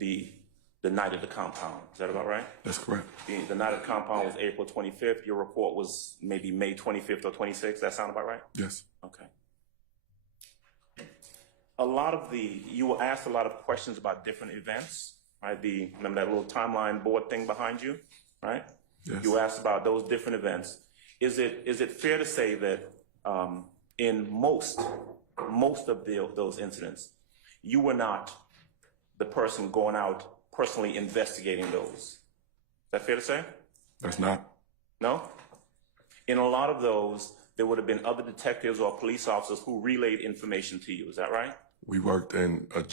the night of the compound. Is that about right? That's correct. The night of the compound was April 25th. Your report was maybe May 25th or 26th. That sound about right? Yes. Okay. You were asked a lot of questions about different events, right? Remember that little timeline board thing behind you, right? Yes. You were asked about those different events. Is it fair to say that in most of those incidents, you were not the person going out personally investigating those? Is that fair to say? That's not. No? In a lot of those, there would have been other detectives or police officers who relayed information to you. Is that right? We worked in a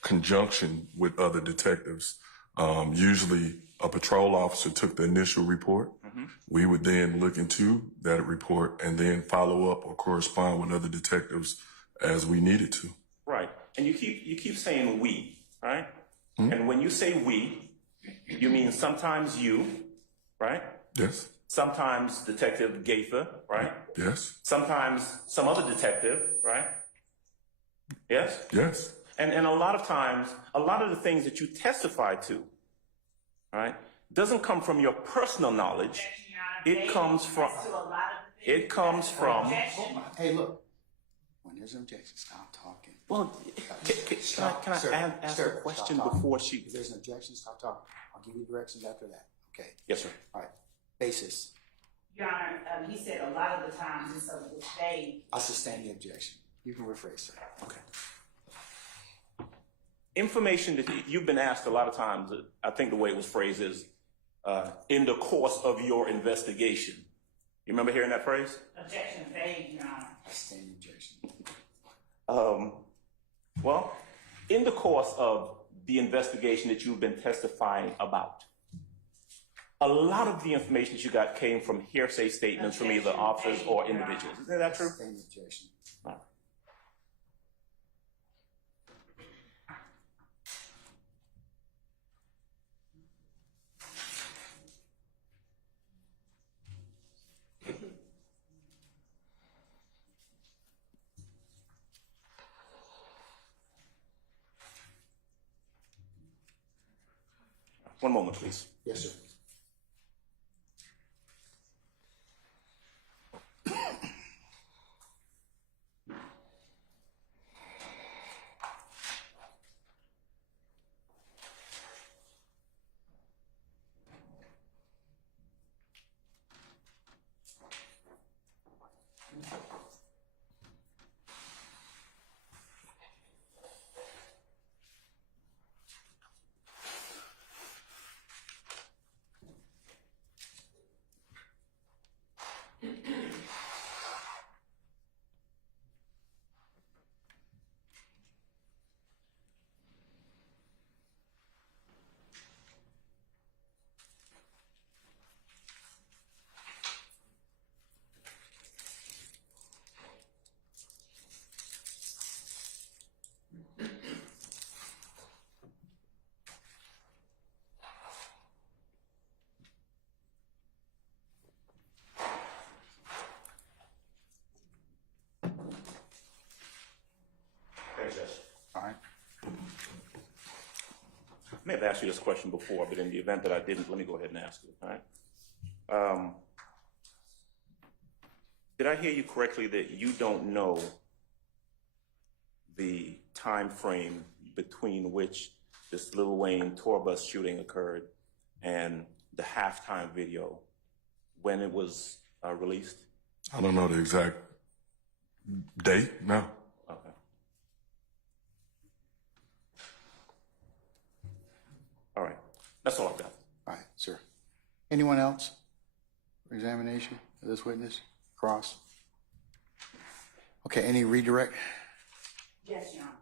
conjunction with other detectives. Usually a patrol officer took the initial report. Mm-hmm. We would then look into that report and then follow up or correspond with other detectives as we needed to. Right. And you keep saying we, right? Mm-hmm. And when you say we, you mean sometimes you, right? Yes. Sometimes Detective Gaither, right? Yes. Sometimes some other detective, right? Yes? Yes. And a lot of times, a lot of the things that you testify to, right, doesn't come from your personal knowledge. It comes from. Hey, look. When there's an objection, stop talking. Well, can I ask a question before she? If there's an objection, stop talking. I'll give you directions after that. Okay. Yes, sir. All right. Basis. Your Honor, he said a lot of the times it's a mistake. I sustain the objection. You can rephrase, sir. Okay. Information that you've been asked a lot of times, I think the way it was phrased is, in the course of your investigation. You remember hearing that phrase? Objection vague, Your Honor. I sustain the objection. Well, in the course of the investigation that you've been testifying about, a lot of the information that you got came from hearsay statements from either officers or individuals. Isn't that true? Sustain the objection. Right. One moment, please. Yes, sir. All right. I may have asked you this question before, but in the event that I didn't, let me go ahead and ask it. All right. Did I hear you correctly that you don't know the time frame between which this Lil Wayne tour bus shooting occurred and the halftime video, when it was released? I don't know the exact date. No. Okay. All right. That's all I've got. All right, sir. Anyone else for examination of this witness? Cross. Okay, any redirect? Yes, Your Honor.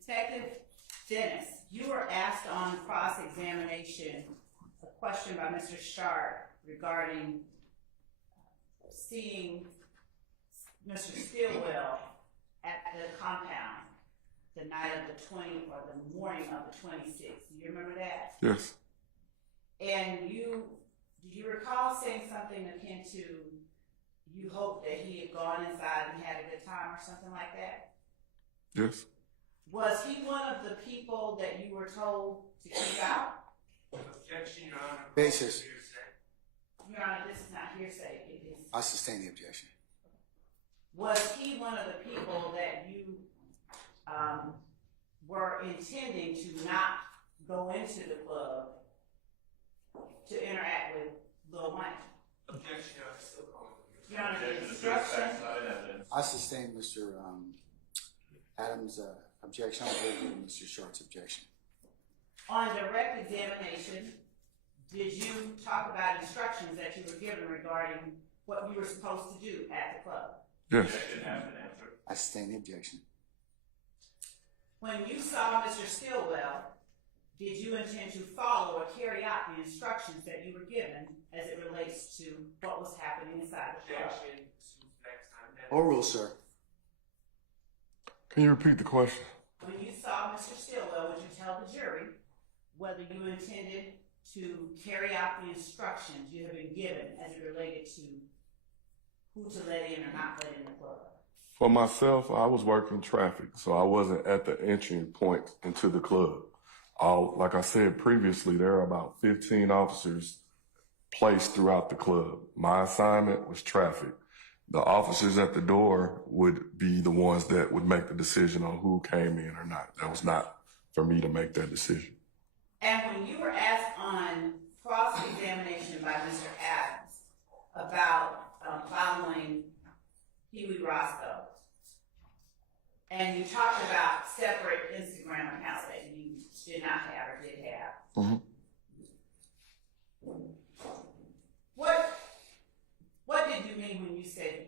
Detective Dennis, you were asked on cross-examination a question by Mr. Sharp regarding seeing Mr. Stillwell at the compound the night of the 20th or the morning of the 26th. Do you remember that? Yes. And do you recall saying something akin to, you hope that he had gone inside and had a good time or something like that? Yes. Was he one of the people that you were told to keep out? Objection, Your Honor. Basis. Your Honor, this is not hearsay. It is. I sustain the objection. Was he one of the people that you were intending to not go into the club to interact with Lil Wayne? Objection, Your Honor. Still calling. Your Honor, the instruction. I sustain Mr. Adams' objection. I agree with Mr. Sharp's objection. On direct examination, did you talk about instructions that you were given regarding what you were supposed to do at the club? Yes. I sustain the objection. When you saw Mr. Stillwell, did you intend to follow or carry out the instructions that you were given as it relates to what was happening inside the club? Objection. Next time. Oral, sir. Can you repeat the question? When you saw Mr. Stillwell, would you tell the jury whether you intended to carry out the instructions you have been given as it related to who to let in or not let in the club? For myself, I was working traffic, so I wasn't at the entry point into the club. Like I said previously, there are about 15 officers placed throughout the club. My assignment was traffic. The officers at the door would be the ones that would make the decision on who came in or not. That was not for me to make that decision. And when you were asked on cross-examination by Mr. Adams about following Pee Wee Roscoe, and you talked about separate Instagram accounts that you did not have or did have. Mm-hmm. What did you mean when you said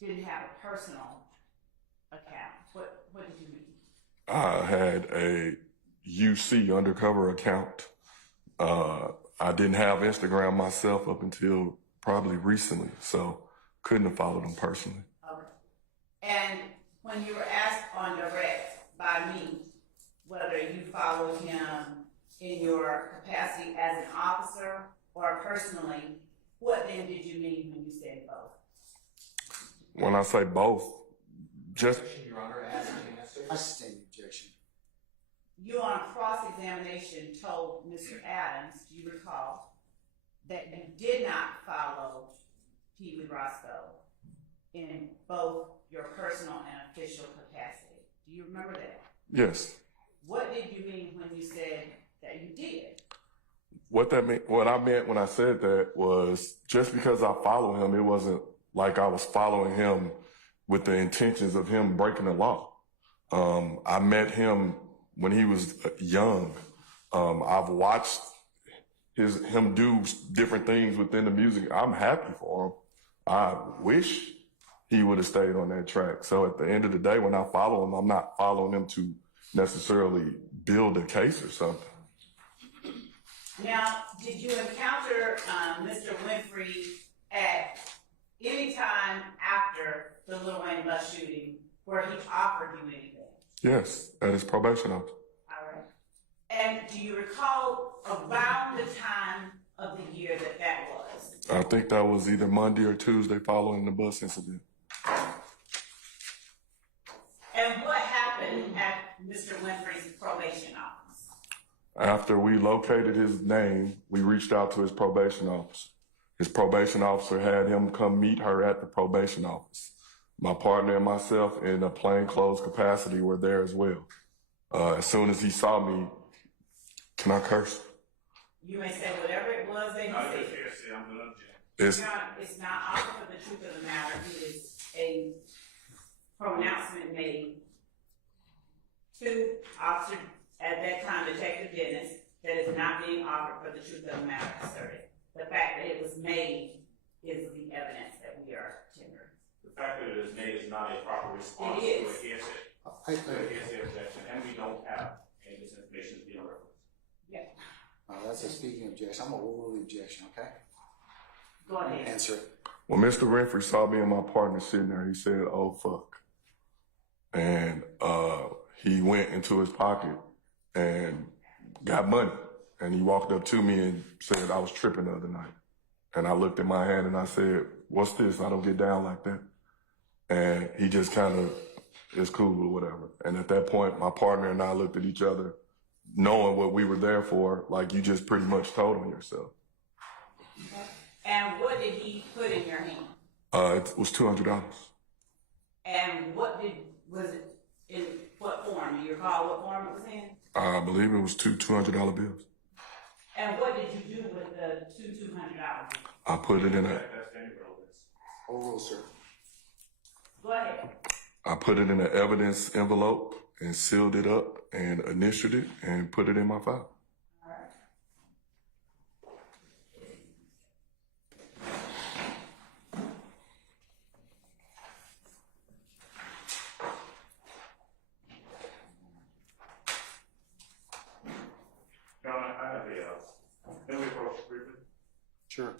you didn't have a personal account? What did you mean? I had a UC undercover account. I didn't have Instagram myself up until probably recently, so couldn't have followed them personally. Okay. And when you were asked on direct by me whether you followed him in your capacity as an officer or personally, what then did you mean when you said both? When I say both, just Your Honor, ask and answer. I sustain the objection. You on cross-examination told Mr. Adams, do you recall, that you did not follow Pee Wee Roscoe in both your personal and official capacity. Do you remember that? yes. What did you mean when you said that you did? What I meant when I said that was just because I follow him, it wasn't like I was following him with the intentions of him breaking the law. I met him when he was young. I've watched him do different things within the music. I'm happy for him. I wish he would have stayed on that track. So at the end of the day, when I follow him, I'm not following him to necessarily build a case or something. Now, did you encounter Mr. Winfrey at any time after the Lil Wayne bus shooting where he offered you anything? Yes, at his probation office. All right. And do you recall around the time of the year that was? I think that was either Monday or Tuesday following the bus incident. And what happened at Mr. Winfrey's probation office? After we located his name, we reached out to his probation officer. His probation officer had him come meet her at the probation office. My partner and myself in a plainclothes capacity were there as well. As soon as he saw me, can I curse? You may say whatever it was that he said. It's, It's not offered for the truth of the matter. It is a pronouncement made to Officer, at that time, Detective Dennis, that is not being offered for the truth of the matter asserted. The fact that it was made is the evidence that we are tendering. The fact that it is made is not a proper response to It a is. hearsay objection, and we don't have any of this information to be on record. Yeah. That's a speaking objection. I'm gonna rule the objection, okay? Go ahead. Answer it. when Mr. Winfrey saw me and my partner sitting there, he said, "Oh, fuck." And he went into his pocket and got money. And he walked up to me and said I was tripping the other night. And I looked at my hand and I said, what's this? I don't get down like that. And he just kind of, it's cool or whatever. And at that point, my partner and I looked at each other, knowing what we were there for, like you just pretty much told on yourself. And what did he put in your hand? It was $200. And was it in what form? Do you recall what form it was in? I believe it was two $200 bills. And what did you do with the $200? I put it in a, Overall, sir. Go ahead. I put it in an evidence envelope and sealed it up and initialed it and put it in my file. All right. Your Honor, I have a, can we approach briefly? Sure.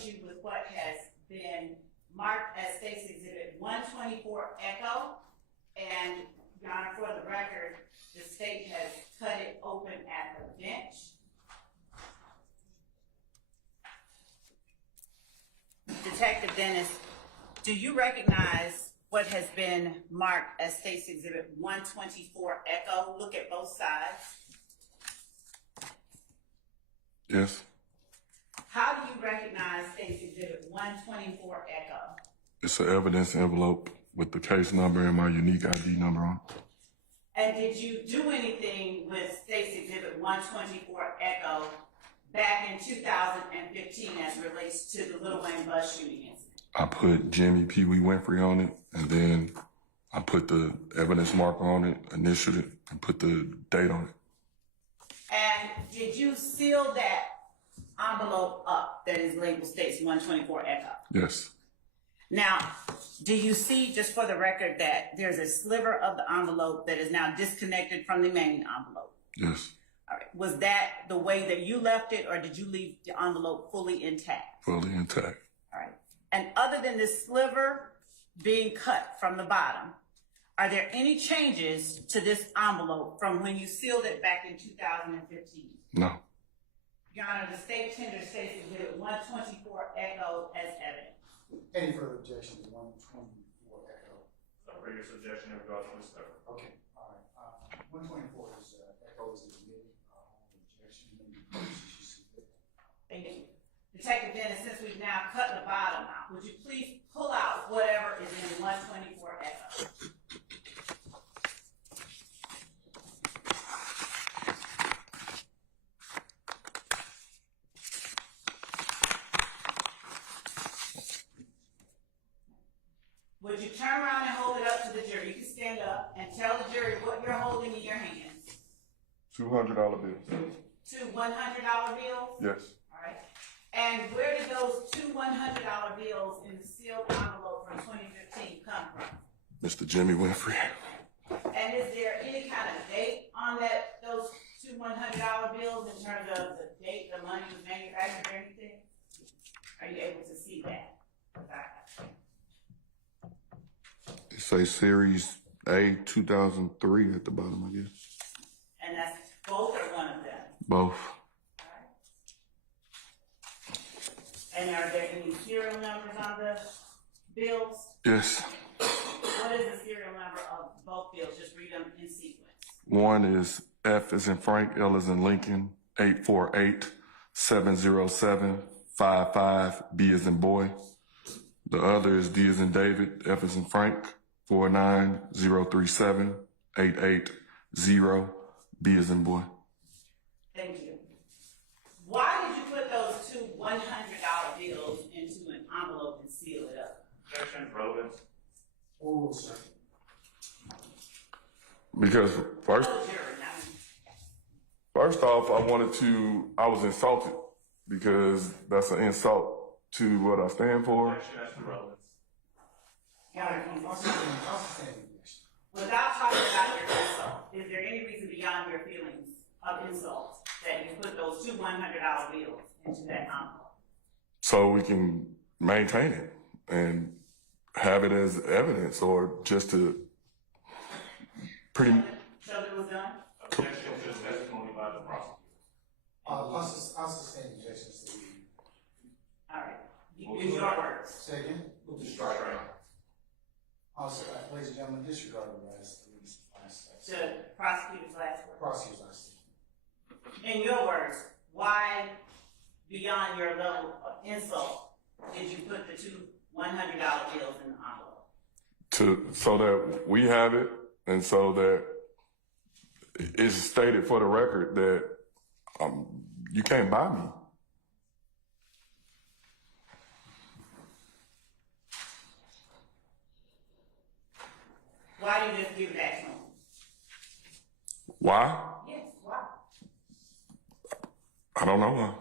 charge you with what has been marked as State's Exhibit 124 Echo. And, Your Honor, for the record, the state has cut it open at the bench. Detective Dennis, do you recognize what has been marked as State's Exhibit 124 Echo? Look at both sides. Yes. How do you recognize State's Exhibit 124 Echo? It's an evidence envelope with the case number and my unique ID number on it. And did you do anything with State's Exhibit 124 Echo back in 2015 as it relates to the Little Wayne bus shooting incident? I put Jimmy Pee Wee Winfrey on it, and then I put the evidence marker on it, initialed it, and put the date on it. And did you seal that envelope up that is labeled State's 124 Echo? Yes. Now, do you see, just for the record, that there's a sliver of the envelope that is now disconnected from the main envelope? Yes. All right. Was that the way that you left it, or did you leave the envelope fully intact? Fully intact. All right. And other than this sliver being cut from the bottom, are there any changes to this envelope from when you sealed it back in 2015? No. Your Honor, the state tender State's Exhibit 124 Echo as evidence. Any further objection to 124 Echo? Bring your suggestion in regards to this. Okay, all right. 124 is, Echo is admitted, objection, Thank you. Detective Dennis, since we've now cut the bottom out, would you please pull out whatever is in 124 Echo? Would you turn around and hold it up to the jury? You can stand up and tell the jury what you're holding in your hands. $200 bills. Two $100 bills? Yes. All right. And where did those two $100 bills in the sealed envelope from 2015 come from? Mr. Jimmy Winfrey. And is there any kind of date on those two $100 bills in terms of the date the money was manufactured or anything? Are you able to see that? It say Series A 2003 at the bottom, I guess. And that's both or one of them? Both. And are there any serial numbers on the bills? Yes. What is the serial number of both bills? Just read them in sequence. One is F as in Frank, L as in Lincoln, 848-707-55, B as in boy. The other is D as in David, F as in Frank, 49037-880, B as in boy. Thank you. Why did you put those two $100 bills into an envelope and seal it up? Objection, relevance. Oh, sir. Because first Oh, jury, now. off, I was insulted because that's an insult to what I stand for. Objection as to relevance. Without talking about your insult, is there any reason beyond your feelings of insult that you put those two $100 bills into that envelope? So we can maintain it and have it as evidence, or just to pretty. So that it was done? Objection to this testimony by the prosecutor. I'll sustain objections to the, All right. Use your words. say again? Move to strike right. Also, ladies and gentlemen, disregard the last To prosecutor's last word. prosecutor's last statement. In your words, why, beyond your level of insult, did you put the two $100 bills in the envelope? So that we have it, and so that it's stated for the record that you can't buy me. Why did you just give that to him? Why? Yes, why? I don't know.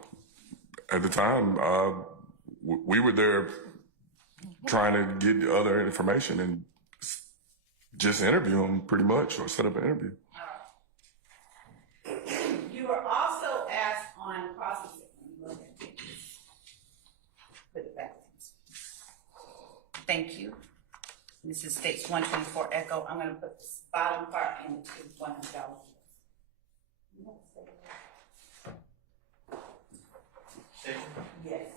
At the time, we were there trying to get other information and just interview him, pretty much, or set up an interview. You were also asked on cross-examination Thank you. This is states 124 Echo. I'm gonna put this bottom part into $100. Yes.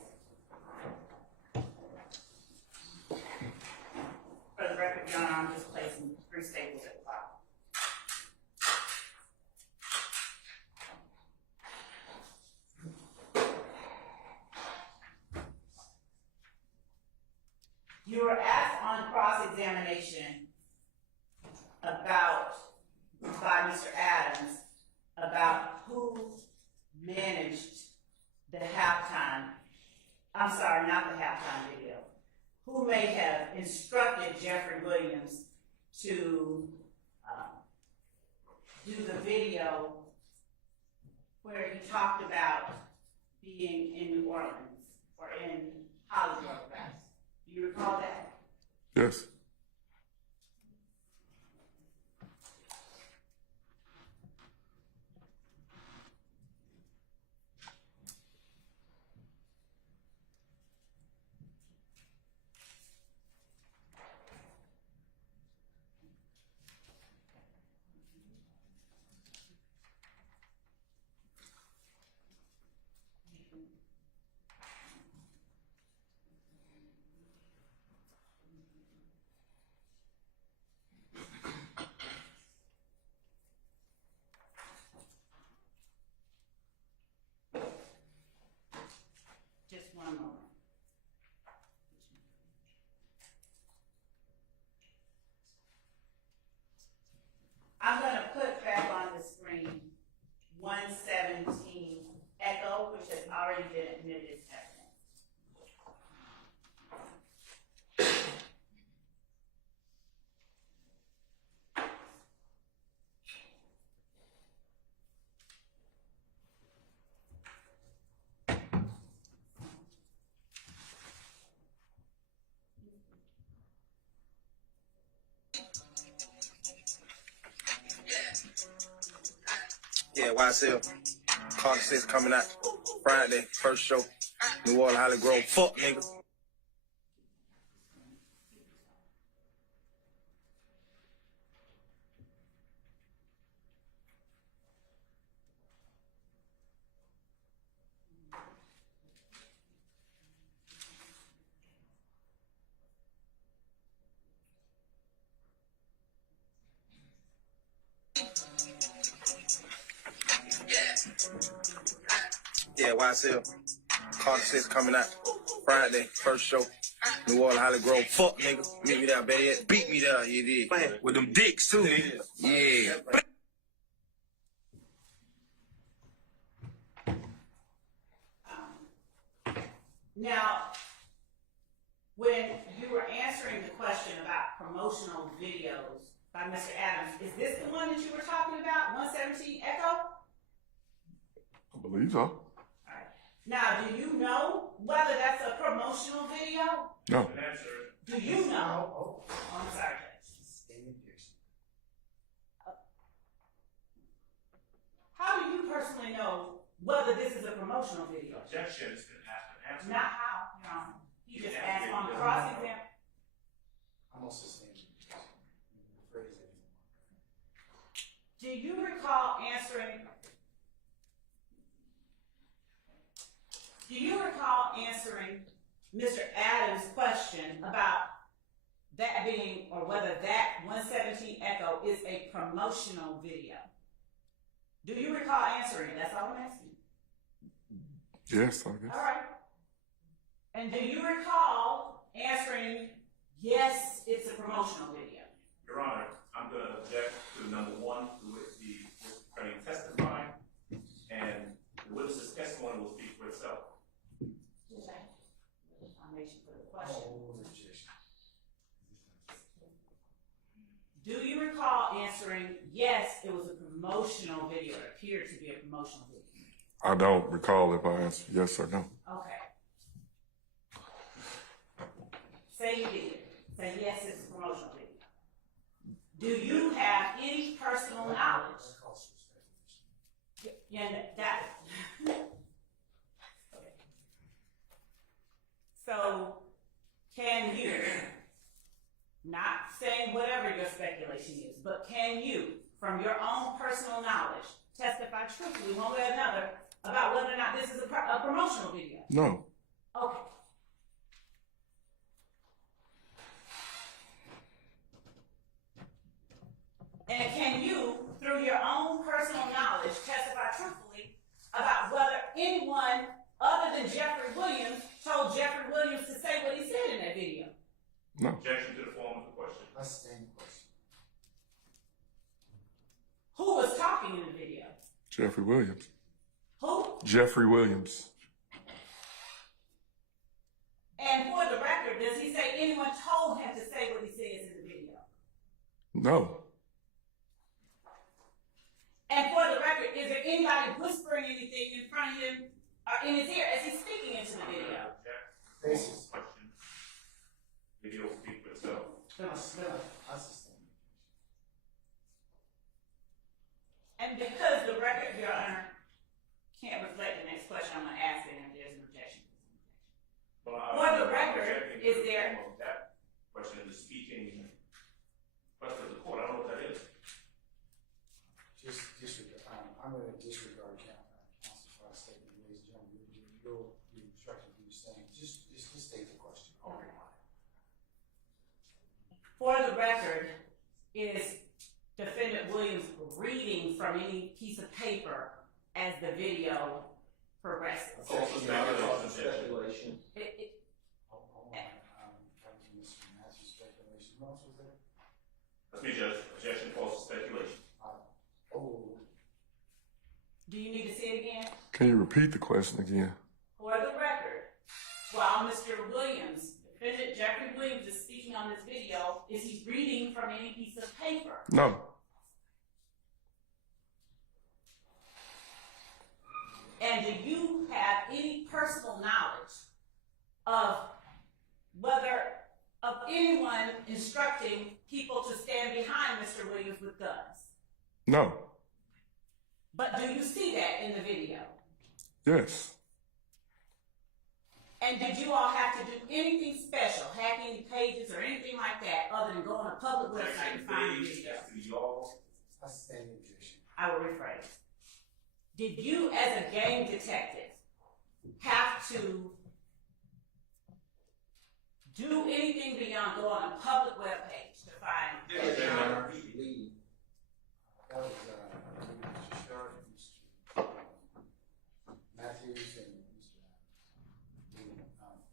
For the record, Your Honor, I'm just placing 3 staples at the bottom. You were asked on cross-examination by Mr. Adams about who managed the halftime, I'm sorry, not the halftime video, who may have instructed Jeffrey Williams to do the video where he talked about being in New Orleans or in Hollywood, right? Do you recall that? Yes. Just one moment. I'm going to put back on the screen 117 Echo, which has already been admitted as evidence. Yeah, YSL. Carter 6 coming out Friday, first show. New Orleans, Holly Grove. Fuck, nigga. Yeah, YSL. Carter 6 coming out Friday, first show. New Orleans, Holly Grove. Fuck, nigga. Meet me there, better yet. Beat me there, you did. With them dicks, too, nigga. Yeah. Now, when you were answering the question about promotional videos by Mr. Adams, is this the one that you were talking about, 117 Echo? I believe so. All right. Now, do you know whether that's a promotional video? No. Do you know? Oh, I'm sorry. How do you personally know whether this is a promotional video? Objection has been asked and answered. Not how, Your Honor. He just asked on the cross-exam. I'm also saying, phrase it. Do you recall answering Mr. Adams' question about that being, or whether that 117 Echo is a promotional video? Do you recall answering it? That's all I'm asking. Yes, I guess. All right. And do you recall answering, yes, it's a promotional video? Your Honor, I'm going to object to number 1, to which the attorney testified, and the witness's testimony will speak for itself. Foundation for the question. Do you recall answering, yes, it was a promotional video, it appeared to be a promotional video? I don't recall if I answered yes or no. Okay. Say you did. Say yes, it's a promotional video. Do you have any personal knowledge? Yeah, that. Okay. So, can you not saying whatever your speculation is, but can you, from your own personal knowledge, testify truthfully one way or another about whether or not this is a promotional video? No. Okay. And can you, through your own personal knowledge, testify truthfully about whether anyone other than Jeffrey Williams told Jeffrey Williams to say what he said in that video? No. Objection to the form of the question. I sustain the question. Who was talking in the video? Jeffrey Williams. Who? Jeffrey Williams. And for the record, does he say anyone told him to say what he says in the video? No. And for the record, is there anybody whispering anything in front of him or in his ear as he's speaking into the video? Basis. Question. Video will speak for itself. I sustain. And because the record, Your Honor, can't reflect the next question I'm going to ask it, and there's an objection. Well, For the record, objecting to is the there- form of that question in the speaking question of the court? I don't know what that is. Just disregard, I'm going to disregard counsel's last statement, ladies and gentlemen. You'll be instructed to do the same. Just state the question. For the record, is Defendant Williams reading from any piece of paper as the video progresses? Speculation. Hold on, that was Mr. Matthew's speculation. Who else was there? That's me, Judge. Objection false to speculation. Oh, Do you need to say it again? Can you repeat the question again? For the record, while Mr. Williams, Defendant Jeffrey Williams, is speaking on this video, is he reading from any piece of paper? No. And do you have any personal knowledge of whether, of anyone instructing people to stand behind Mr. Williams with guns? No. But do you see that in the video? Yes. And did you all have to do anything special, hack any pages or anything like that, other than go on a public website and find the video? Yes to y'all. I sustain the objection. I will rephrase. Did you, as a gang detective, have to do anything beyond go on a public webpage to find? Yes, Your Honor. That was, Mr. Sharp, Mr. Matthews, and Mr. Adams.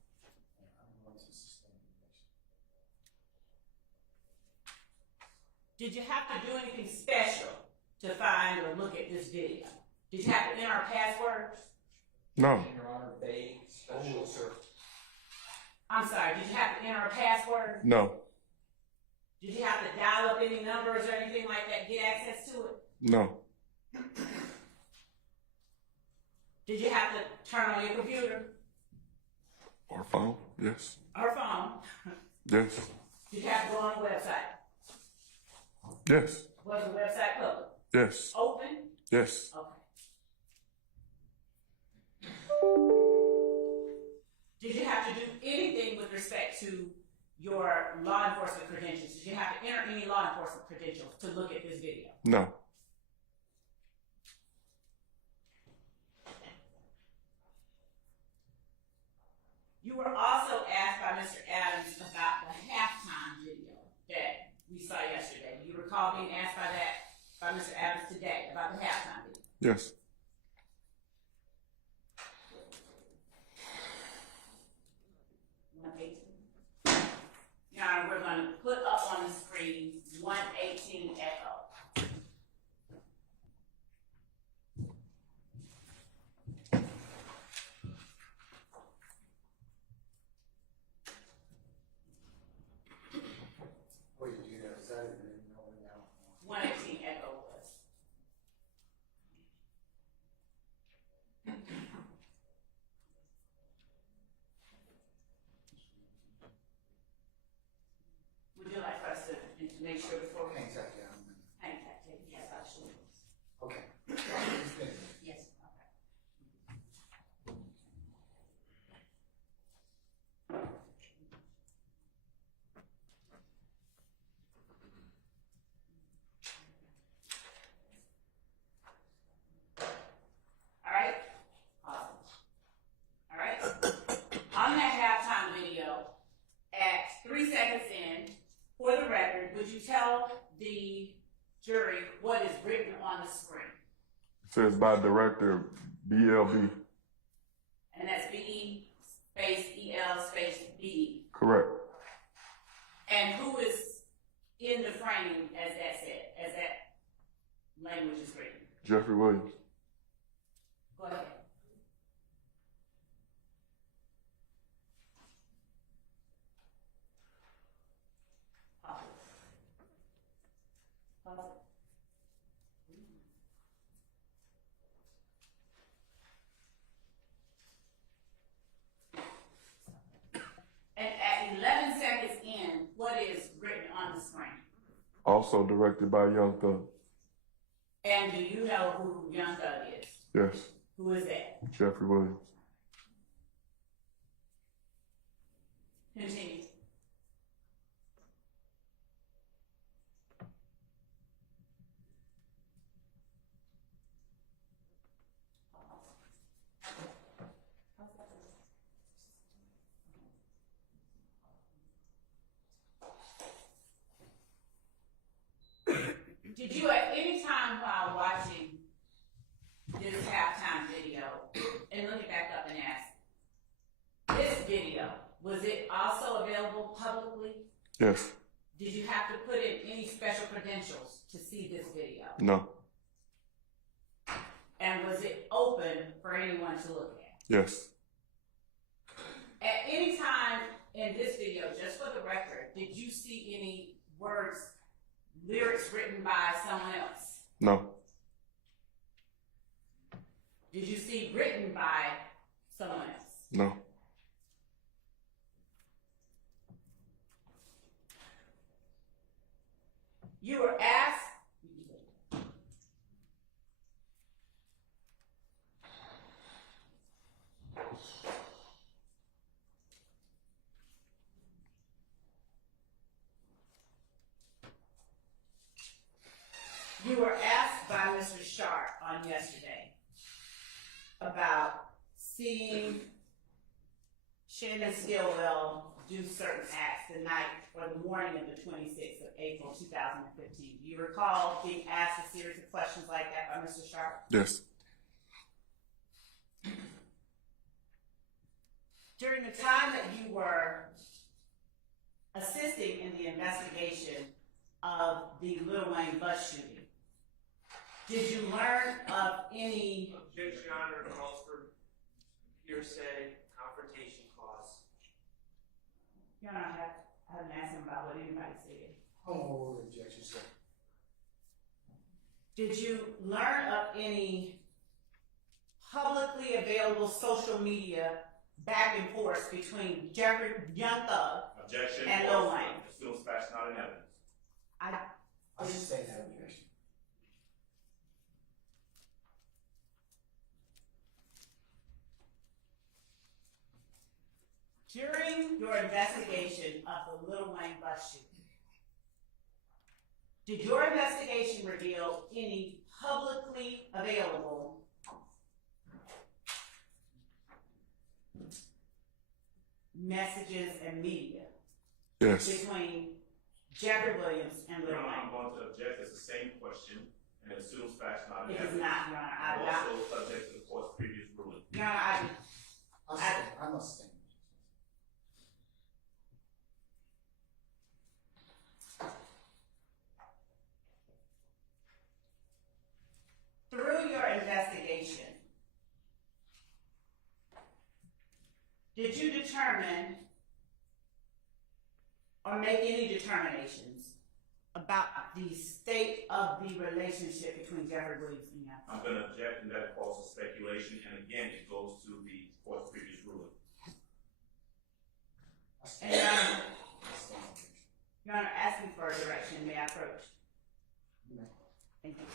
I'm going to sustain the objection. Did you have to do anything special to find or look at this video? Did you have to enter a password? No. Your Honor, vague, special, sir. I'm sorry, did you have to enter a password? No. Did you have to dial up any numbers or anything like that to get access to it? No. Did you have to turn on your computer Or phone? Yes. or phone? Yes. Did you have to go on a website? Yes. Was the website public? Yes. Open? Yes. Okay. Did you have to do anything with respect to your law enforcement credentials? Did you have to enter any law enforcement credentials to look at this video? No. You were also asked by Mr. Adams about the halftime video that we saw yesterday. You recall being asked by Mr. Adams today about the halftime video? Yes. Your Honor, we're going to put up on the screen 118 echo. Wait, you do that, is that it? I didn't know what that was. 118 echo was. Would you like for us to make would you tell the jury what is written on the screen? It says by director BLB. And that's B-E space E-L space B. Correct. And who is in the frame as that said, as that language is written? Jeffrey Williams. Go ahead. Pause. Pause. And at 11 seconds in, what is written on the screen? Also directed by Young Thug. And do you know who Young Thug is? Yes. Who is that? Jeffrey Williams. Continue. Did you at any time while watching this halftime video, and let me back up and ask, this video, was it also available publicly? Yes. Did you have to put in any special credentials to see this video? No. And was it open for anyone to look at? Yes. At any time in this video, just for the record, did you see any words, lyrics written by someone else? No. Did you see written by someone else? No. You were asked. You were asked by Mr. Sharp on yesterday about seeing Shannon Stillwell do certain acts the night or the morning of the 26th of April 2015. Do you recall being asked a series of questions like that by Mr. Sharp? Yes. During the time that you were assisting in the investigation of the Lil Wayne bus shooting, did you learn of any... Objection, Your Honor, calls for hearsay, confrontation clause. Your Honor, I haven't asked him about what anybody said. Oh, objection, sir. Did you learn of any publicly available social media back and forth between Jeffrey Young Thug Objection. and Lil Wayne? Assumes facts not in evidence. I sustain that objection. During your investigation of the Lil Wayne bus shooting, did your investigation reveal any publicly available messages and media Yes. between Jeffrey Williams and Lil Your Honor, I'm Wayne? going to object. It's the same question, and it assumes facts not in It is evidence. not, Your Honor. Also subject to the court's previous ruling. Your Honor, I must sustain. through your investigation, did you determine or make any determinations about the state of the relationship between Jeffrey Williams and Young Thug? I'm going to object, and that falls to speculation, and again, it goes to the court's previous ruling. And Your Honor, ask me for a direction. May I approach? Thank you.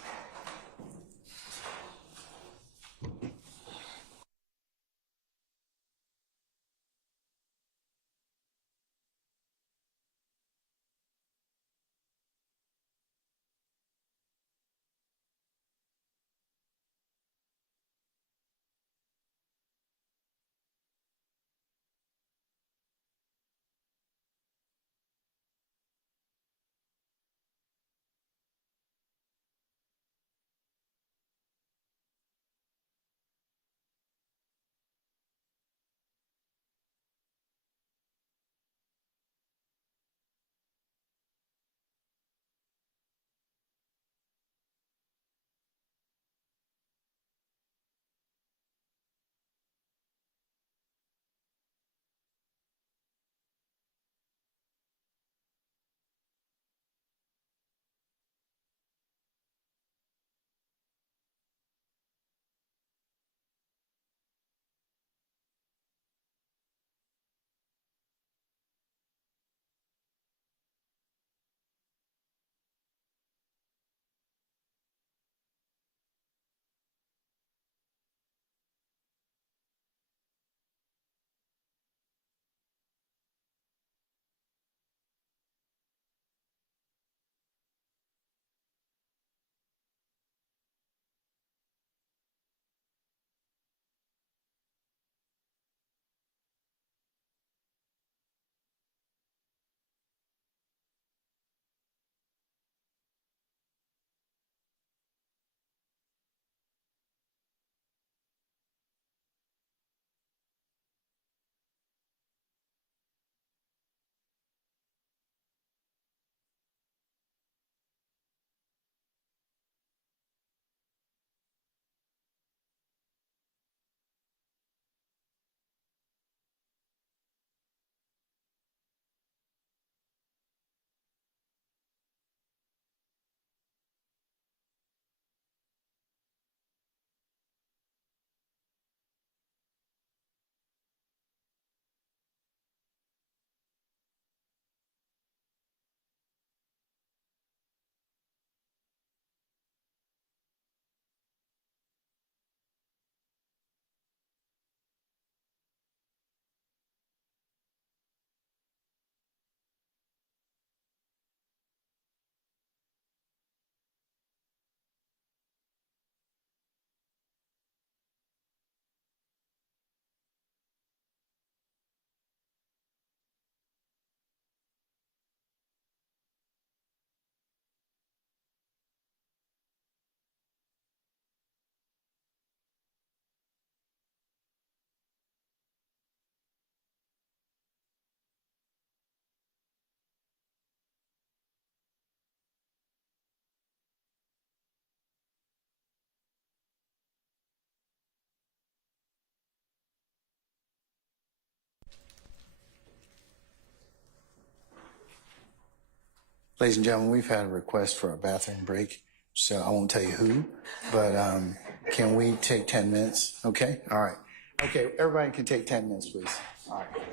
Ladies and gentlemen, we've had a request for a bathroom break, so I won't tell you who, but can we take 10 minutes? Okay, all right. Okay, everybody can take 10 minutes, please. All right.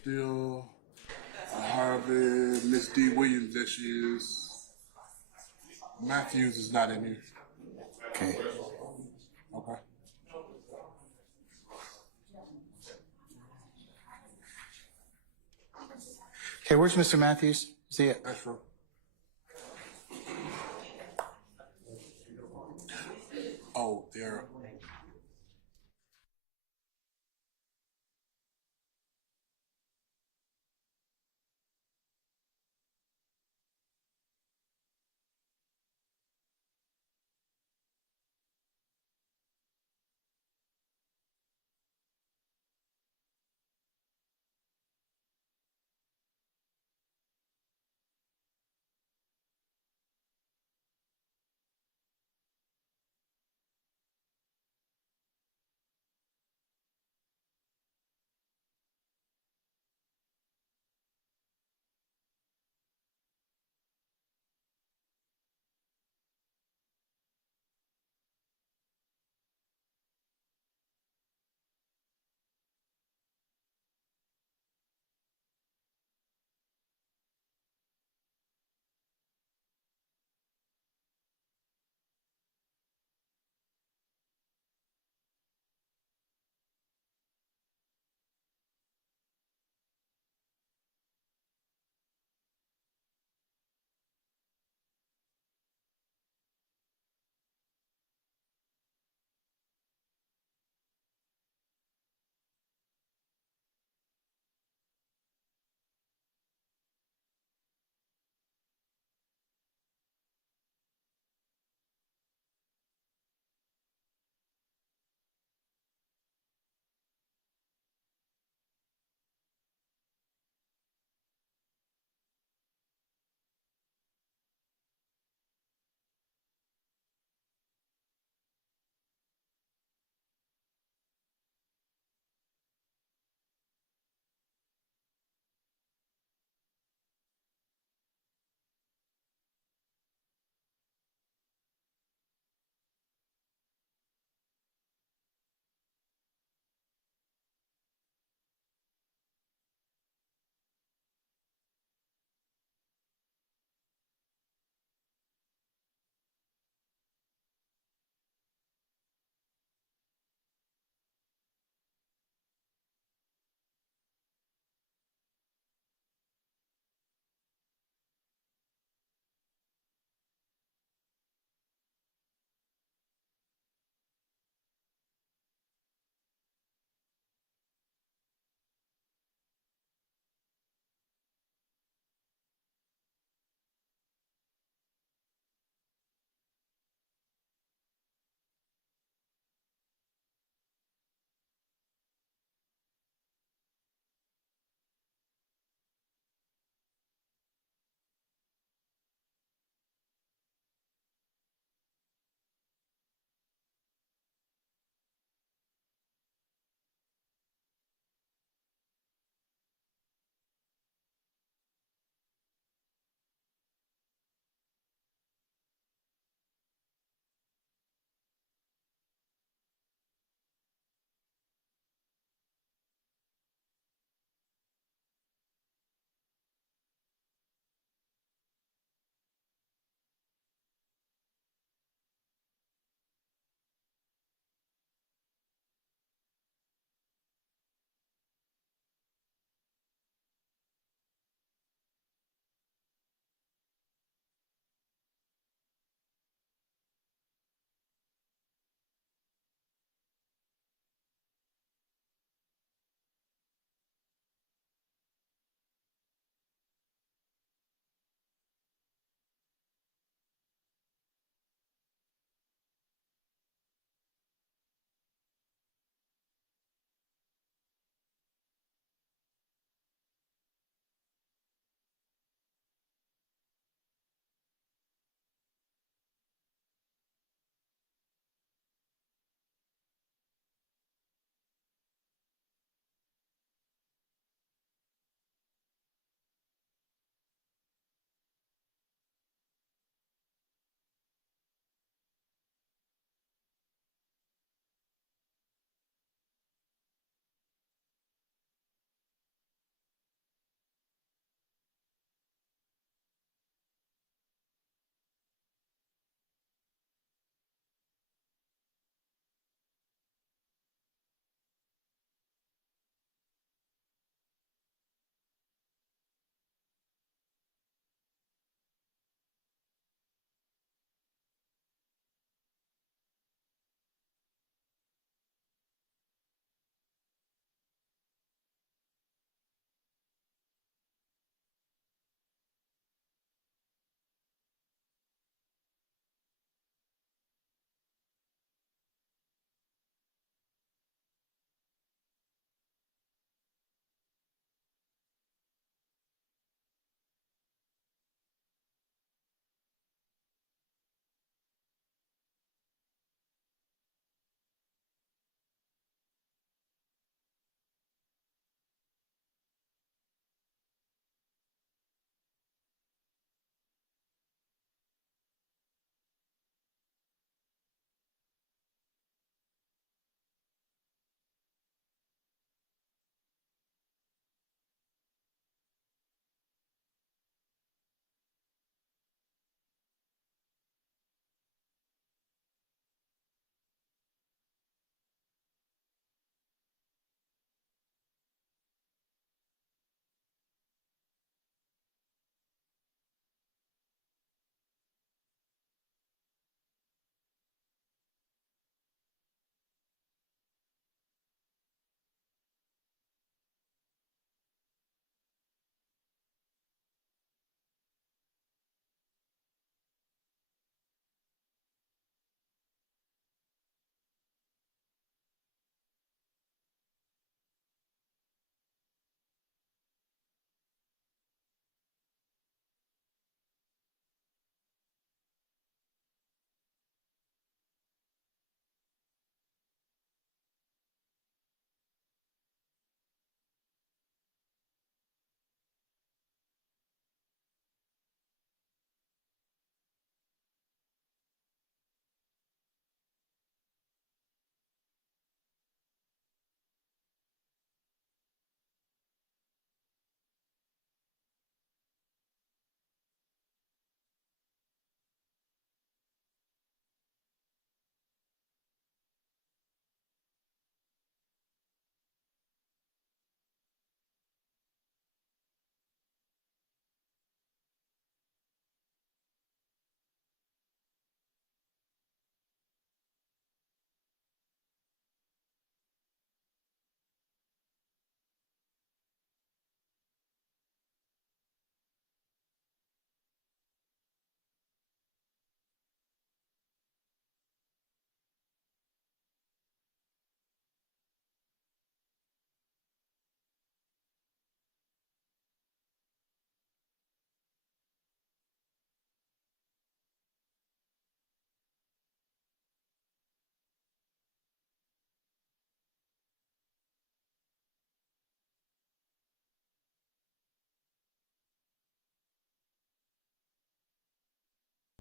Still Harvey, Miss D. Williams, there she is. Matthews is not in here. Okay. Okay. Okay, where's Mr. Matthews? See it. That's true. Oh, there.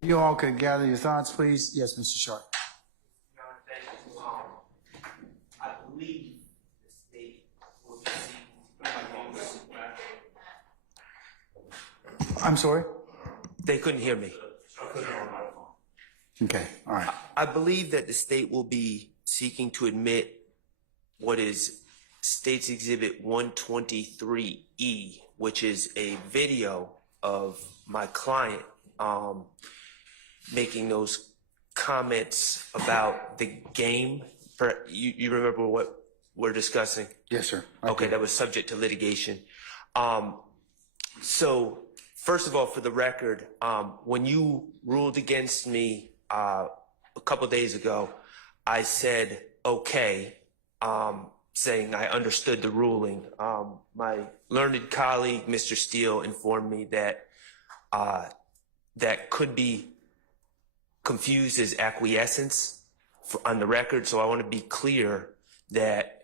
You all could gather your thoughts, please. Yes, Mr. Sharp. Your Honor, thank you. I believe the state will be seeking. I'm sorry? They couldn't hear me. Okay, all right. I believe that the state will be seeking to admit what is State's Exhibit 123E, which is a video of my client making those comments about the game. You remember what we're discussing? Yes, sir. Okay, that was subject to litigation. So, first of all, for the record, when you ruled against me a couple days ago, I said, okay, saying I understood the ruling. My learned colleague, Mr. Steele, informed me that that could be confused as acquiescence on the record. So I want to be clear that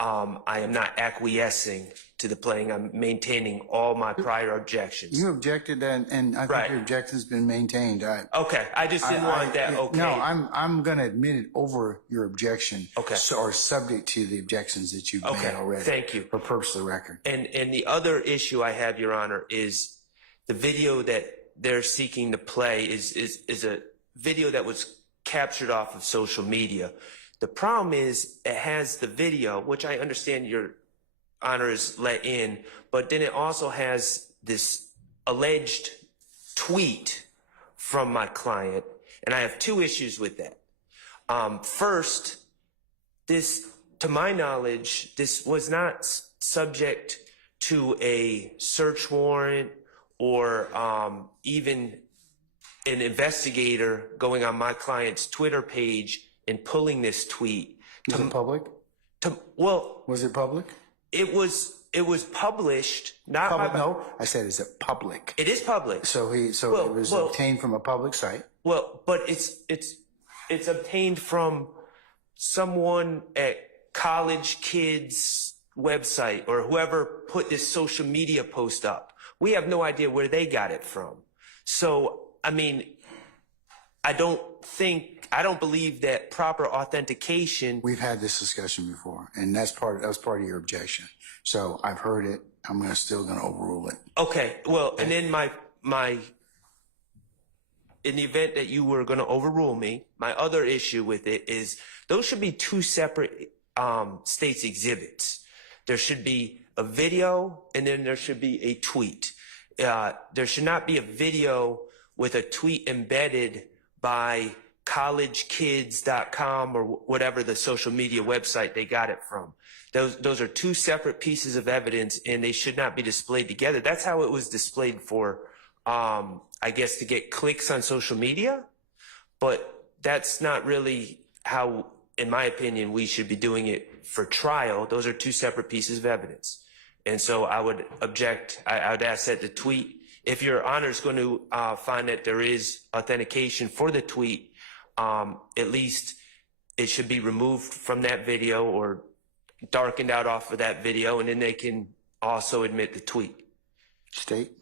I am not acquiescing to the playing. I'm maintaining all my prior objections. You objected, and I think Right. your objection's been maintained. Okay, I just didn't want that. Okay. No, I'm going to admit it over your objection. Okay. Or subject to the objections that you've Okay, made already. thank you. For purpose of the record. And the other issue I have, Your Honor, is the video that they're seeking to play is a video that was captured off of social media. The problem is it has the video, which I understand Your Honor is let in, but then it also has this alleged tweet from my client, and I have two issues with that. First, this, to my knowledge, this was not subject to a search warrant or even an investigator going on my client's Twitter page and pulling this tweet. Was it public? Well, Was it public? it was published, not Public? by, No, I said, is it public? it is public. So it was well- obtained from a public site. Well, but it's obtained from someone at College Kids website or whoever put this social media post up. We have no idea where they got it from. So, I mean, I don't believe that proper authentication. We've had this discussion before, and that was part of your objection. So I've heard it. I'm still going to overrule it. Okay, well, and then in the event that you were going to overrule me, my other issue with it is those should be two separate state's exhibits. There should be a video, and then there should be a tweet. There should not be a video with a tweet embedded by collegekids.com or whatever the social media website they got it from. Those are two separate pieces of evidence, and they should not be displayed together. That's how it was displayed for, I guess, to get clicks on social media. But that's not really how, in my opinion, we should be doing it for trial. Those are two separate pieces of evidence. And so I would object. I would ask that the tweet, if Your Honor is going to find that there is authentication for the tweet, at least it should be removed from that video or darkened out off of that video, and then they can also admit the tweet. State,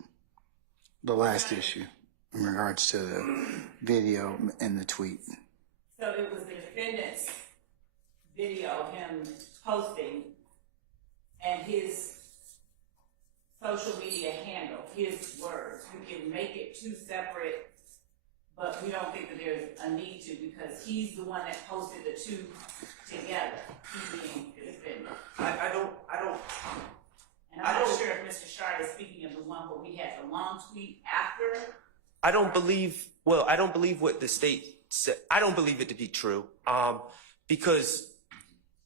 the last issue in regards to the video and the tweet. So it was the defendant's video of him posting and his social media handle, his words. We can make it two separate, but we don't think that there's a need to because he's the one that posted the two together. He being the defendant. I don't. And I'm not sure if Mr. Shard is speaking of the one where we had the long tweet after. I don't believe what the state said. I don't believe it to be true. Because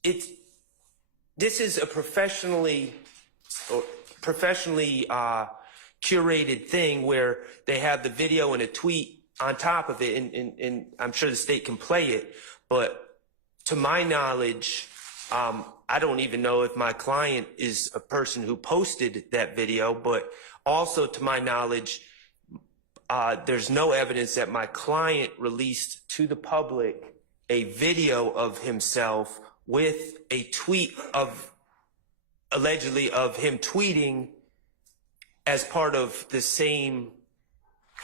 this is a professionally curated thing where they have the video and a tweet on top of it, and I'm sure the state can play it, but to my knowledge, I don't even know if my client is a person who posted that video, but also to my knowledge, there's no evidence that my client released to the public a video of himself with a tweet of, allegedly, of him tweeting as part of the same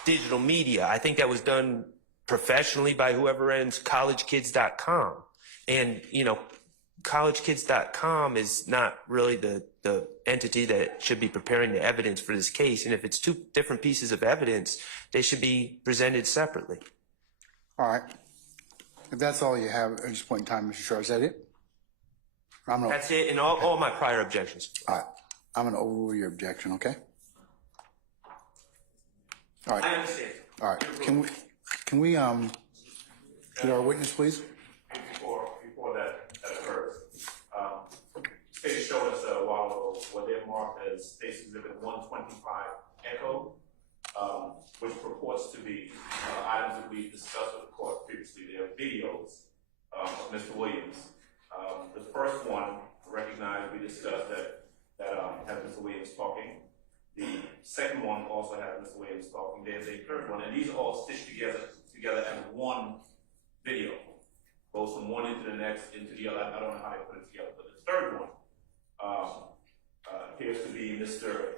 digital media. I think that was done professionally by whoever runs collegekids.com. And, you know, collegekids.com is not really the entity that should be preparing the evidence for this case. And if it's two different pieces of evidence, they should be presented separately. All right. If that's all you have at this point in time, Mr. Sharp, is that it? That's it, and all my prior objections. All right. I'm going to overrule your objection, okay? All right. I understand. All right. Can we get our witness, please? Before that occurs, State showed us a while ago what they've marked as State Exhibit 125 Echo, which purports to be items that we discussed with the court previously. They are videos of Mr. Williams. The first one, recognized, we discussed that has Mr. Williams talking. The second one also has Mr. Williams talking. There's a third one, and these are all stitched together as one video. Goes from one into the next, into the other. I don't know how they put it together, but the third one appears to be Mr.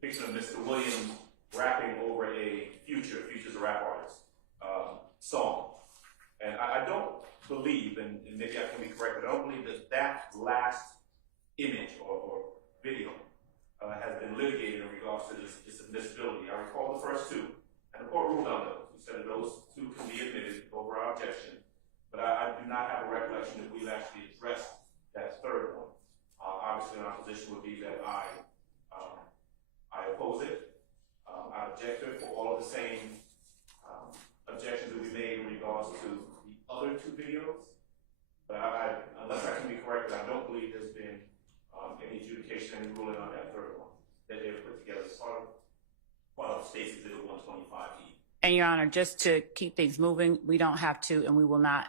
depiction of Mr. Williams rapping over a Future's a rap artist, song. And I don't believe, and maybe I can be corrected, I don't believe that last image or video has been litigated in regards to this admissibility. I recall the first two, and the court ruled on those. We said that those two can be admitted over our objection, but I do not have a recollection that we've actually addressed that third one. Obviously, our position would be that I oppose it. I object to it for all of the same objections that we made in regards to the other two videos. But unless I can be corrected, I don't believe there's been any adjudication, any ruling on that third one that they've put together as part of State's Exhibit 125E. And Your Honor, just to keep things moving, we don't have to, and we will not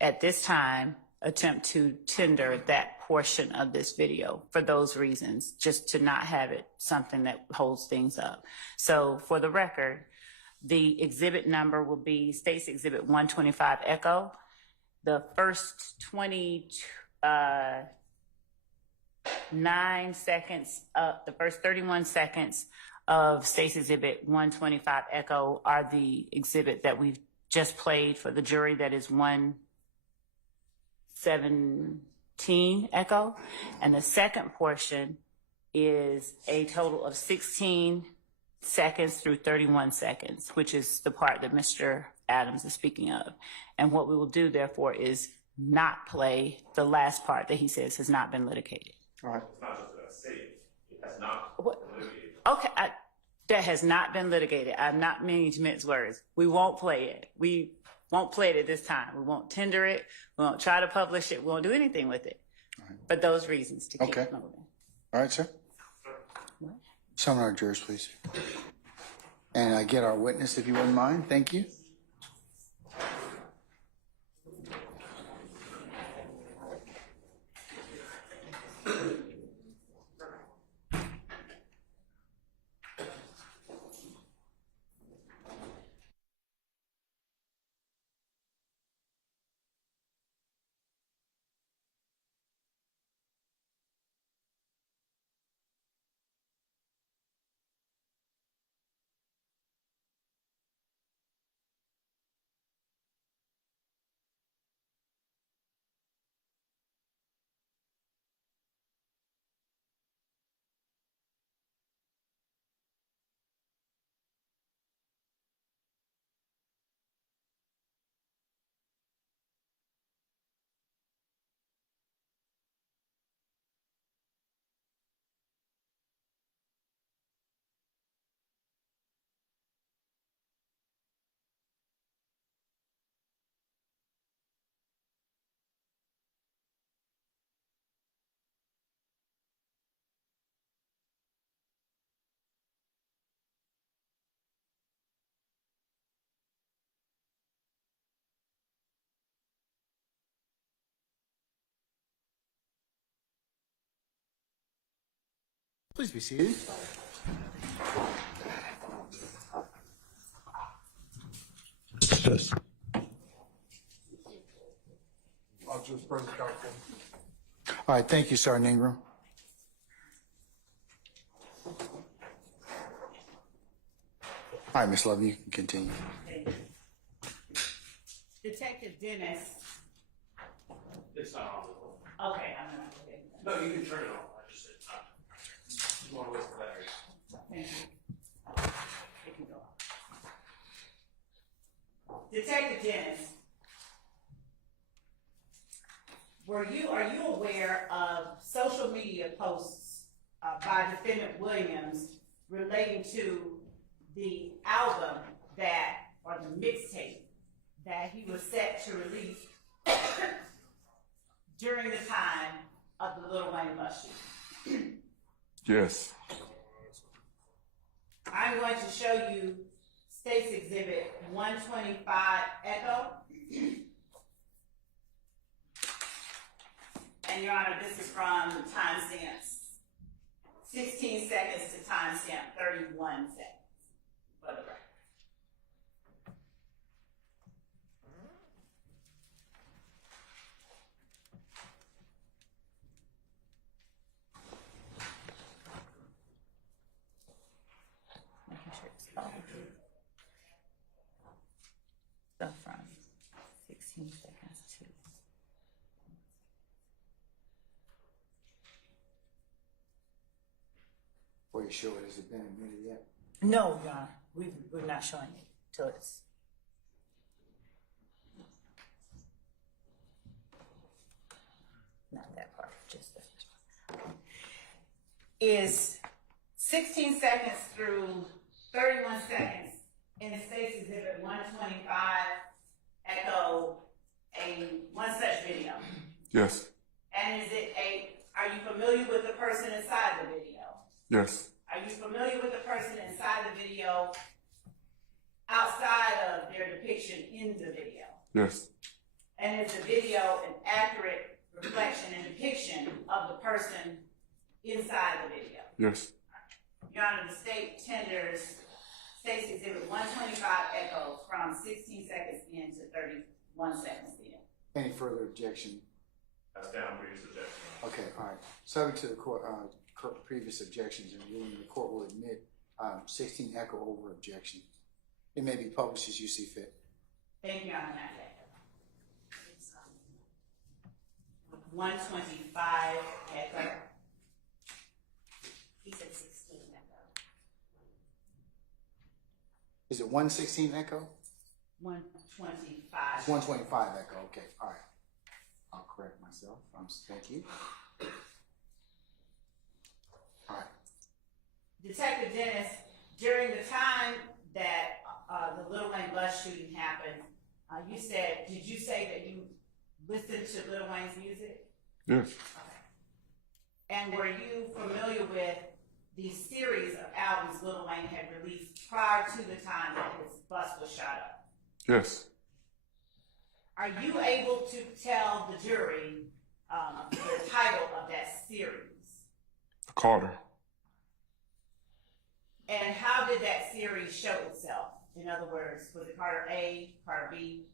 at this time attempt to tender that portion of this video for those reasons, just to not have it something that holds things up. So for the record, the exhibit number will be State's Exhibit 125 Echo. The first 9 seconds, the first 31 seconds of State's Exhibit 125 Echo are the exhibit that we've just played for the jury, that is 117 Echo. And the second portion is a total of 16 seconds through 31 seconds, which is the part that Mr. Adams is speaking of. And what we will do, therefore, is not play the last part that he says has not been litigated. All right. It's not just that I say it has not been litigated. Okay, that has not been litigated. I'm not meaning to mince words. We won't play it. We won't play it at this time. We won't tender it. We won't try to publish it. We won't do anything with it. For those reasons, to keep it moving. All right, sir. Summon our jurors, please. And get our witness, if you wouldn't mind. Thank you. Please be seated. I'll just bring the counsel. All right, thank you, Sergeant Ingram. All right, Ms. Love, you can continue. Detective Dennis. It's not on. Okay, I'm not. Okay. No, you can turn it on. I just said not. You want to waste the batteries. Thank you. It can go off. Detective Dennis, are you aware of social media posts by defendant Williams relating to the album or the mixtape that he was set to release during the time of the Lil Wayne bus shooting? Yes. I'm going to show you State's Exhibit 125 Echo. And Your Honor, this is from timestamps 16 seconds to timestamp 31 seconds for the record. Making sure it's all so from 16 seconds to Before you show it, has it been admitted yet? no, Your Honor, we're not showing it till it's. Not that part, just the first one. Is 16 seconds through 31 seconds in the State's Exhibit 125 Echo one such video? Yes. And are you familiar with the person inside the video? Yes. Are you familiar with the person inside the video outside of their depiction in the video? Yes. And is the video an accurate reflection and depiction of the person inside the video? Yes. Your Honor, the state tenders State's Exhibit 125 Echo from 16 seconds in to 31 seconds in. Any further objection? That's down previous objection. Okay, all right. Subject to the court, previous objections and ruling, the court will admit 16 Echo over objection. It may be published as you see fit. Thank you, Your Honor. 125 Echo. He said 16 Echo. Is it 116 Echo? 125. It's 125 Echo. Okay, all right. I'll correct myself. Thank you. All right. Detective Dennis, during the time that the Lil Wayne bus shooting happened, did you say that you listened to Lil Wayne's music? Yes. Okay. And were you familiar with the series of albums Lil Wayne had released prior to the time that his bus was shot up? Yes. Are you able to tell the jury the title of that series? Carter. And how did that series show itself? In other words, was it Carter A, Carter B,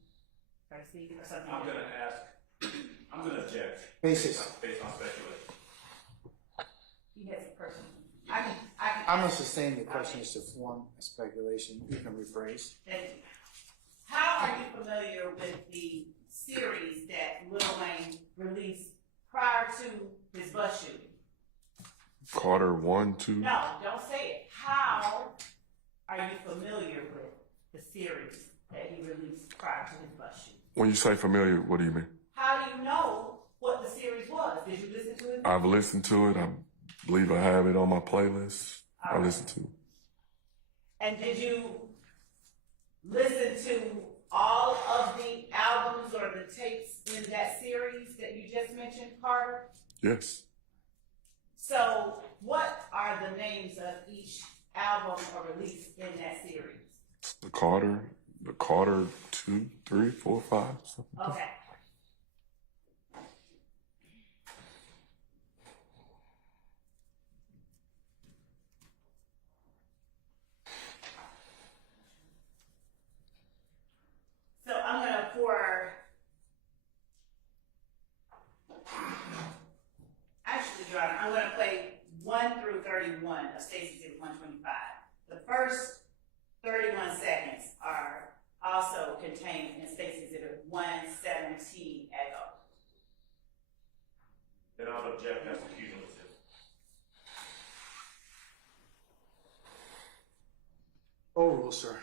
Carter C, or something? I'm gonna object. Basis. Based on speculation. He has a person. I'm going to sustain the question as to form speculation. You can rephrase. Thank you. How are you familiar with the series that Lil Wayne released prior to his bus shooting? Carter 1, 2. No, don't say it. How are you familiar with the series that he released prior to his bus shooting? When you say familiar, what do you mean? How do you know what the series was? Did you listen to it? I've listened to it. I believe I have it on my playlist. I listened to it. And did you listen to all of the albums or the tapes in that series that you just mentioned, Carter? Yes. So what are the names of each album or release in that series? The Carter 2, 3, 4, 5. Something like that. Okay. So I'm gonna Your Honor, I'm gonna play 1 through 31 of State's Exhibit 125. The first 31 seconds are also contained in State's Exhibit 117 echo. Then I'll object as cumulative. Overruled, sir.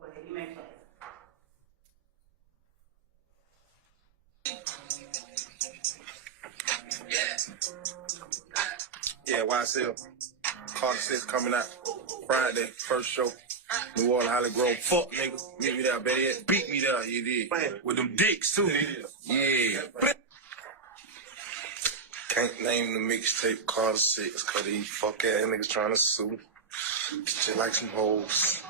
Go ahead, you may play. Yeah, YSL. Carter 6 coming out Friday, first show. New Orleans, Holly Grove. Fuck, nigga. Meet me there, better yet. Beat me there, you did. Man, with them dicks, too, nigga. Yeah. Can't name the mixtape Carter 6, cause these fuck ass niggas trying to sue. Shit like some hoes.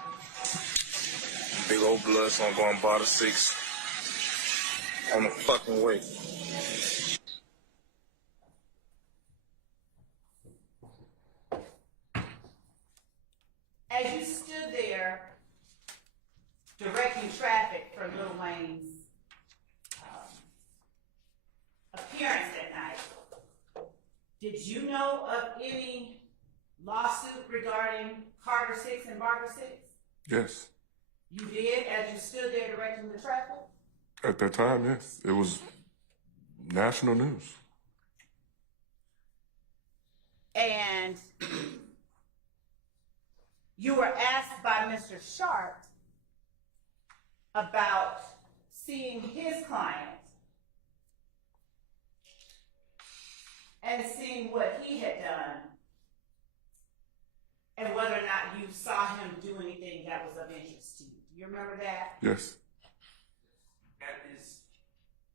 Big old blood, so I'm going bar the 6. On the fucking way. As you stood there directing traffic for Lil Wayne's appearance that night, did you know of any lawsuit regarding Carter 6 and Barber 6? Yes. You did as you stood there directing the traffic? At that time, yes. It was national news. And you were asked by Mr. Sharp about seeing his client and seeing what he had done and whether or not you saw him do anything that was of interest to you. Do you remember that? Yes. That is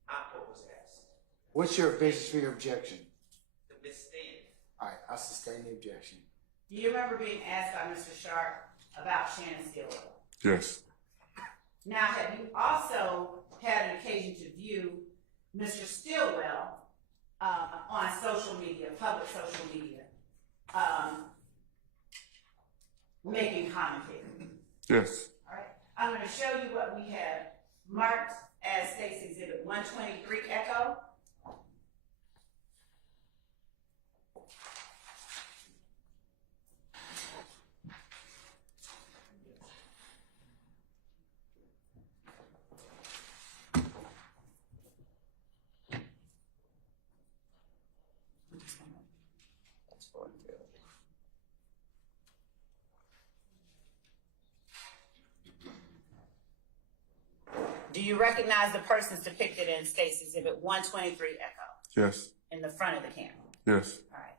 not what was asked. What's your basis for your objection? The misstatement. All right, I sustain the objection. Do you remember being asked by Mr. Sharp about Shannon Stillwell? Yes. Now, have you also had an occasion to view Mr. Stillwell on social media, public social media, making commentary? Yes. All right. I'm going to show you what we have marked as State's Exhibit 123 Echo. Do you recognize the persons depicted in State's Exhibit 123 Echo Yes. in the front of the camera? Yes. All right.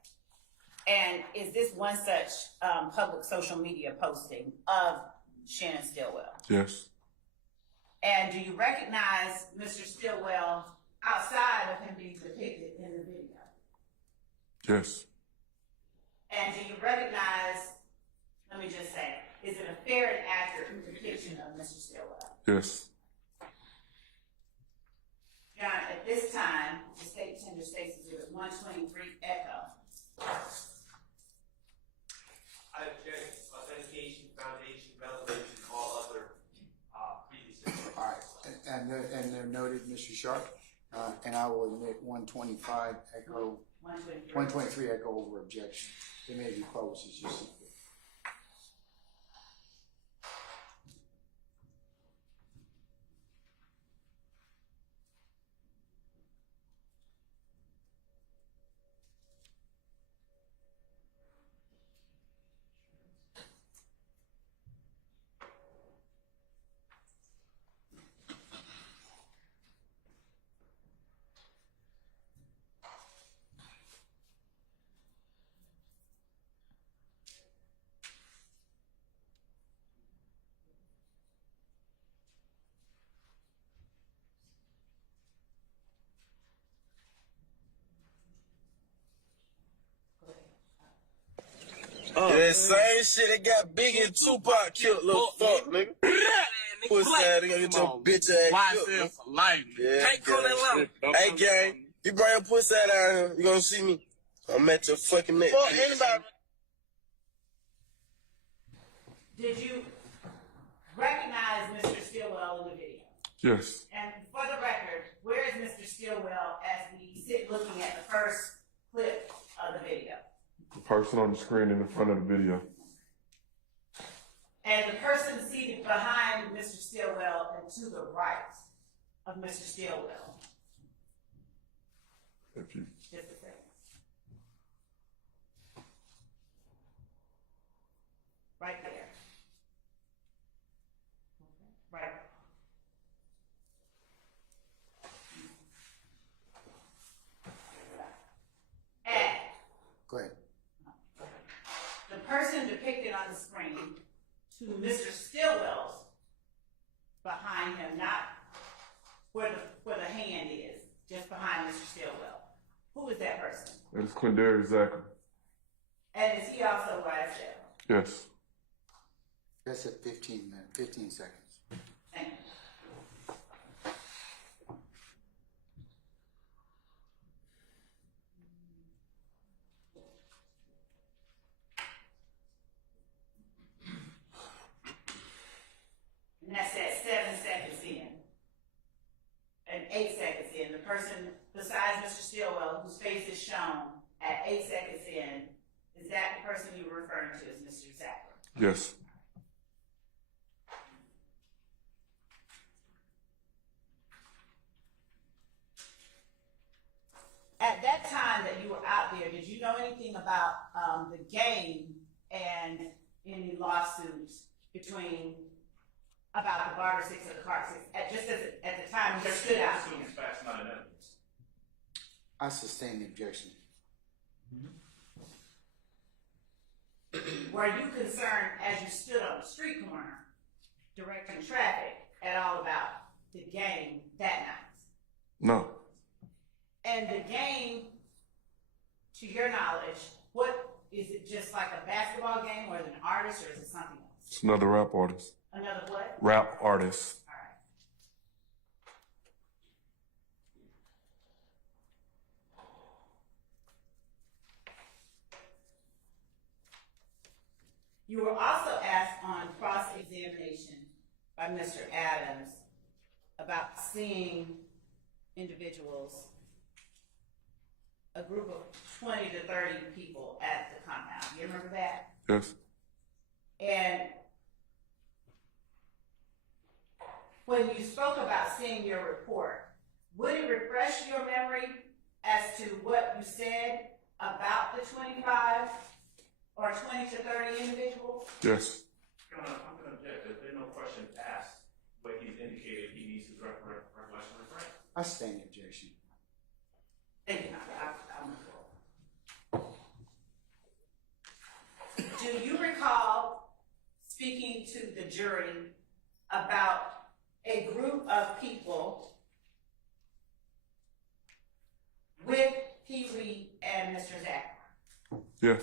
And is this one such public social media posting of Shannon Stillwell? Yes. And do you recognize Mr. Stillwell outside of him being depicted in the video? Yes. And do you recognize, let me just say, is it a fair and accurate depiction of Mr. Stillwell? Yes. John, at this time, the state tender State's Exhibit 123 Echo. I object authentication, foundation, relevance, and all other previous. All right, and they're noted, Mr. Sharp, and I will admit 125 echo, 123 echo over objection. It may be closed, as you see. That same shit that got Biggie and Tupac killed, little fuck, nigga. Pussy ass nigga, get your bitch ass killed. YSL for life. Yeah, hey, gang, you bring your pussy out here, you gonna see me. I'm at your fucking neck. Fuck anybody. Did you recognize Mr. Stillwell in the video? Yes. And for the record, where is Mr. Stillwell as we sit looking at the first clip of the video? The person on the screen in the front of the video. And the person seated behind Mr. Stillwell and to the right of Mr. Stillwell. If you Just a second. Right there. Right. And Go ahead. the person depicted on the screen to Mr. Stillwell's behind him, not where the hand is, just behind Mr. Stillwell. Who is that person? That is Quindarius Zachary. And is he also YSL? Yes. That's at 15 seconds. Thank you. And that's at 7 seconds in. And 8 seconds in. The person besides Mr. Stillwell, whose face is shown at 8 seconds in, is that the person you were referring to as Mr. Zachary? Yes. At that time that you were out there, did you know anything about the game and any lawsuits between about the barter six or the cart six? At the time you stood out there. Assumes facts, not an evidence. I sustain the objection. Were you concerned as you stood on the street corner directing traffic at all about the game that night? No. And the game, to your knowledge, what is it? Just like a basketball game, or is it an artist, or is it something else? It's another rap artist. Another what? Rap artist. All right. You were also asked on cross-examination by Mr. Adams about seeing individuals, a group of 20 to 30 people at the compound. You remember that? Yes. And when you spoke about seeing your report, would it refresh your memory as to what you said about the 25 or 20 to 30 individuals? Yes. I'm going to object. There's been no questions asked, but he's indicated he needs his recollection refreshed. I sustain the objection. Thank you. Do you recall speaking to the jury about a group of people with Pee Wee and Mr. Zachary? Yes.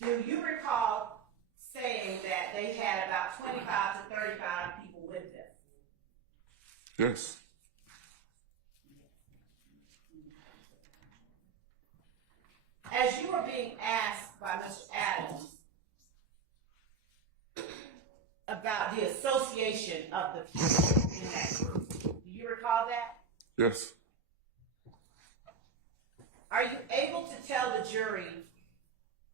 Do you recall saying that they had about 25 to 35 people with them? Yes. As you were being asked by Mr. Adams about the association of the people in that group, do you recall that? Yes. Are you able to tell the jury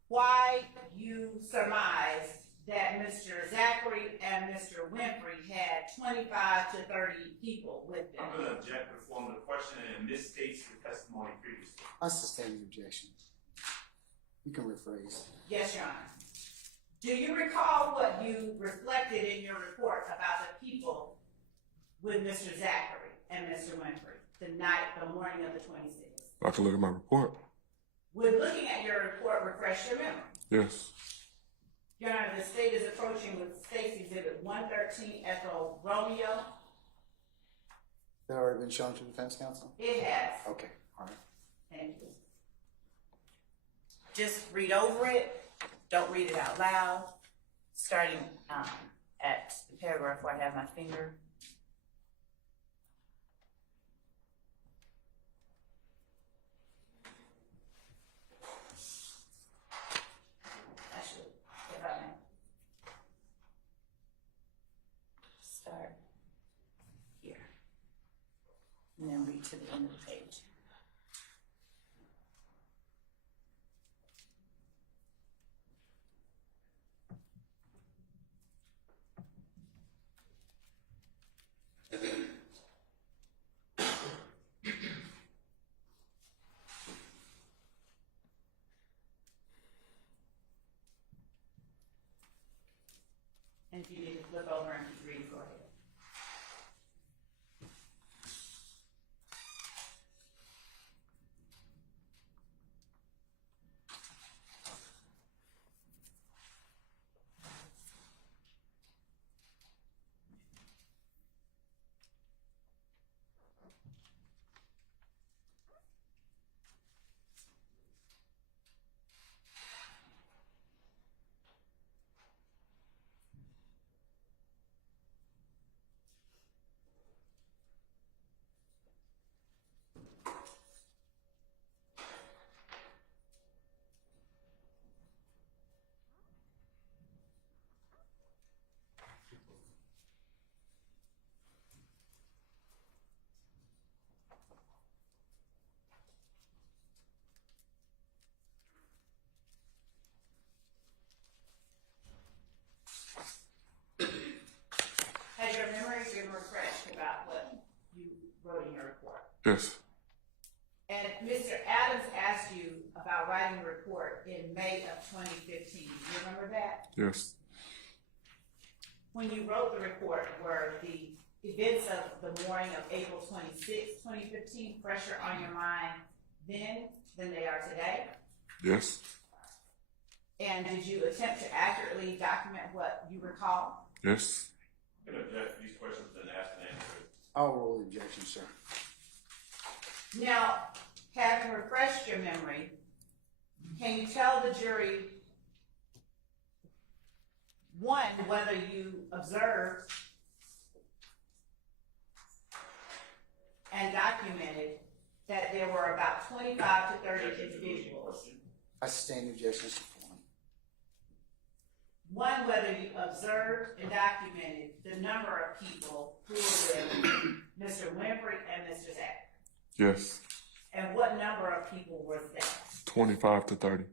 why you surmised that Mr. Zachary and Mr. Winfrey had 25 to 30 people with them? I'm going to object to the form of the question and misstates the testimony previously. I sustain the objection. You can rephrase. Yes, Your Honor. Do you recall what you reflected in your report about the people with Mr. Zachary and Mr. Winfrey the morning of the 26th? I can look at my report. Would looking at your report refresh your memory? Yes. Your Honor, the state is approaching with State's Exhibit 113 Echo Romeo. That already been shown to defense counsel? It has. Okay, all right. Thank you. just read over it. Don't read it out loud. Starting at the paragraph where I have my finger. Actually, if I may. Start here. And then read to the end of the page. And if you need to flip over and keep reading, go ahead. Has your memory been refreshed about what you wrote in your report? Yes. And Mr. Adams asked you about writing a report in May of 2015. You remember that? Yes. When you wrote the report, were the events of the morning of April 26, 2015 fresher on your mind then than they are today? Yes. And did you attempt to accurately document what you recall? Yes. I'm gonna object, these questions have been asked and answered. I'll roll the objection, sir. Now, having refreshed your memory, can you tell the jury, one, whether you observed and documented that there were about 25 to 30 individuals? I sustain the objection, Mr. Foreman. One, whether you observed and documented the number of people who were with Mr. Winfrey and Mr. Zach? Yes. And what number of people was that? 25 to 30.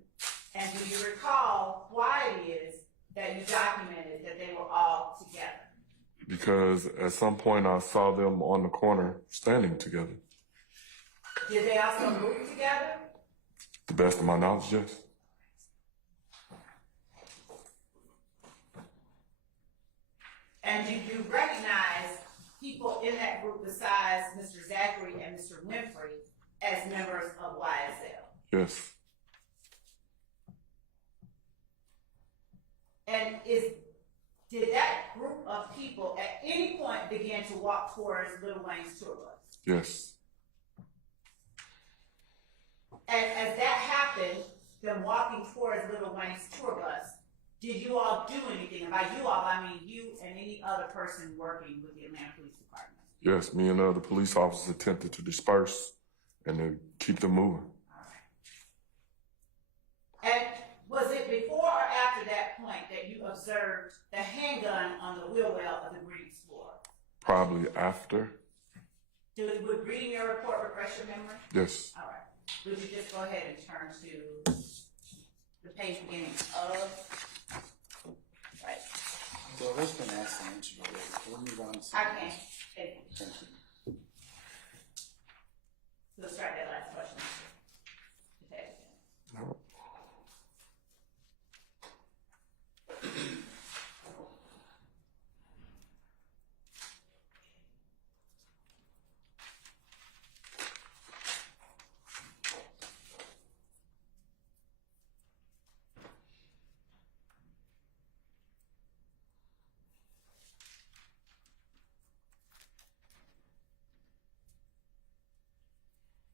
And do you recall why it is that you documented that they were all together? Because at some point I saw them on the corner standing together. Did they also move together? To the best of my knowledge, yes. And did you recognize people in that group besides Mr. Zachary and Mr. Winfrey as members of YSL? Yes. And did that group of people at any point begin to walk towards Lil Wayne's tour bus? Yes. And as that happened, them walking towards Lil Wayne's tour bus, did you all do anything? And by you all, I mean you and any other person working with the Atlanta Police Department. Yes, me and other police officers attempted to disperse and to keep them moving. All right. And was it before or after that point that you observed the handgun on the wheel well of the Greens floor? Probably after. Would reading your report refresh your memory? Yes. All right. Would you just go ahead and turn to the page beginning of, right? Well, that's been asked and answered already. Can we move on to I something can. else? Thank you. Thank you. So let's start that last question. Okay. No.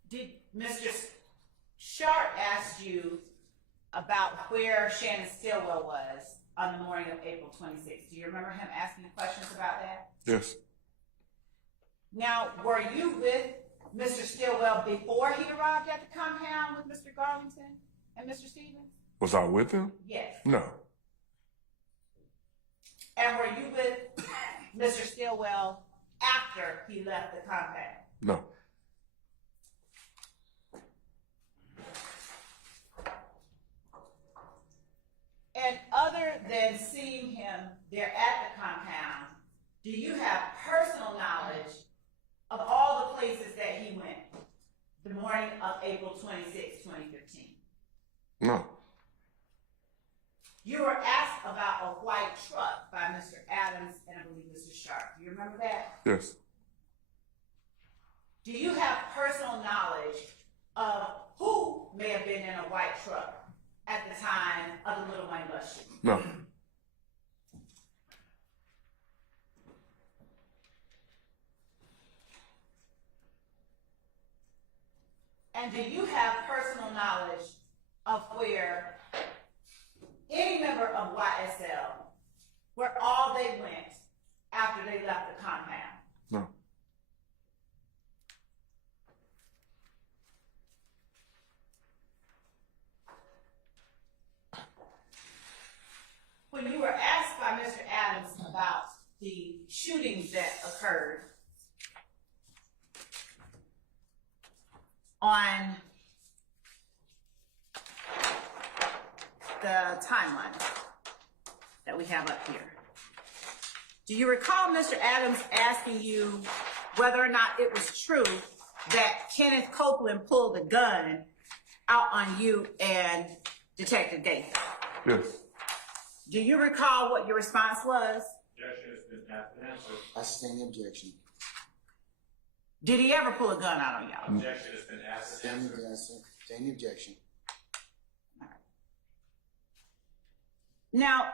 Did Mr. Sharp ask you about where Shannon Stillwell was on the morning of April 26th. Do you remember him asking you questions about that? Yes. Now, were you with Mr. Stillwell before he arrived at the compound with Mr. Garlington and Mr. Stevens? Was I with him? Yes. No. And were you with Mr. Stillwell after he left the compound? No. And other than seeing him there at the compound, do you have personal knowledge of all the places that he went the morning of April 26, 2015? No. You were asked about a white truck by Mr. Adams and I believe Mr. Sharp. Do you remember that? Yes. Do you have personal knowledge of who may have been in a white truck at the time of the Little Wayne bus shooting? No. And do you have personal knowledge of where any member of YSL, where all they went after they left the compound? No. When you were asked by Mr. Adams about the shootings that occurred on the timeline that we have up here, do you recall Mr. Adams asking you whether or not it was true that Kenneth Copeland pulled a gun out on you and Detective Gaither? Yes. Do you recall what your response was? Objection has been asked and answered. I sustain the objection. Did he ever pull a gun out on y'all? Objection has been asked and Sustain the answered. answer. Sustain the objection. Now,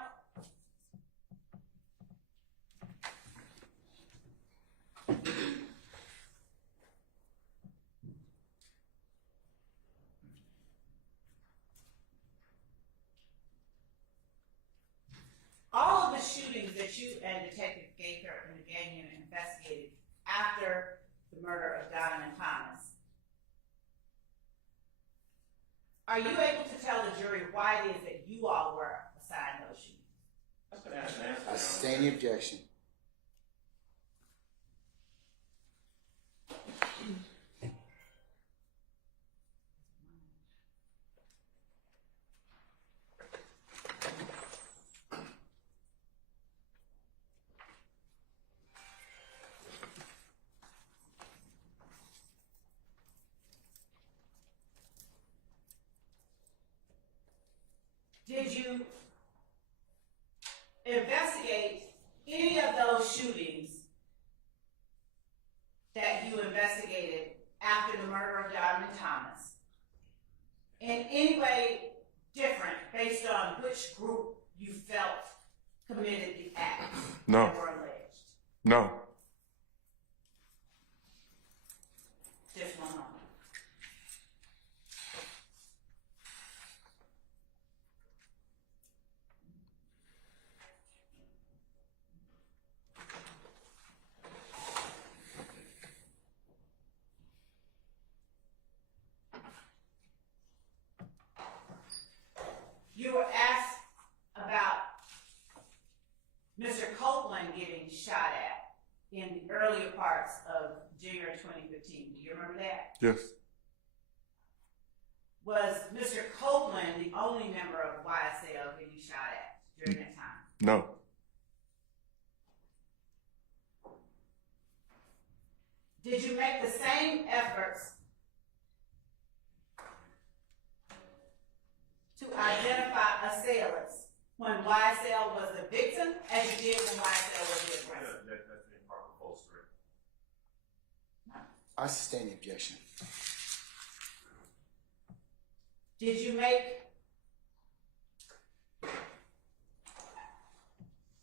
all of the shootings that you and Detective Gaither and the gang unit investigated after the murder of Donovan Thomas, are you able to tell the jury why it is that you all were assigned those shootings? That's been asked and answered. I sustain the objection. Did you investigate any of those shootings that you investigated after the murder of Donovan Thomas in any way different based on which group you felt committed the acts No. that were alleged? No. Just one moment. You were asked about Mr. Copeland getting shot at in the earlier parts of January 2015. Do you remember that? Yes. Was Mr. Copeland the only member of YSL getting shot at during that time? No. Did you make the same efforts to identify assailants when YSL was the victim as you did when YSL was the aggressor? That's the improper bolstering. I sustain the objection. Did you make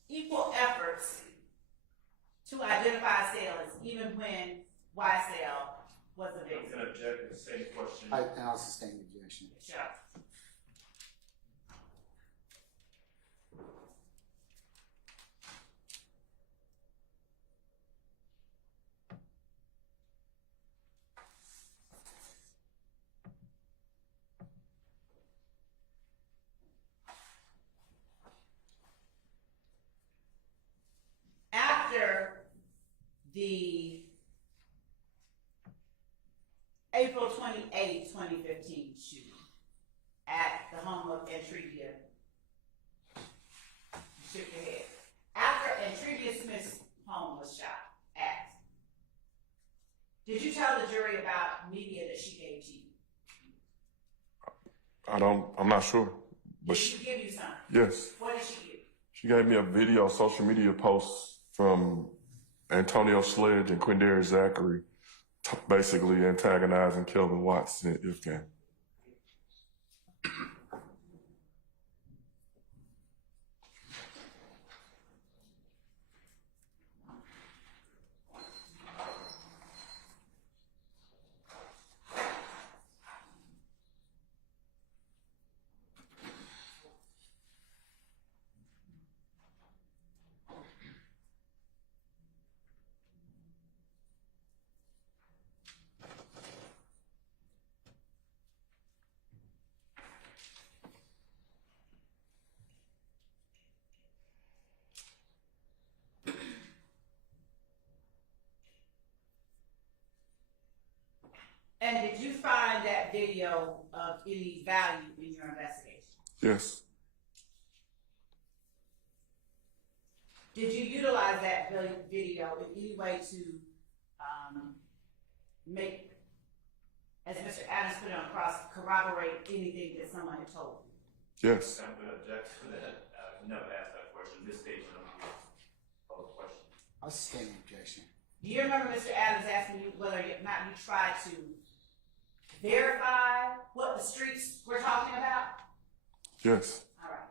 equal efforts to identify assailants even when YSL was the You victim? can object to the same question. I'll sustain the objection. Sure. 28, 2015 shooting at the home of Entrevia. You shook your head. After Entrevia Smith's home was shot at, did you tell the jury about media that she gave to you? I'm not sure. But Did she give you something? yes. What did she give? She gave me a video, social media post from Antonio Sledge and Quindarius Zachary, basically antagonizing Kelvin Watson at IFCAN. And did you find that video of any value in your investigation? Yes. Did you utilize that video in any way to make, as Mr. Adams put it on cross, corroborate anything that someone had told you? Yes. I'm going to object to that. I've never asked that question. This stage, I'm going to call the question. I'll sustain the objection. Do you remember Mr. Adams asking you whether or not you tried to verify what the streets were talking about? Yes. All right.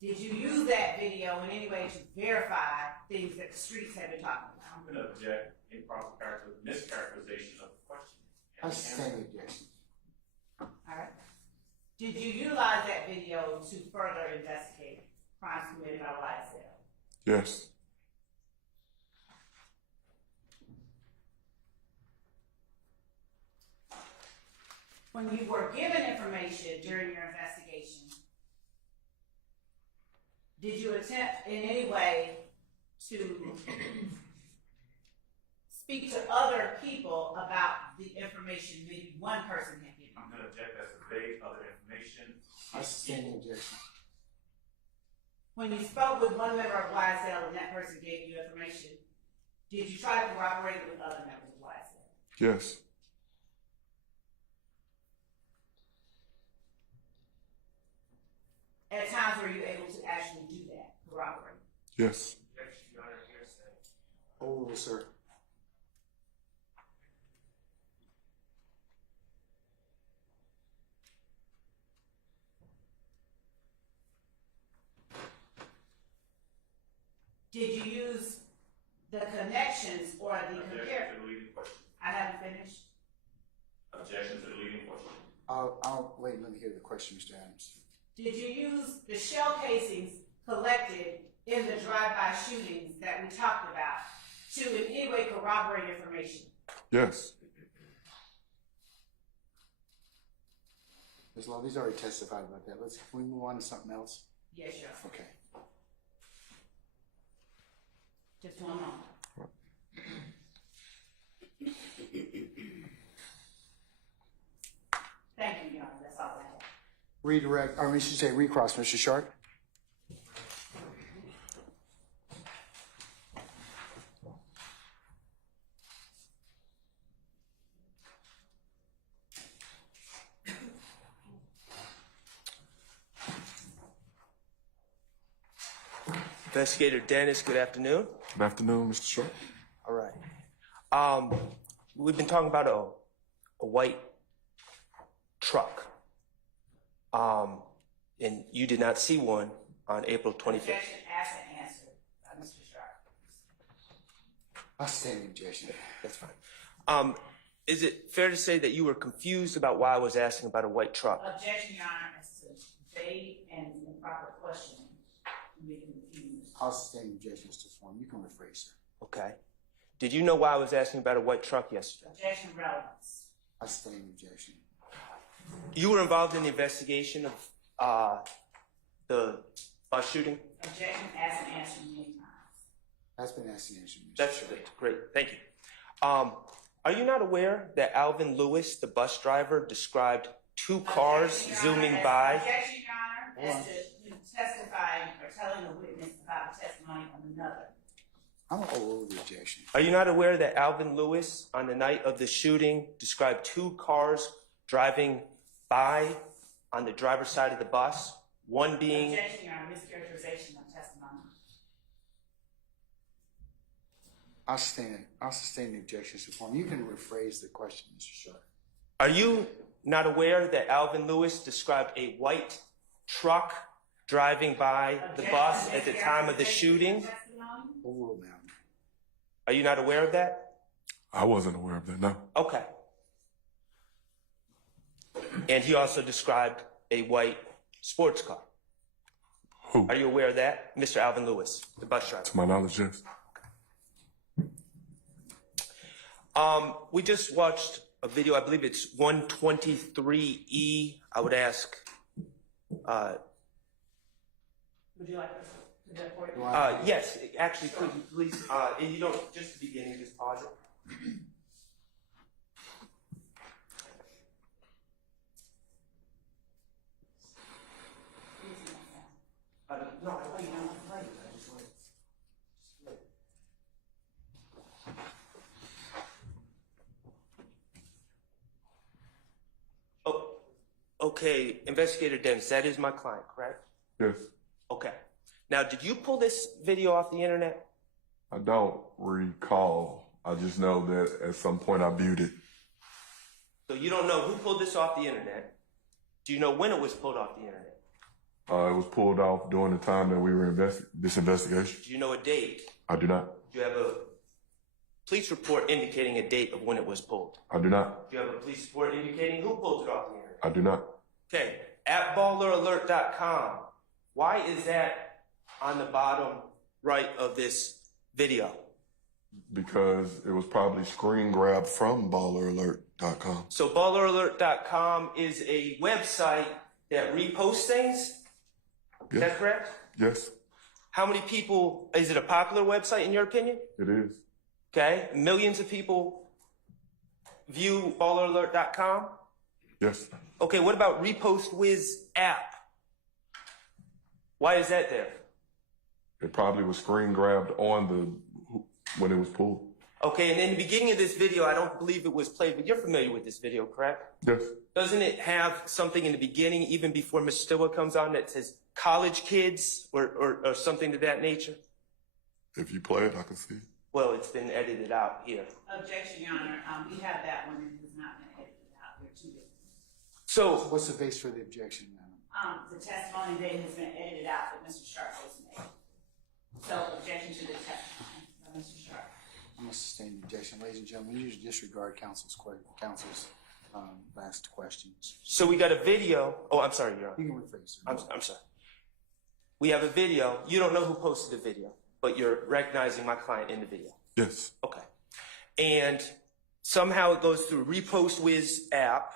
Did you use that video in any way to verify things that the streets had been talking about? I'm going to object improper mischaracterization of the question. I'll sustain the objection. All right. Did you utilize that video to further investigate crimes committed by YSL? Yes. When you were given information during your investigation, did you attempt in any way to speak to other people about the information maybe one person had given? I'm going to object as to vague other information. I'll sustain the objection. When you spoke with one member of YSL and that person gave you information, did you try to corroborate it with other members of YSL? Yes. At times were you able to actually do that, corroborate? Yes. Objection, Your Honor, hearsay. Oh, sir. Did you use the connections or the Objection compare? to the leading question. I haven't finished. Objection to the leading question. I'll wait and let me hear the question, Mr. Adams. Did you use the shell casings collected in the drive-by shootings that we talked about to in any way corroborate information? Yes. Ms. Lovey's already testified about that. Can we move on to something else? Yes, Your Honor. Okay. Just one moment. Thank you, Your Honor. That's all I have. Redirect, or we should say recross, Mr. Sharp. Investigator Dennis, good afternoon. Good afternoon, Mr. Sharp. All right. We've been talking about a white truck. And you did not see one on April 25th. Objection asked and answered by Mr. Sharp. I'll sustain the objection. That's fine. Is it fair to say that you were confused about why I was asking about a white truck? Objection, Your Honor, as to vague and improper questioning. You may be confused. I'll sustain the objection, Mr. Form. You can rephrase, sir. Okay. Did you know why I was asking about a white truck yesterday? Objection, relevance. I'll sustain the objection. You were involved in the investigation of the bus shooting? Objection asked and answered many times. That's been asked and answered, Mr. That's Sharp. great. Thank you. Are you not aware that Alvin Lewis, the bus driver, described two cars zooming by? Objection, Your Honor, as to you testifying or telling the witness about the testimony of another. I'm gonna overrule the objection. Are you not aware that Alvin Lewis, on the night of the shooting, described two cars driving by on the driver's side of the bus? One being... Objection, Your Honor, mischaracterization of testimony. I'll sustain the objection, Mr. Foreman. You can rephrase the question, Mr. Sharp. Are you not aware that Alvin Lewis described a white truck driving by the bus at the time of the shooting? Overrule, ma'am. Are you not aware of that? I wasn't aware of that, no. Okay. And he also described a white sports car. Who? Are you aware of that? Mr. Alvin Lewis, the bus driver. To my knowledge, yes. We just watched a video, I believe it's 123E. I would ask, Would you like us to do that for you? yes, actually, could you please, and you don't, just the beginning, just pause it. No, I thought you wanted to play it. I just wanted to play it. Oh, okay, Investigator Dennis, that is my client, correct? Yes. Okay. Now, did you pull this video off the internet? I don't recall. I just know that at some point I viewed it. So you don't know who pulled this off the internet. Do you know when it was pulled off the internet? It was pulled off during the time that we were this investigation. Do you know a date? I do not. Do you have a police report indicating a date of when it was pulled? I do not. Do you have a police report indicating who pulled it off the internet? I do not. Okay, at balleralert.com. Why is that on the bottom right of this video? Because it was probably screen grabbed from balleralert.com. So balleralert.com is a website that reposts things? Is that correct? Yes, How many people, is it a popular website in your opinion? it is. Okay, millions of people view balleralert.com? Yes. Okay, what about Repost Wiz app? Why is that there? It probably was screen grabbed when it was pulled. Okay, and in the beginning of this video, I don't believe it was played, but you're familiar with this video, correct? Yes. Doesn't it have something in the beginning, even before Ms. Stillwell comes on, that says college kids or something to that nature? If you play it, I can see. Well, it's been edited out here. Objection, Your Honor, we have that one, and it has not been edited out. There are two different. So, What's the base for the objection, madam? The testimony that has been edited out that Mr. Sharp has made. So, objection to the testimony of Mr. Sharp. I'm gonna sustain the objection. Ladies and gentlemen, you should disregard counsel's last questions. so we got a video. Oh, I'm sorry, Your Honor. You can rephrase, sir. I'm sorry. We have a video. You don't know who posted the video, but you're recognizing my client in the video. Yes. Okay. And somehow it goes through Repost Wiz app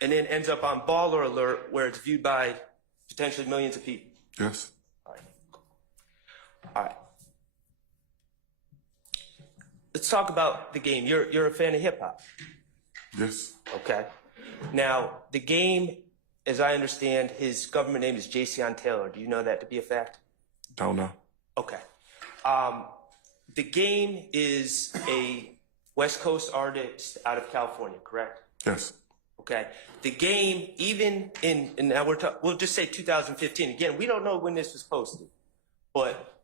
and then ends up on Baller Alert where it's viewed by potentially millions of people. Yes. All right. All right. Let's talk about the game. You're a fan of hip hop. Yes. Okay. Now, the game, as I understand, his government name is Jason Taylor. Do you know that to be a fact? Don't know. Okay. The game is a West Coast artist out of California, correct? Yes. Okay. The game, even in now we'll just say 2015. Again, we don't know when this was posted, but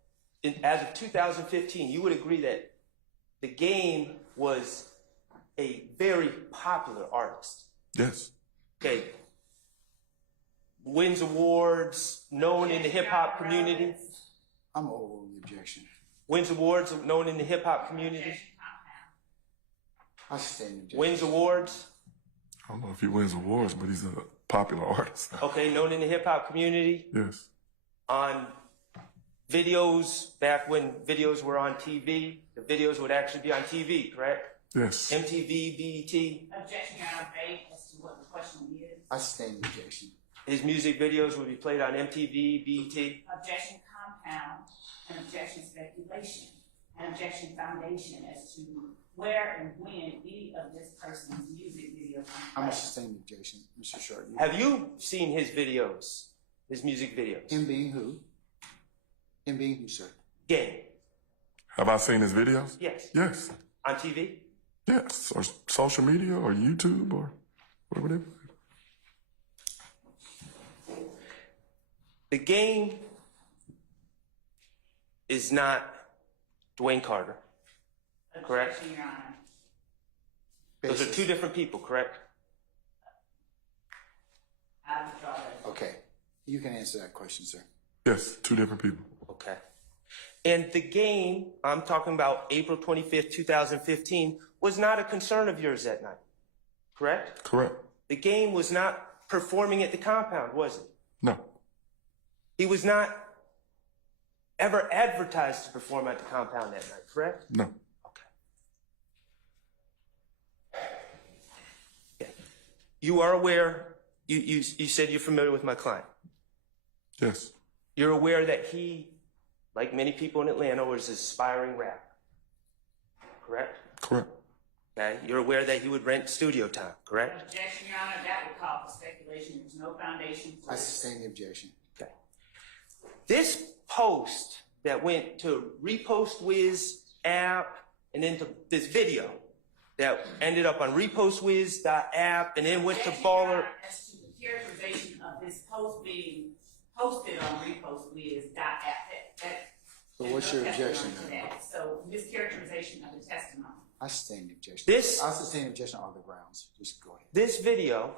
as of 2015, you would agree that the game was a very popular artist. Yes. Okay. Wins awards, known in the hip hop community. I'm gonna overrule the objection. Wins awards, known in the hip hop community. I sustain the objection. Wins awards. I don't know if he wins awards, but he's a popular artist. Okay, known in the hip hop community. Yes. On videos, back when videos were on TV, the videos would actually be on TV, correct? Yes. MTV, BET. Objection, Your Honor, vague as to what the question is. I sustain the objection. His music videos would be played on MTV, BET. Objection, compound, and objection, speculation. an objection foundation as to where and when any of this person's music videos. I'm gonna sustain the objection, Mr. Short. Have you seen his videos, his music videos? Him being who? Him being who, sir? Game. Have I seen his videos? Yes. Yes. On TV? Yes. Or social media or YouTube or whatever. The Game is not Dwayne Carter. Correct. Objection, Your Honor. Those are two different people, correct? I withdraw that. Okay, you can answer that question, sir. Yes, two different people. Okay. And The Game, I'm talking about April 25th, 2015, was not a concern of yours that night, correct? Correct. The Game was not performing at the compound, was it? No. He was not ever advertised to perform at the compound that night, correct? No. Okay. You are aware, you said you're familiar with my client. Yes. You're aware that he, like many people in Atlanta, was an aspiring rapper, correct? Correct. Okay. You're aware that he would rent studio time, correct? Objection, Your Honor, that would call for speculation. There's no foundation for I it. sustain the objection. Okay. This post that went to Repost Wiz app and then to this video that ended up on repostwiz.app and then went to Objection, Your Baller. Honor, as to the characterization of this post being posted on repostwiz.app. So what's your objection, then? So mischaracterization of the testimony. I sustain the objection. This- I sustain the objection on the grounds. Just go ahead. This video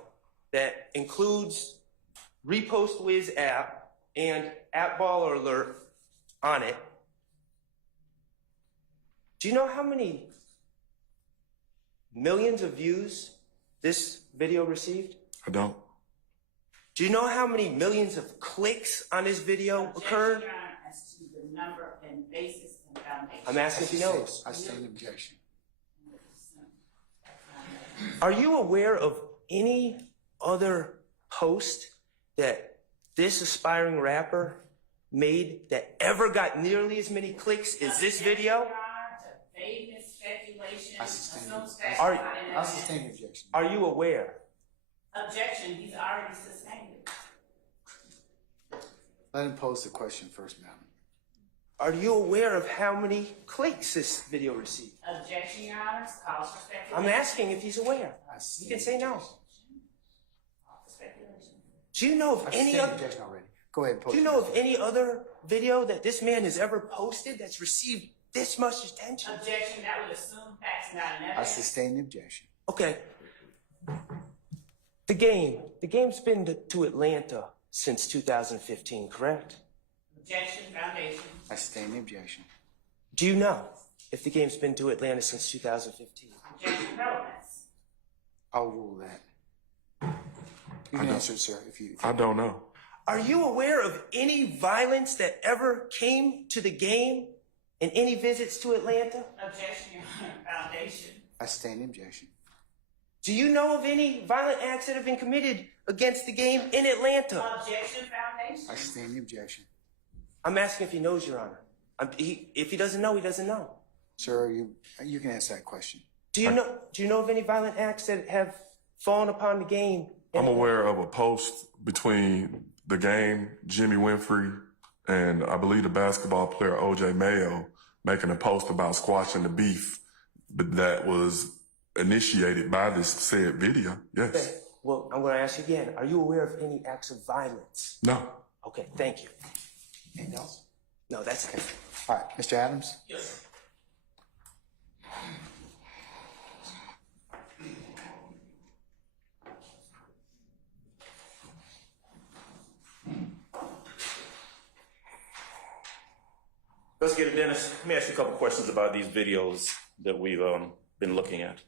that includes Repost Wiz app and at Baller Alert on it. Do you know how many millions of views this video received? I don't. Do you know how many millions of clicks on this video occurred? Objection, Your Honor, as to the number and basis and foundation. I'm asking if he knows. I sustain the objection. Are you aware of any other post that this aspiring rapper made that ever got nearly as many clicks as this video? Your Honor, to vagueness, speculation, I sustain assumed it. facts, Are- not I evidence. sustain the objection. Are you aware? Objection, he's already sustained it. Let him pose the question first, madam. Are you aware of how many clicks this video received? Objection, Your Honor, calls for speculation. I'm asking if he's aware. I You sustain can the say no. objection. Calls for speculation. Do you know of I any sustain the other? objection already. Go ahead and pose Do you it. know of any other video that this man has ever posted that's received this much attention? Objection, that would assume facts, not an I evidence. sustain the objection. Okay. The game's been to Atlanta since 2015, correct? Objection, foundation. I sustain the objection. Do you know if the game's been to Atlanta since 2015? Objection, relevance. I'll rule that. You can answer it, sir, if you. I don't know. Are you aware of any violence that ever came to the game in any visits to Atlanta? Objection, Your Honor, foundation. I sustain the objection. Do you know of any violent acts that have been committed against the game in Atlanta? Objection, foundation. I sustain the objection. I'm asking if he knows, Your Honor. If he doesn't know, he doesn't know. Sir, you can answer that question. Do you know of any violent acts that have fallen upon the game? I'm aware of a post between the Game, Jimmy Winfrey, and I believe the basketball player O.J. Mayo making a post about squashing the beef, but that was initiated by this said video. Yes. Okay. Well, I'm going to ask you again. Are you aware of any acts of violence? No. Okay, thank you. Anything else? No, that's okay. All right, Mr. Adams? Yes, sir. Let's get it, Dennis. Let me ask you a couple questions about these videos that we've been looking at.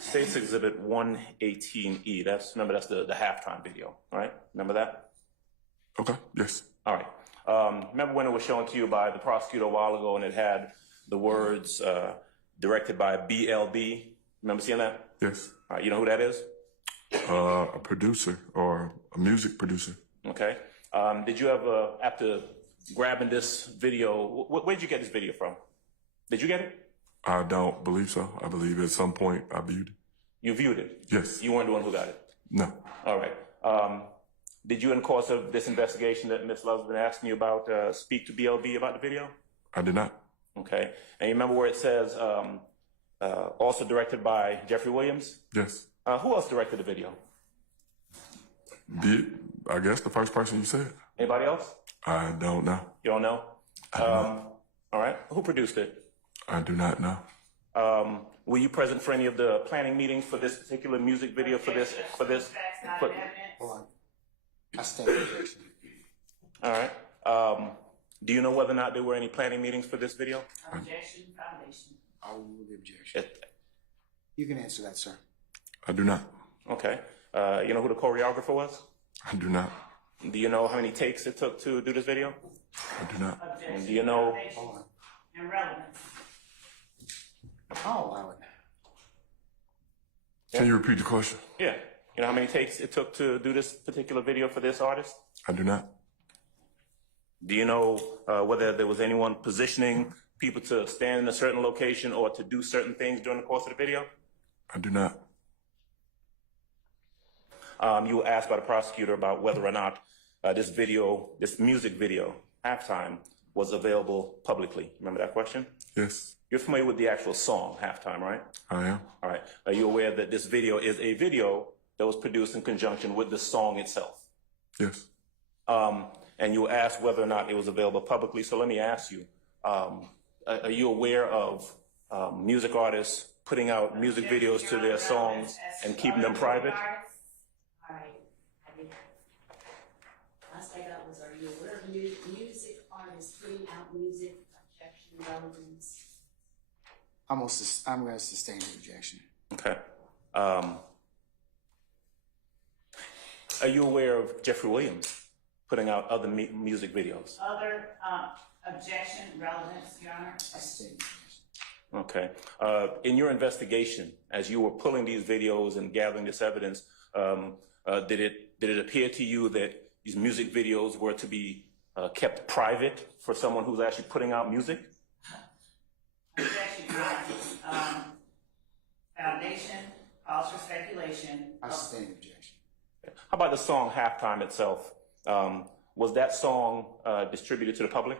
States Exhibit 118E. Remember that's the halftime video, right? Remember that? Okay. Yes. All right. Remember when it was shown to you by the prosecutor a while ago and it had the words directed by BLB? Remember seeing that? Yes. All right. You know who that is? A producer or a music producer. Okay. Did you ever, after grabbing this video, where'd you get this video from? Did you get it? I don't believe so. I believe at some point I viewed it. You viewed it? Yes. You weren't the one who got it? No. All right. Did you, in the course of this investigation that Ms. Love's been asking you about, speak to BLB about the video? I did not. Okay. And you remember where it says, also directed by Jeffrey Williams? Yes. Who else directed the video? I guess the first person you said. Anybody else? I don't know. You don't know? All right. Who produced it? I do not know. Were you present for any of the planning meetings for this particular music video for this? Hold on. I stand objection. All right. Do you know whether or not there were any planning meetings for this video? Objection, foundation. I will rule the objection. It, You can answer that, sir. I do not. okay. You know who the choreographer was? I do not. Do you know how many takes it took to do this video? I do not. Objection, Do you know? foundation, Hold on. and relevance. I'll allow it. Can you repeat the question? Yeah. You know how many takes it took to do this particular video for this artist? I do not. Do you know whether there was anyone positioning people to stand in a certain location or to do certain things during the course of the video? I do not. You were asked by the prosecutor about whether or not this music video, Halftime, was available publicly. Remember that question? Yes, You're familiar with the actual song, Halftime, right? I am. All right. Are you aware that this video is a video that was produced in conjunction with the song itself? Yes. And you were asked whether or not it was available publicly. So let me ask you, are you aware of music artists putting out music videos to their songs and keeping them private? All right. Last I got was, are you aware of music artists putting out music, objection, relevance? I'm going to sustain the objection. Okay. Are you aware of Jeffrey Williams putting out other music videos? Other, objection, relevance, Your Honor. I sustain the Okay. objection. In your investigation, as you were pulling these videos and gathering this evidence, did it appear to you that these music videos were to be kept private for someone who's actually putting out music? Objection, Your Honor. Foundation, calls for speculation. I sustain the objection. How about the song Halftime itself? Was that song distributed to the public?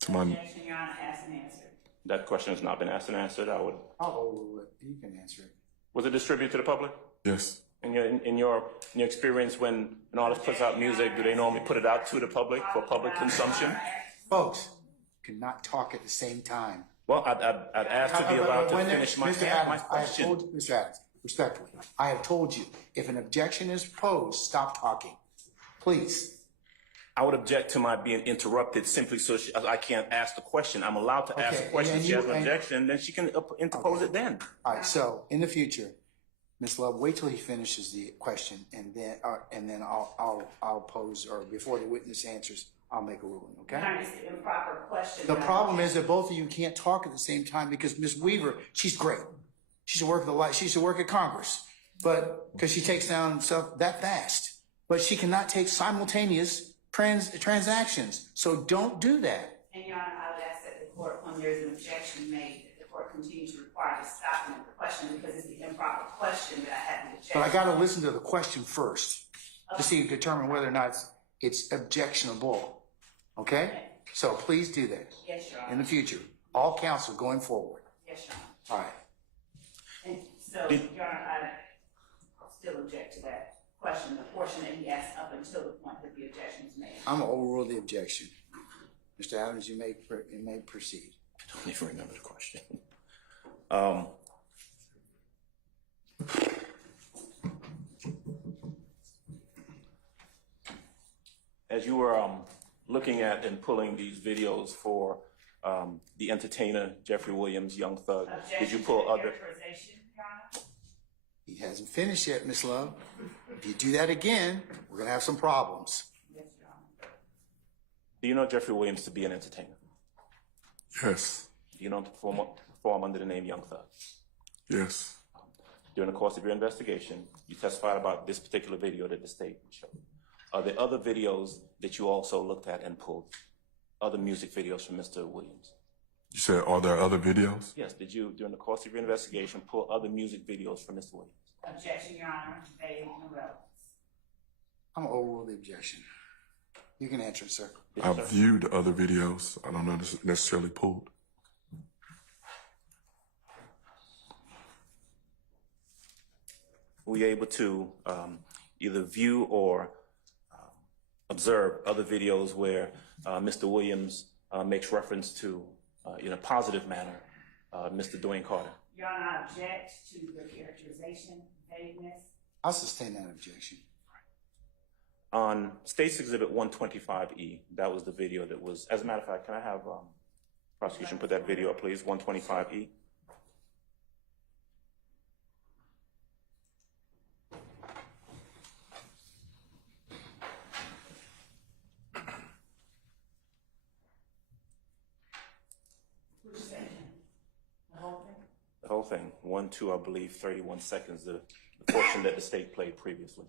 To my Objection, Your Honor, asked and answered. That question has not been asked and answered. I'll overrule it. You can answer it. Was it distributed to the public? yes. In your experience, when an artist puts out music, do they normally put it out to the public for public consumption? Folks, cannot talk at the same time. Well, I'd ask to be allowed to finish my Mr. Adams, question. I have told Mr. Adams, respectfully, I have told you, if an objection is posed, stop talking. Please. I would object to my being interrupted simply so I can't ask the question. I'm allowed to ask Okay, a question. and If she has an you- objection, then she can interpose it then. All right, so in the future, Ms. Love, wait till he finishes the question, and then I'll pose, or before the witness answers, I'll make a ruling, okay? Your Honor, it's the improper question. The problem is that both of you can't talk at the same time because Ms. Weaver, she's great. She should work at Congress, but because she takes down stuff that fast, but she cannot take simultaneous transactions. So don't do that. And Your Honor, I would ask that the court, when there's an objection made, that the court continue to require the stopping of the question because it's the improper question that I have to object. But I got to listen to the question first to determine whether or not it's objectionable. Okay? So please do that Yes, Your in Honor. the future. All counsel going forward. Yes, Your Honor. All right. And so, Your Honor, I still object to that question, the portion that he asked up until the point that the objection was made. I'm going to overrule the objection. Mr. Adams, you may proceed. I don't even remember the question. As you were looking at and pulling these videos for the entertainer Jeffrey Williams, Young Thug, did you pull other? Characterization, Your Honor? He hasn't finished yet, Miss Love. If you do that again, we're going to have some problems. Yes, Your Honor. Do you know Jeffrey Williams to be an entertainer? Yes. Do you know him to perform under the name Young Thug? Yes. During the course of your investigation, you testified about this particular video that the state showed. Are there other videos that you also looked at and pulled? Other music videos from Mr. Williams? You said, are there other videos? Yes. Did you, during the course of your investigation, pull other music videos from Mr. Williams? Objection, Your Honor, they no relevance. I'm gonna overrule the objection. You can answer it, sir. Yes, I've sir. viewed other videos. I don't know necessarily pulled. Were you able to either view or observe other videos where Mr. Williams makes reference to, in a positive manner, Mr. Dwayne Carter? Your Honor, I object to the characterization, vagueness. I'll sustain that objection. On State's Exhibit 125E, that was the video that was, as a matter of fact, can I have prosecution put that video up, please? 125E. Which section? The whole thing? The whole thing, 1, 2, I believe, 31 seconds, the portion that the state played previously.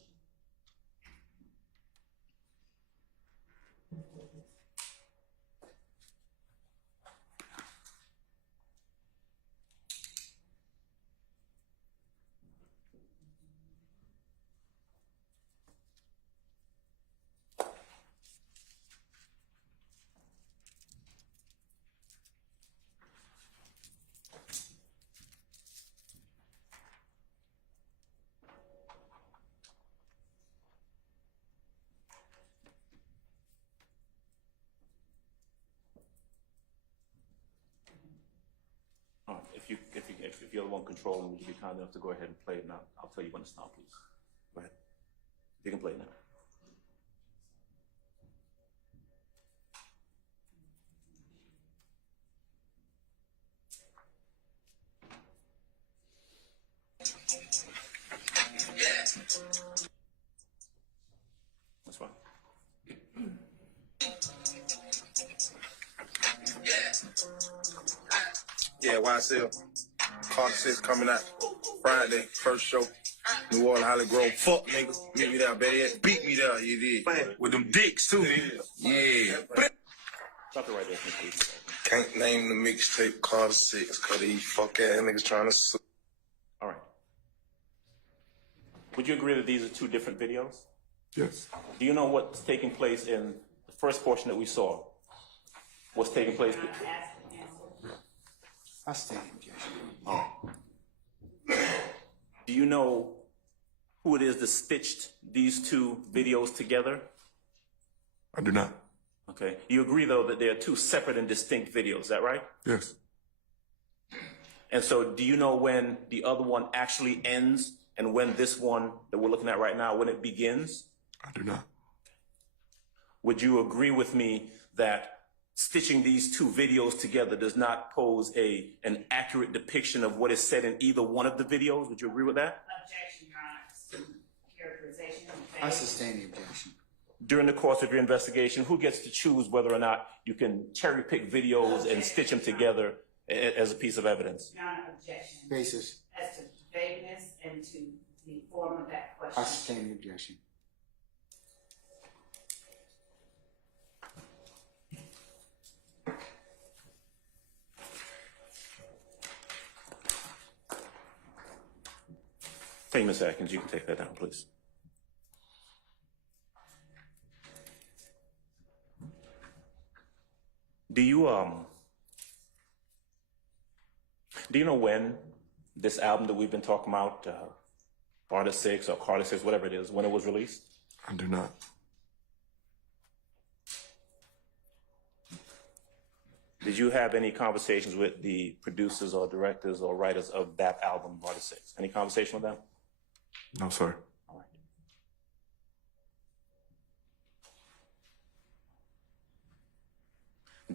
If you're the one controlling, would you be kind enough to go ahead and play it now? I'll tell you when to stop, please. Go ahead. You can play it now. That's fine. Yeah, YSL. Carter 6 coming out Friday, first show. New Orleans, Holly Grove. Fuck, nigga. Meet me there, better beat me there, you did. With them dicks, too, nigga. Yeah. Stop it right there, please. Can't name the mixtape Carter 6, cause these fuck ass niggas trying to sue. All right. Would you agree that these are two different videos? Yes. Do you know what's taking place in the first portion that we saw? What's taking place? Your Honor, ask and answer. I sustain the objection. Do you know who it is that stitched these two videos together? I do not. Okay. You agree, though, that they are two separate and distinct videos, is that right? Yes. And so do you know when the other one actually ends and when this one that we're looking at right now, when it begins? I do not. Would you agree with me that stitching these two videos together does not pose an accurate depiction of what is said in either one of the videos? Would you agree with that? Objection, Your Honor, characterization, I vagueness. sustain the objection. During the course of your investigation, who gets to choose whether or not you can cherry pick videos and stitch them together as a piece of evidence? Your Honor, objection. Basis. As to vagueness and to the form of that I question. sustain the objection. Thank you, Ms. Atkins. You can take that down, please. Do you know when this album that we've been talking about, Carter 6 or Carter 6, whatever it is, when it was released? I do not. Did you have any conversations with the producers or directors or writers of that album, Carter 6? Any conversation with them? No, sir. All right.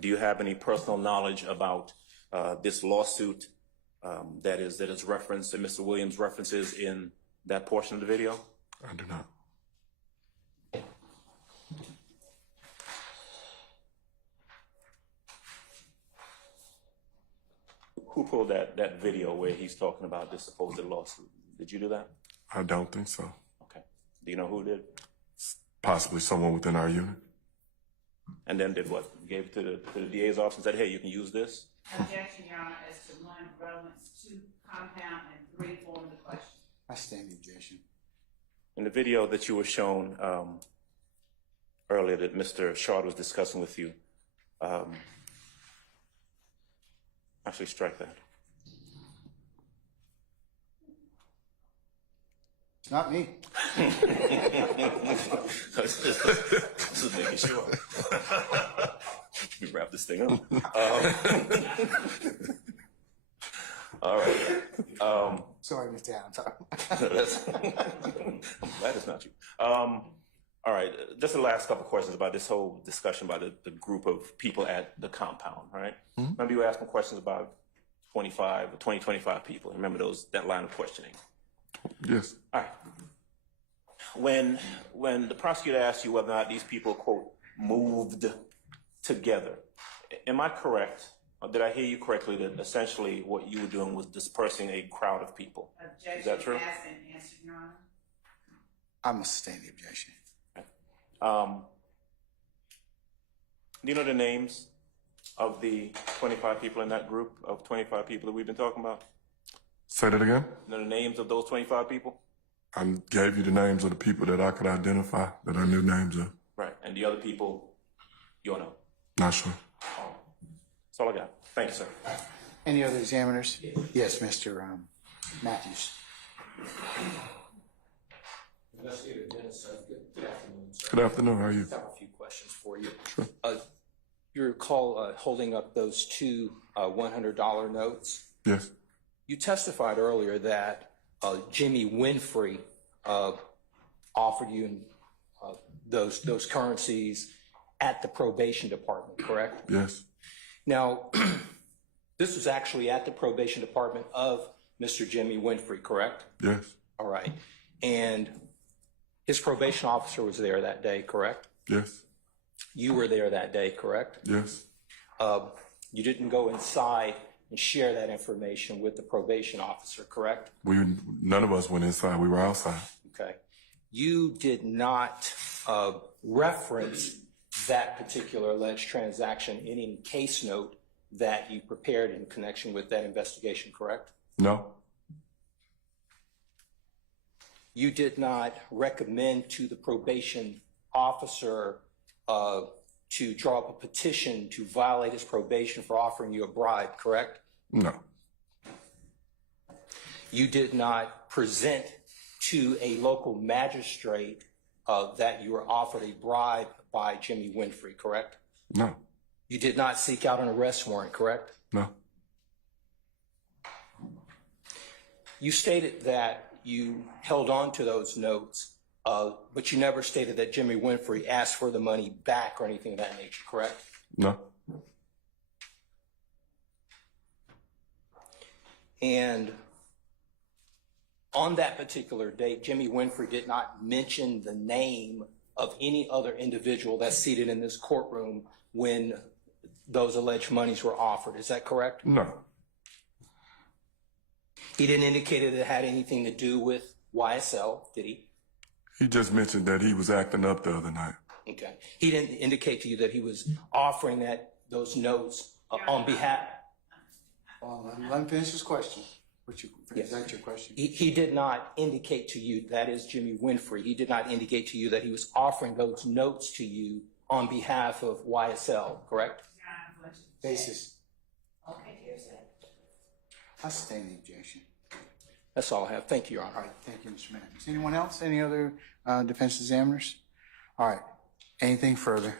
Do you have any personal knowledge about this lawsuit that is referenced, that Mr. Williams references in that portion of the video? I do not. Who pulled that video where he's talking about this supposed lawsuit? Did you do that? I don't think so. Okay. Do you know who did? Possibly someone within our unit. And then did what? Gave it to the DA's office and said, hey, you can use this? Objection, Your Honor, as to 1, relevance, 2, compound, and 3, form of the question. I stand the objection. In the video that you were shown earlier that Mr. Shard was discussing with you, actually strike that. It's not me. Just making sure. We wrap this thing up. All right. Sorry, Mr. Allen. I'm glad it's not you. All right. Just the last couple questions about this whole discussion about the group of people at the compound, right? Remember you were asking questions about 25 people. Remember that line of questioning? Yes. All right. When the prosecutor asked you whether or not these people, quote, moved together, am I correct, or did I hear you correctly, that essentially what you were doing was dispersing a crowd of people? Objection Is that true? asked and answered, Your Honor. I must sustain the objection. Do you know the names of the 25 people in that group of 25 people that we've been talking about? Say that again? You know the names of those 25 people? I gave you the names of the people that I could identify, that I knew names of. Right. And the other people, you don't know? Not sure. That's all I got. Thank you, sir. Any other examiners? Yes, Mr. Matthews. Investigator Dennis, good afternoon, sir. Good afternoon. How are you? I have a few questions for you. Sure. You recall holding up those two $100 notes? Yes. You testified earlier that Jimmy Winfrey offered you those currencies at the probation department, correct? Yes. Now, this was actually at the probation department of Mr. Jimmy Winfrey, correct? Yes. All right. And his probation officer was there that day, correct? Yes. You were there that day, correct? Yes. You didn't go inside and share that information with the probation officer, correct? None of us went inside. We were outside. Okay. You did not reference that particular alleged transaction in any case note that you prepared in connection with that investigation, correct? No. You did not recommend to the probation officer to draw up a petition to violate his probation for offering you a bribe, correct? No. You did not present to a local magistrate that you were offered a bribe by Jimmy Winfrey, correct? No. You did not seek out an arrest warrant, correct? No. You stated that you held on to those notes, but you never stated that Jimmy Winfrey asked for the money back or anything of that nature, correct? No. And on that particular date, Jimmy Winfrey did not mention the name of any other individual that's seated in this courtroom when those alleged monies were offered. Is that correct? No. He didn't indicate that it had anything to do with YSL, did he? He just mentioned that he was acting up the other night. Okay. He didn't indicate to you that he was offering those notes on behalf. Well, let him finish his question. Yes. Is that your question? He did not indicate to you, that is Jimmy Winfrey, he did not indicate to you that he was offering those notes to you on behalf of YSL, correct? Basis. Okay, here's that. I sustain the objection. That's all I have. Thank you, Your Honor. All right, thank you, Mr. Matthews. Anyone else? Any other defense examiners? All right. Anything further?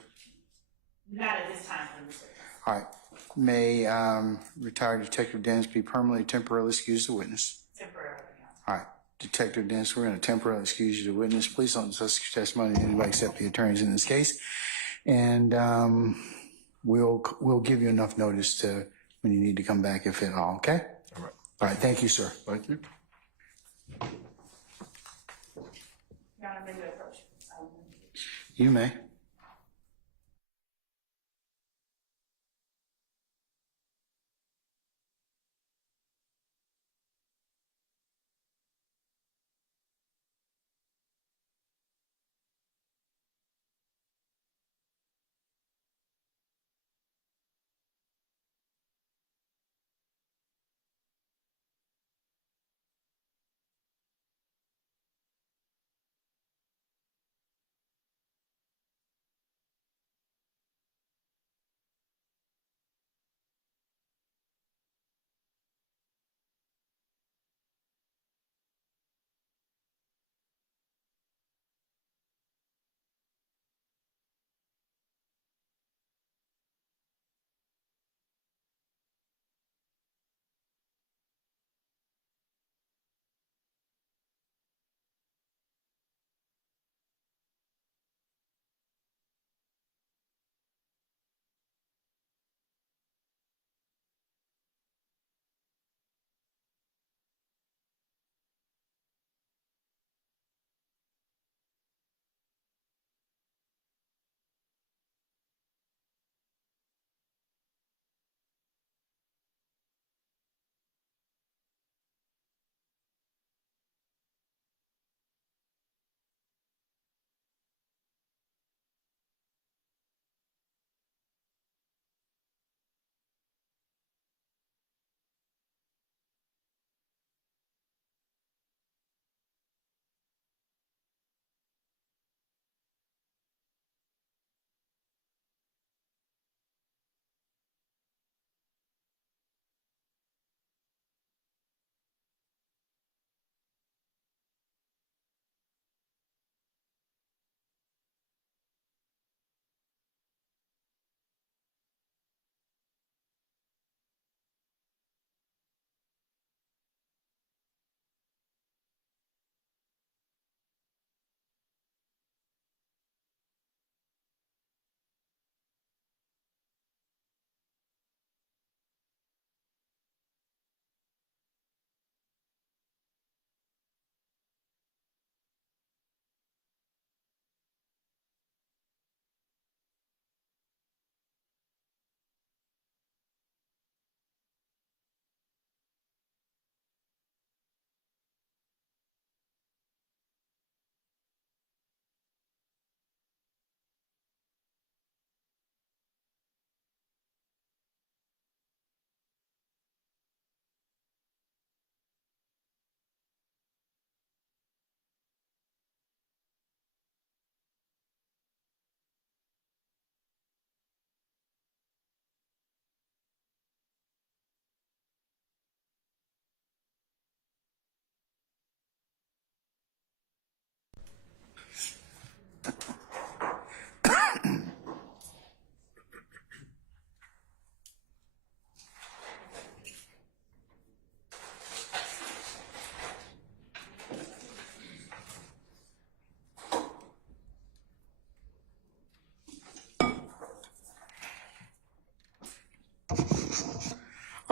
Not at this time, Mr. All right. May retired Detective Dennis be permanently temporarily excused as a witness? Temporarily. All right. Detective Dennis, we're going to temporarily excuse you as a witness. Please don't discuss your testimony to anybody except the attorneys in this case. And we'll give you enough notice to when you need to come back, if at all, okay? All right. All right. Thank you, sir. Thank you. Your Honor, may we approach? You may.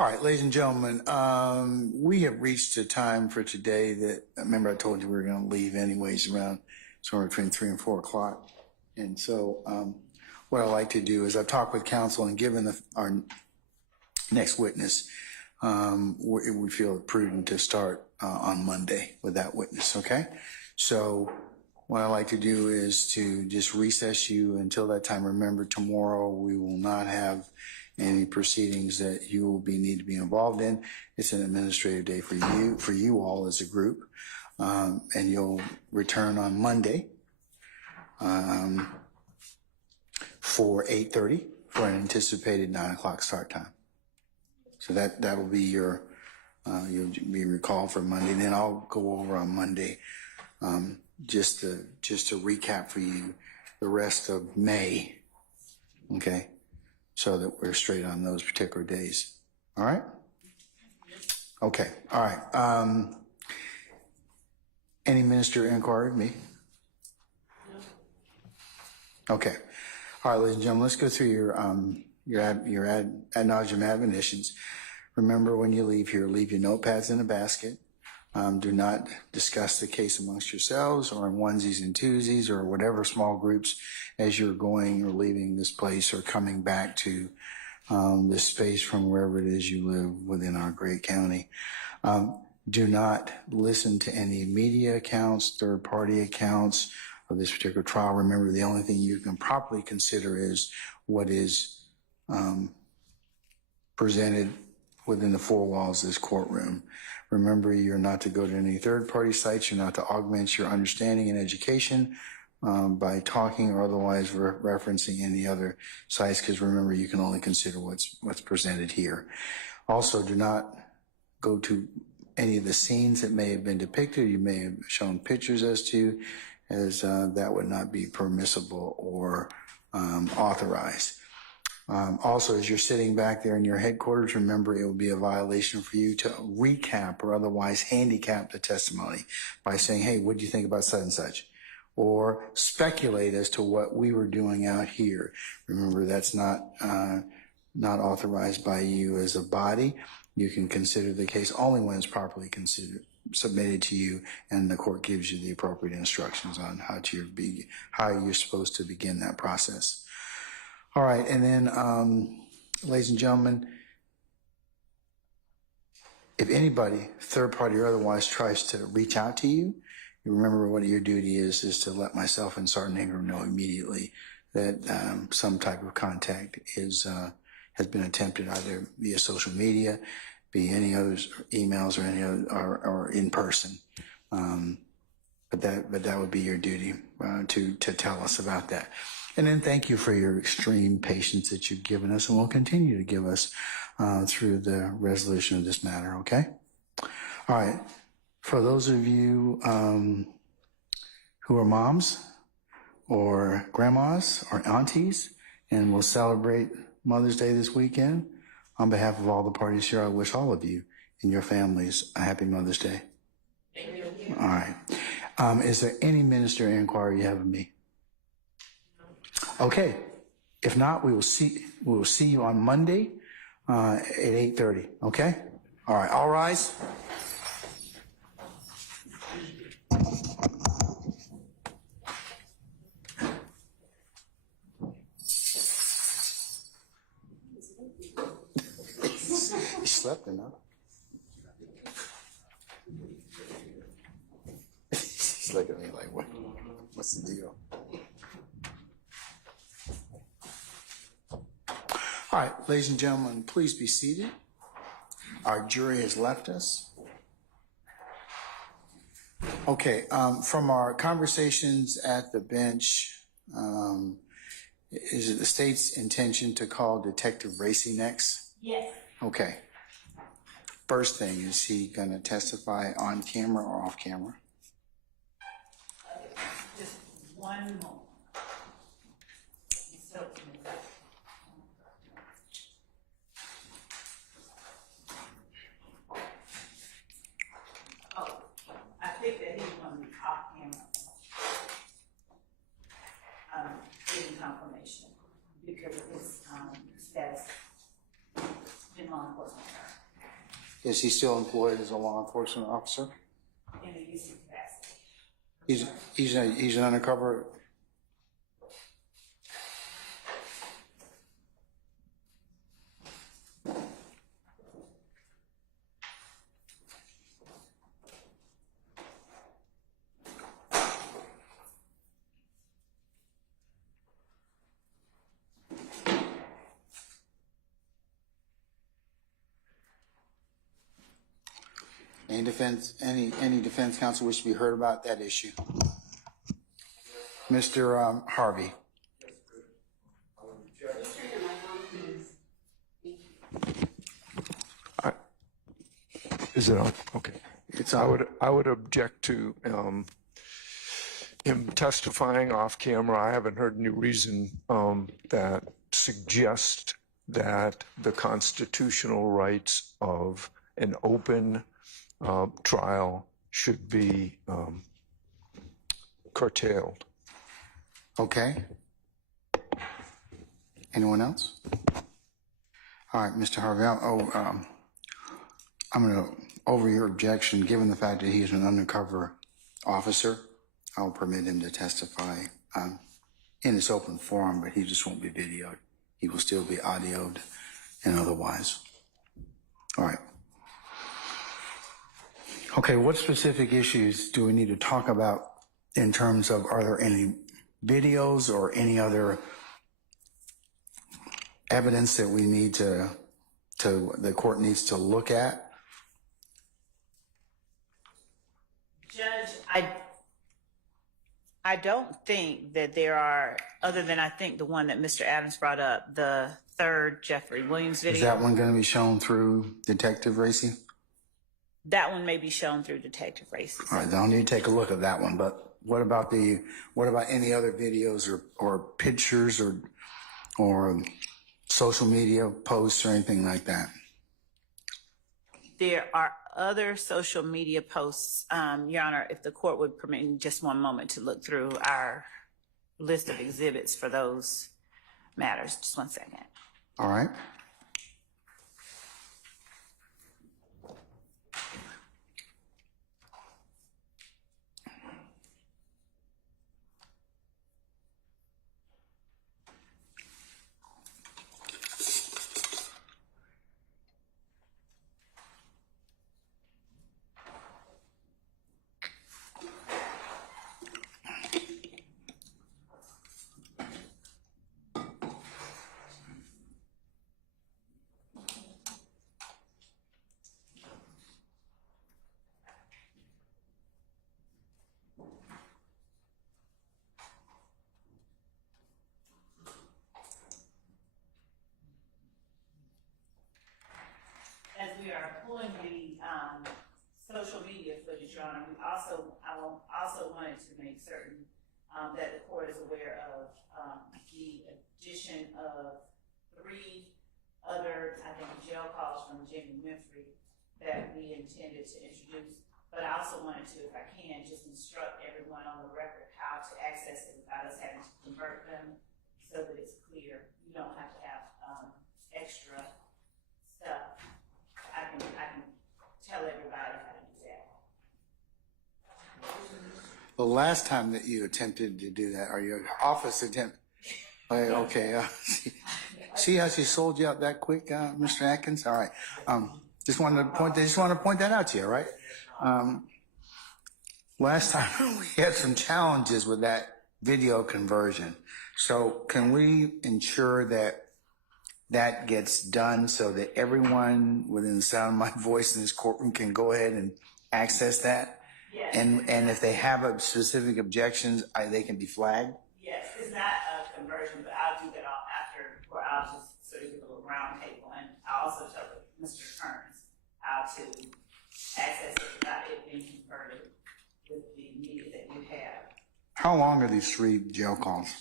All right, ladies and gentlemen, we have reached a time for today that, remember I told you we were going to leave anyways around somewhere between 3 and 4 o'clock. And so what I like to do is I've talked with counsel and given our next witness, we feel it prudent to start on Monday with that witness, okay? So what I like to do is to just recess you until that time. Remember, tomorrow we will not have any proceedings that you will need to be involved in. It's an administrative day for you all as a group. And you'll return on Monday for 8:30 for an anticipated 9 o'clock start time. So that'll be you'll be recalled for Monday. And then I'll go over on Monday just to recap for you the rest of May. Okay. So that we're straight on those particular days. All right? Okay. All right. Any minister inquiry of me? Okay. All right, ladies and gentlemen, let's go through your ad nauseam admonitions. Remember, when you leave here, leave your notepads in a basket. Do not discuss the case amongst yourselves or in onesies and twosies or whatever small groups as you're going or leaving this place or coming back to this space from wherever it is you live within our great county. Do not listen to any media accounts, third-party accounts of this particular trial. Remember, the only thing you can properly consider is what is presented within the four walls of this courtroom. Remember, you're not to go to any third-party sites. You're not to augment your understanding and education by talking or otherwise referencing any other sites, because remember, you can only consider what's presented here. Also, do not go to any of the scenes that may have been depicted. You may have shown pictures as that would not be permissible or authorized. Also, as you're sitting back there in your headquarters, remember it will be a violation for you to recap or otherwise handicap the testimony by saying, hey, what do you think about such and such? Or speculate as to what we were doing out here. Remember, that's not authorized by you as a body. You can consider the case only when it's properly submitted to you, and the court gives you the appropriate instructions on how you're supposed to begin that process. All right, and then, ladies and gentlemen, if anybody, third party or otherwise, tries to reach out to you, you remember what your duty is to let myself and Sergeant Ingram know immediately that some type of contact has been attempted, either via social media, be any others, emails, or any other, or in person. But that would be your duty to tell us about that. And then thank you for your extreme patience that you've given us and will continue to give us through the resolution of this matter, okay? All right. For those of you who are moms or grandmas or aunties and will celebrate Mother's Day this weekend, on behalf of all the parties here, I wish all of you and your families a happy Mother's Day. Thank you. All right. Is there any minister inquiry you have of me? Okay. If not, we will see you on Monday at 8:30. Okay? All right. All rise. You slept enough. He's looking at me like, what's the deal? All right, ladies and gentlemen, please be seated. Our jury has left us. Okay, from our conversations at the bench, is it the state's intention to call Detective Racy next? Yes. Okay. First thing, is he going to testify on camera or off camera? Just one moment. So, I think that he's going to be off camera. Getting confirmation because of his status in law enforcement. Is he still employed as a law enforcement officer? in a use capacity. He's an undercover. Any defense counsel wish to be heard about that issue? Mr. Harvey. Is it on? Okay. It's on. I would object to him testifying off camera. I haven't heard any reason that suggests that the constitutional rights of an open trial should be curtailed. Okay. Anyone else? All right, Mr. Harvey. I'm going to, over your objection, given the fact that he's an undercover officer, I'll permit him to testify in this open forum, but he just won't be videoed. He will still be audioed and otherwise. All right. Okay, what specific issues do we need to talk about in terms of, are there any videos or any other evidence that we need to the court needs to look at? Judge, I don't think that there are, other than I think the one that Mr. Adams brought up, the third Jeffrey Williams video. Is that one going to be shown through Detective Racy? That one may be shown through Detective Racy. All right, I'll need to take a look at that one. But what about any other videos or pictures or social media posts or anything like that? There are other social media posts, Your Honor, if the court would permit me just one moment to look through our list of exhibits for those matters. Just 1 second. All right. As we are pulling the social media footage, Your Honor, I also wanted to make certain that the court is aware of the addition of 3 other, I think, jail calls from Jimmy Winfrey that we intended to introduce. But I also wanted to, if I can, just instruct everyone on the record how to access it without us having to convert them so that it's clear. You don't have to have extra stuff. I can tell everybody how to do that. The last time that you attempted to do that, or your office attempt, okay. See how she sold you out that quick, Mr. Atkins? All right. Just wanted to point that out to you, all right? Last time we had some challenges with that video conversion. So can we ensure that that gets done so that everyone within the sound of my voice in this courtroom can go ahead and access that? Yes. And if they have specific objections, they can be flagged? Yes, it's not a conversion, but I'll do that all after, or I'll just sort of do a little round table. And I'll also tell Mr. Kearns how to access it without it being converted with the media that you have. How long are these 3 jail calls?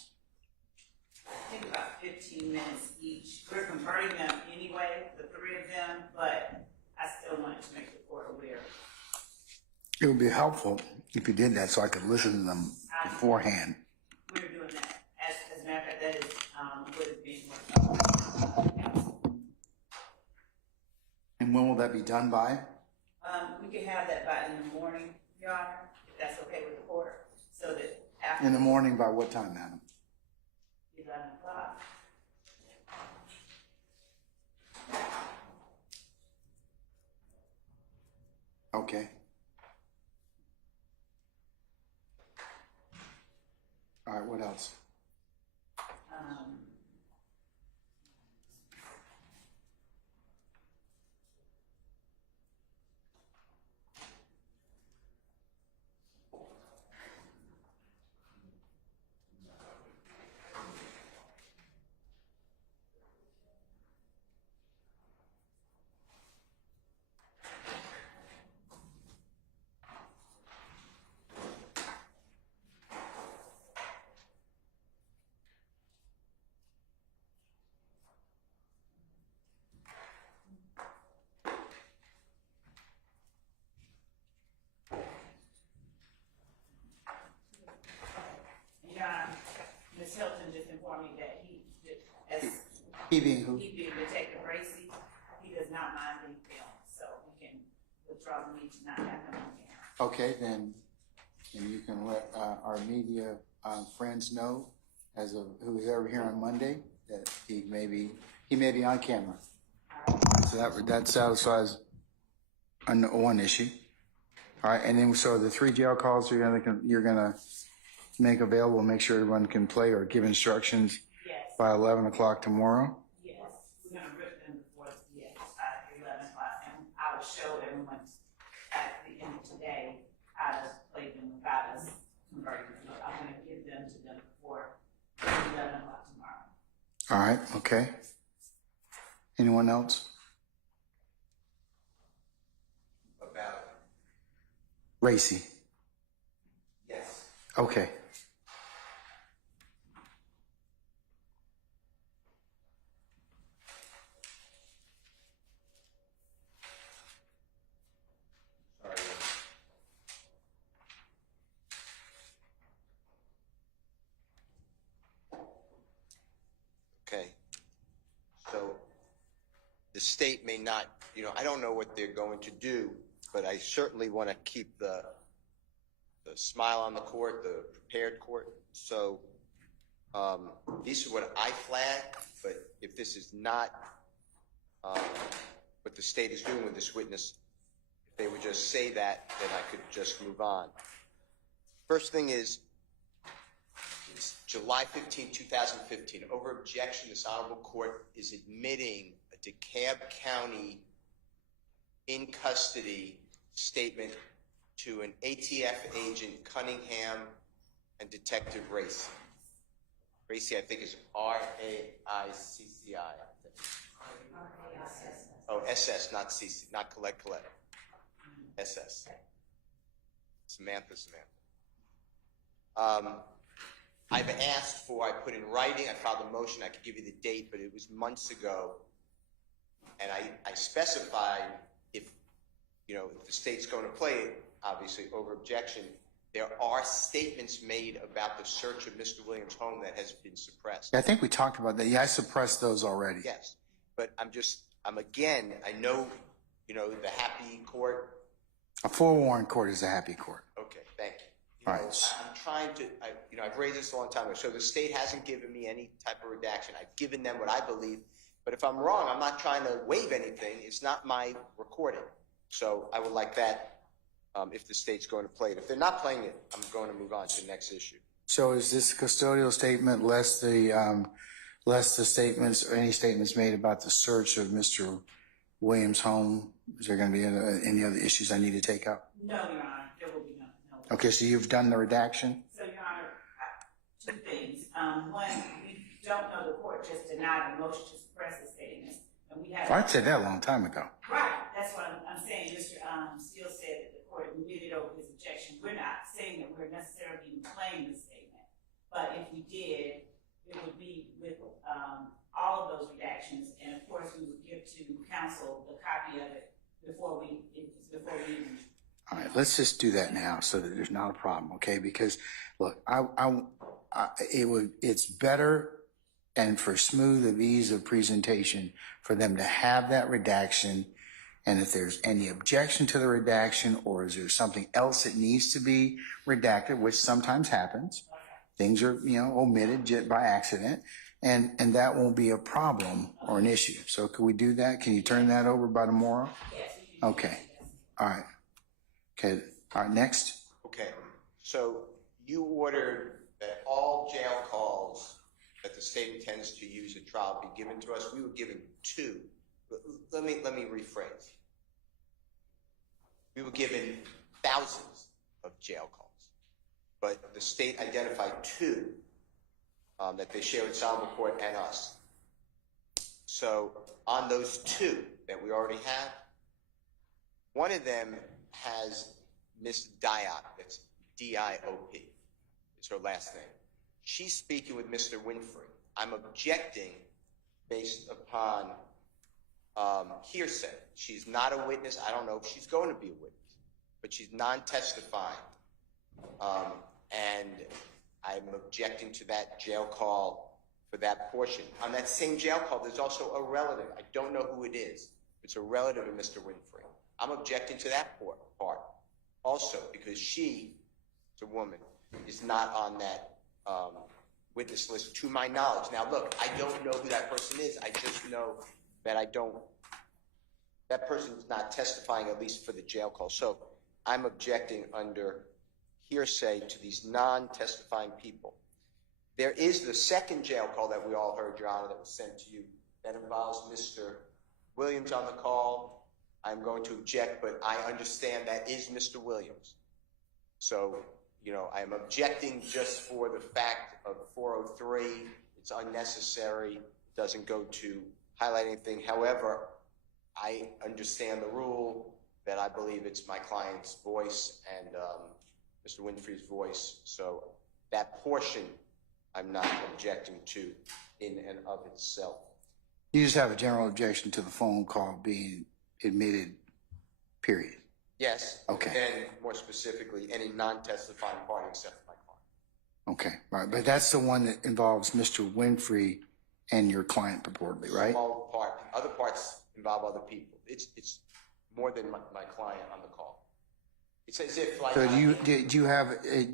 I think about 15 minutes each. We're converting them anyway, the 3 of them, but I still wanted to make the court aware. It would be helpful if you did that so I could listen to them beforehand. We're doing that. As a matter of fact, that is what is being worked on. And when will that be done by? We can have that by in the morning, Your Honor, if that's okay with the court, so that after. In the morning by what time, madam? 11 o'clock. Okay. All right, what else? Your Honor, Ms. Hilton just informed me that He being who? he being Detective Racy, he does not mind being filmed, so we can withdraw the need to not have him on camera. Okay, then, and you can let our media friends know, as of who's ever here on Monday, that he may be on camera. So that satisfies one issue. All right, and then so the 3 jail calls you're gonna make available, make sure everyone can play or give instructions. Yes. By 11 o'clock tomorrow. Yes, we're gonna rip them before, yes, by 11 o'clock, and I will show everyone at the end of today how to play them without us converting them. I'm gonna give them to them before 11 o'clock tomorrow. All right, okay. Anyone else? About Racy. yes. Okay. Sorry. Okay. So the state may not, I don't know what they're going to do, but I certainly want to keep the smile on the court, the prepared court. So these are what I flag, but if this is not what the state is doing with this witness, if they would just say that, then I could just move on. First thing is, it's July 15, 2015. Over objection, this honorable court is admitting a DeKalb County in custody statement to an ATF agent, Cunningham, and Detective Racy. Racy, I think, is R-A-I-C-C-I. Oh, SS, not CC, not Colette. SS. Samantha. I've asked for, I put in writing, I filed a motion, I could give you the date, but it was months ago. And I specified if the state's going to play it, obviously over objection, there are statements made about the search of Mr. Williams' home that has been suppressed. I think we talked about that. Yeah, I suppressed those already. Yes, but again, I know, the happy court. A forewarned court is a happy court. Okay, thank you. All right. I'm trying to, I've raised this a long time ago. So the state hasn't given me any type of redaction. I've given them what I believe. But if I'm wrong, I'm not trying to waive anything. It's not my recording. So I would like that if the state's going to play it. If they're not playing it, I'm going to move on to the next issue. So is this custodial statement less the statements or any statements made about the search of Mr. Williams' home? Is there going to be any other issues I need to take up? No, Your Honor, there will be none. No. Okay, so you've done the redaction? So, Your Honor, 2 things. One, we don't know the court just denied the motion to suppress the statements, and we have. I'd said that a long time ago. Right, that's what I'm saying. Mr. Steele said that the court admitted over his objection. We're not saying that we're necessarily even playing the statement, but if we did, it would be with all of those redactions, and of course, we would give to counsel the copy of it before we even. All right, let's just do that now so that there's not a problem, okay? Because look, it's better and for smooth of ease of presentation for them to have that redaction And if there's any objection to the redaction, or is there something else that needs to be redacted, which sometimes happens, things are, omitted by accident, and that won't be a problem or an issue. So can we do that? Can you turn that over by tomorrow? Yes. Okay. All right. Okay. All right. Next. Okay, so you ordered that all jail calls that the state intends to use at trial be given to us. We were given 2. Let me rephrase. We were given thousands of jail calls, but the state identified 2 that they shared with Salvo Court and us. So on those 2 that we already have, one of them has Miss Diop, that's D-I-O-P, is her last name. She's speaking with Mr. Winfrey. I'm objecting based upon hearsay. She's not a witness. I don't know if she's going to be a witness, but she's non-testifying. And I'm objecting to that jail call for that portion. On that same jail call, there's also a relative. I don't know who it is. It's a relative of Mr. Winfrey. I'm objecting to that part also because she, as a woman, is not on that witness list to my knowledge. Now, look, I don't know who that person is. I just know that that person's not testifying, at least for the jail call. So I'm objecting under hearsay to these non-testifying people. There is the second jail call that we all heard, Your Honor, that was sent to you that involves Mr. Williams on the call. I'm going to object, but I understand that is Mr. Williams. So, I'm objecting just for the fact of 403. It's unnecessary. It doesn't go to highlight anything. However, I understand the rule that I believe it's my client's voice and Mr. Winfrey's voice. So that portion I'm not objecting to in and of itself. You just have a general objection to the phone call being admitted, period. Yes. Okay. And more specifically, any non-testifying party except my client. Okay, right. But that's the one that involves Mr. Winfrey and your client purportedly, right? Small part. Other parts involve other people. It's more than my client on the call. It's as if like. So do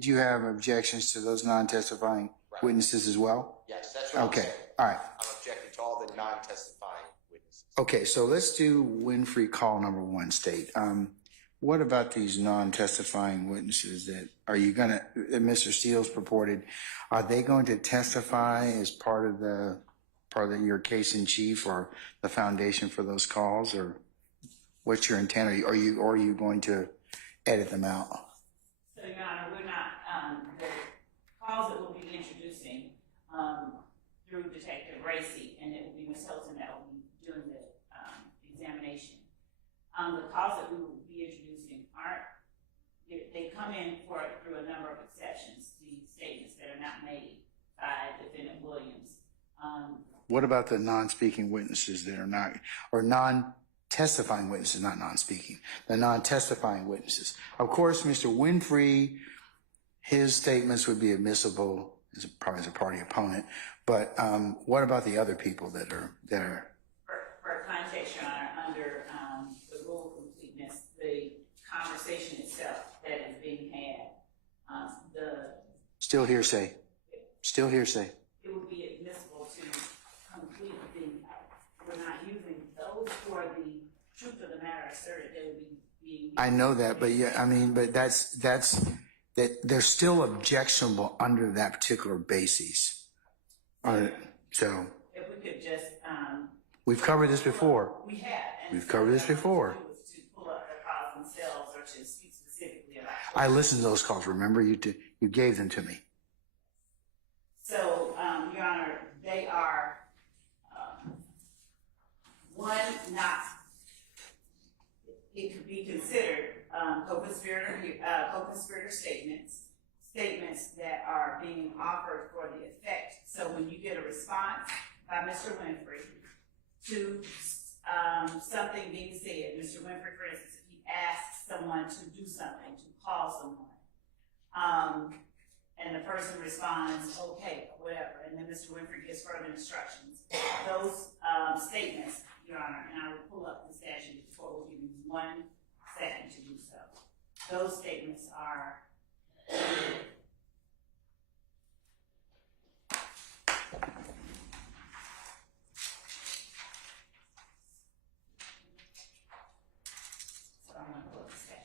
you have objections to those non-testifying witnesses as well? Yes, that's what I'm saying. All right. I'm objecting to all the non-testifying witnesses. Okay, so let's do Winfrey call number 1, State. What about these non-testifying witnesses that Mr. Steele's purported, are they going to testify as part of your case in chief or the foundation for those calls, or what's your intent? Are you going to edit them out? So, Your Honor, we're not, the calls that we'll be introducing through Detective Racy, and it will be Ms. Hilton that will be doing the examination. The calls that we will be introducing they come in through a number of exceptions, the statements that are not made by Defendant Williams. What about the non-speaking witnesses that are not, or non-testifying witnesses, not non-speaking, the non-testifying witnesses? Of course, Mr. Winfrey, his statements would be admissible probably as a party opponent, but what about the other people that are there? For context, Your Honor, under the rule of completeness, the conversation itself that is being had, Still hearsay. Still hearsay. It would be admissible to complete we're not using those for the truth of the matter asserted. They would be being. I know that, but that they're still objectionable under that particular basis. So. If we could just. We've covered this before. We have. We've covered this before. To pull up the calls themselves or to speak specifically about. I listened to those calls. Remember, you gave them to me. So, Your Honor, they are one, not. It could be considered co-conspirator statements that are being offered for the effect. So when you get a response by Mr. Winfrey to something being said, Mr. Winfrey, for instance, if he asks someone to do something, to call someone, and the person responds, okay, whatever, and then Mr. Winfrey gives further instructions, those statements Your Honor, and I will pull up the statute before we give you 1 second to do so. Those statements are so I'm going to pull up the statute.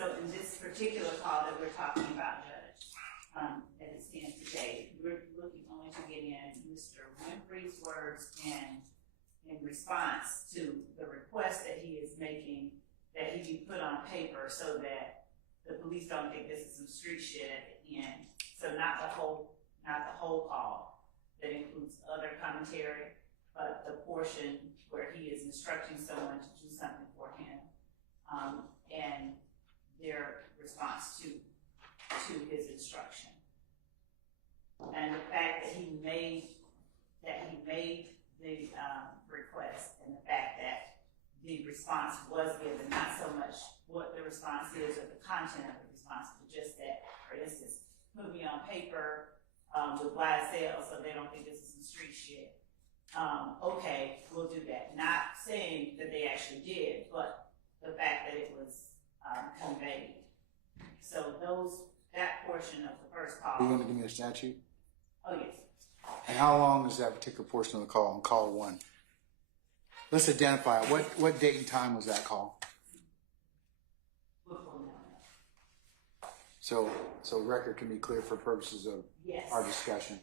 So in this particular call that we're talking about, Judge, as it stands today, we're looking only to get in Mr. Winfrey's words in response to the request that he is making that he be put on paper so that the police don't think this is some street shit at the end. So not the whole call that includes other commentary, but the portion where he is instructing someone to do something for him, and their response to his instruction. And the fact that he made the request, and the fact that the response was given, not so much what the response is or the content of the response, but just that, for instance, put me on paper with YSL so they don't think this is some street shit. Okay, we'll do that. Not saying that they actually did, but the fact that it was conveyed. So that portion of the first call. You want to give me the statute? Oh, yes. And how long is that particular portion of the call on call 1? Let's identify it. What date and time was that call? So record can be clear for purposes of our discussion.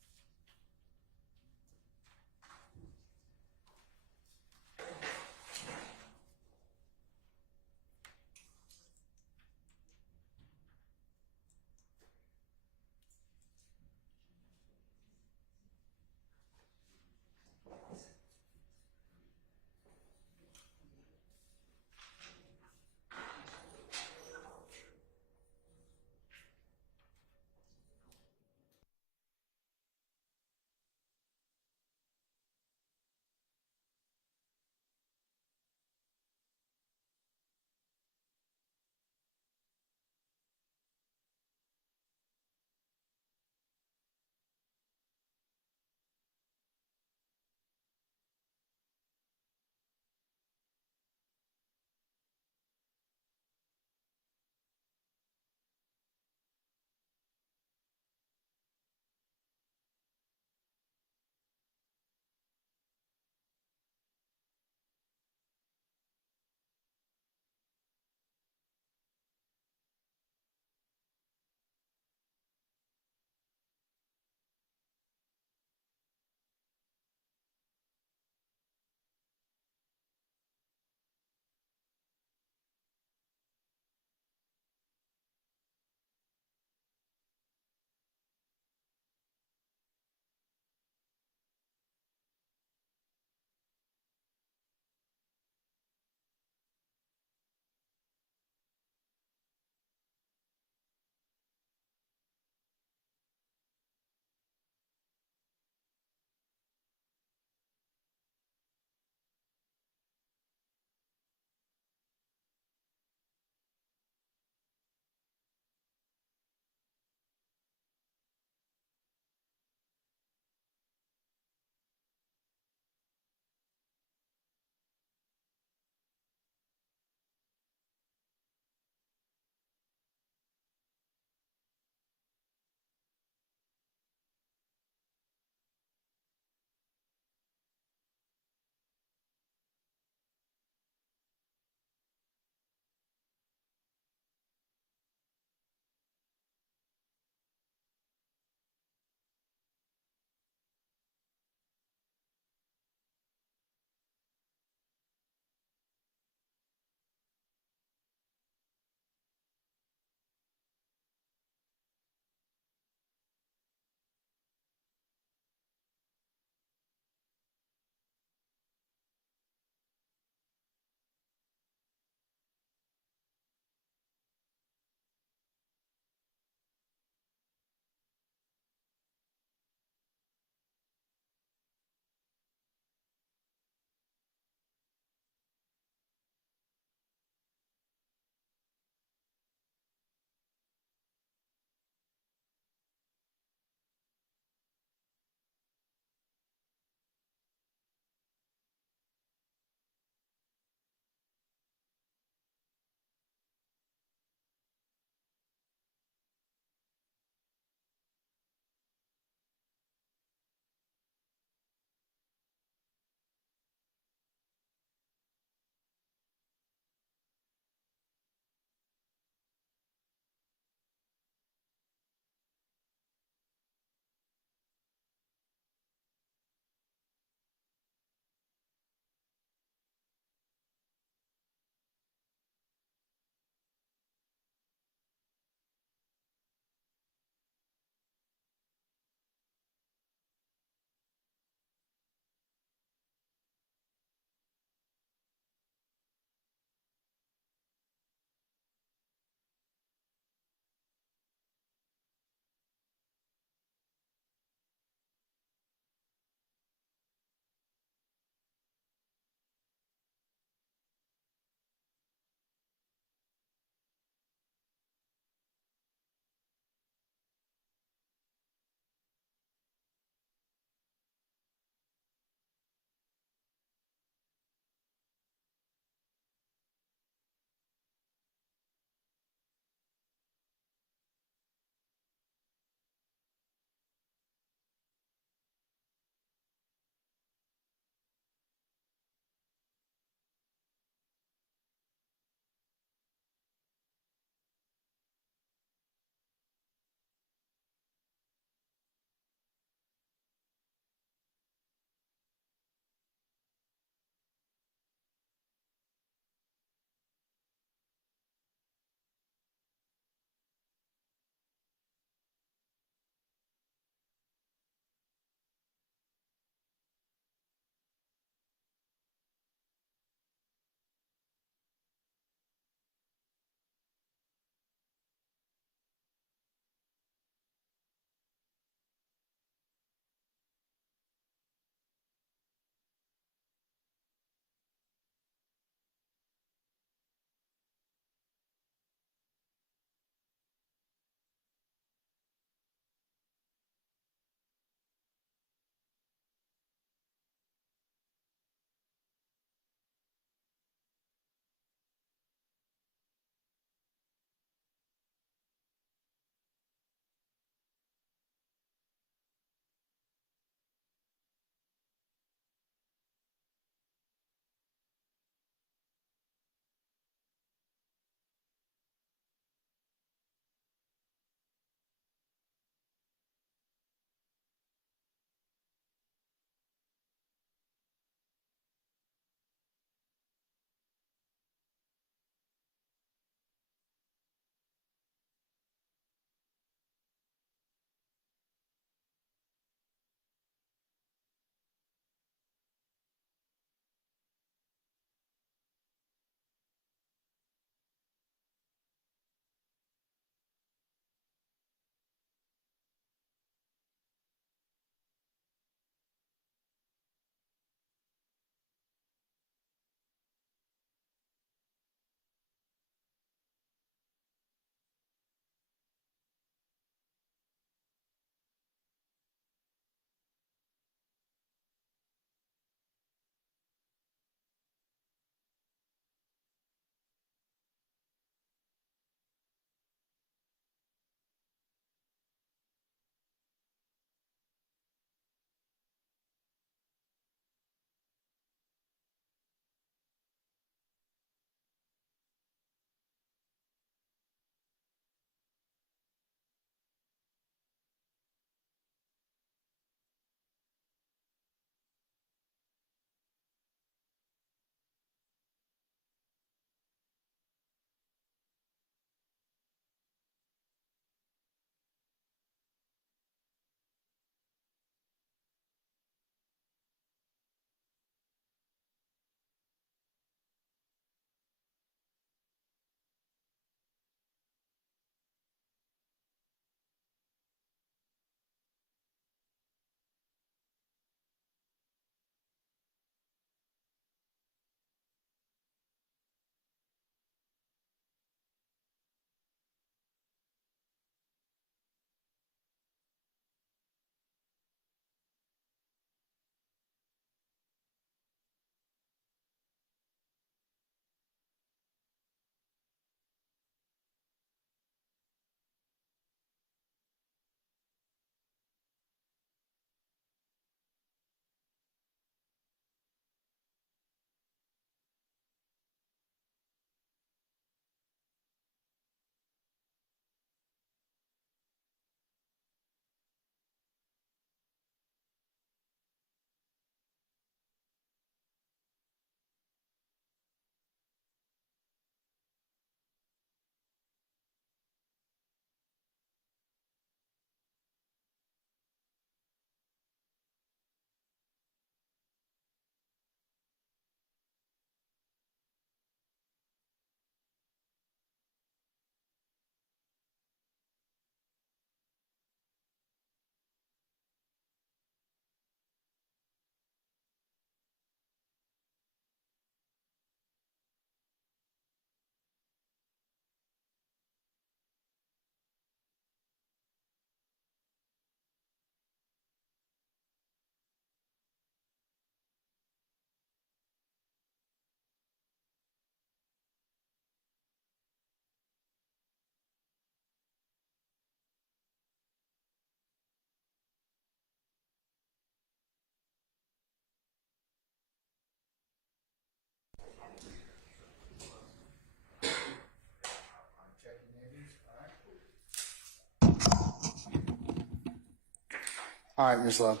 All right, Ms. Love.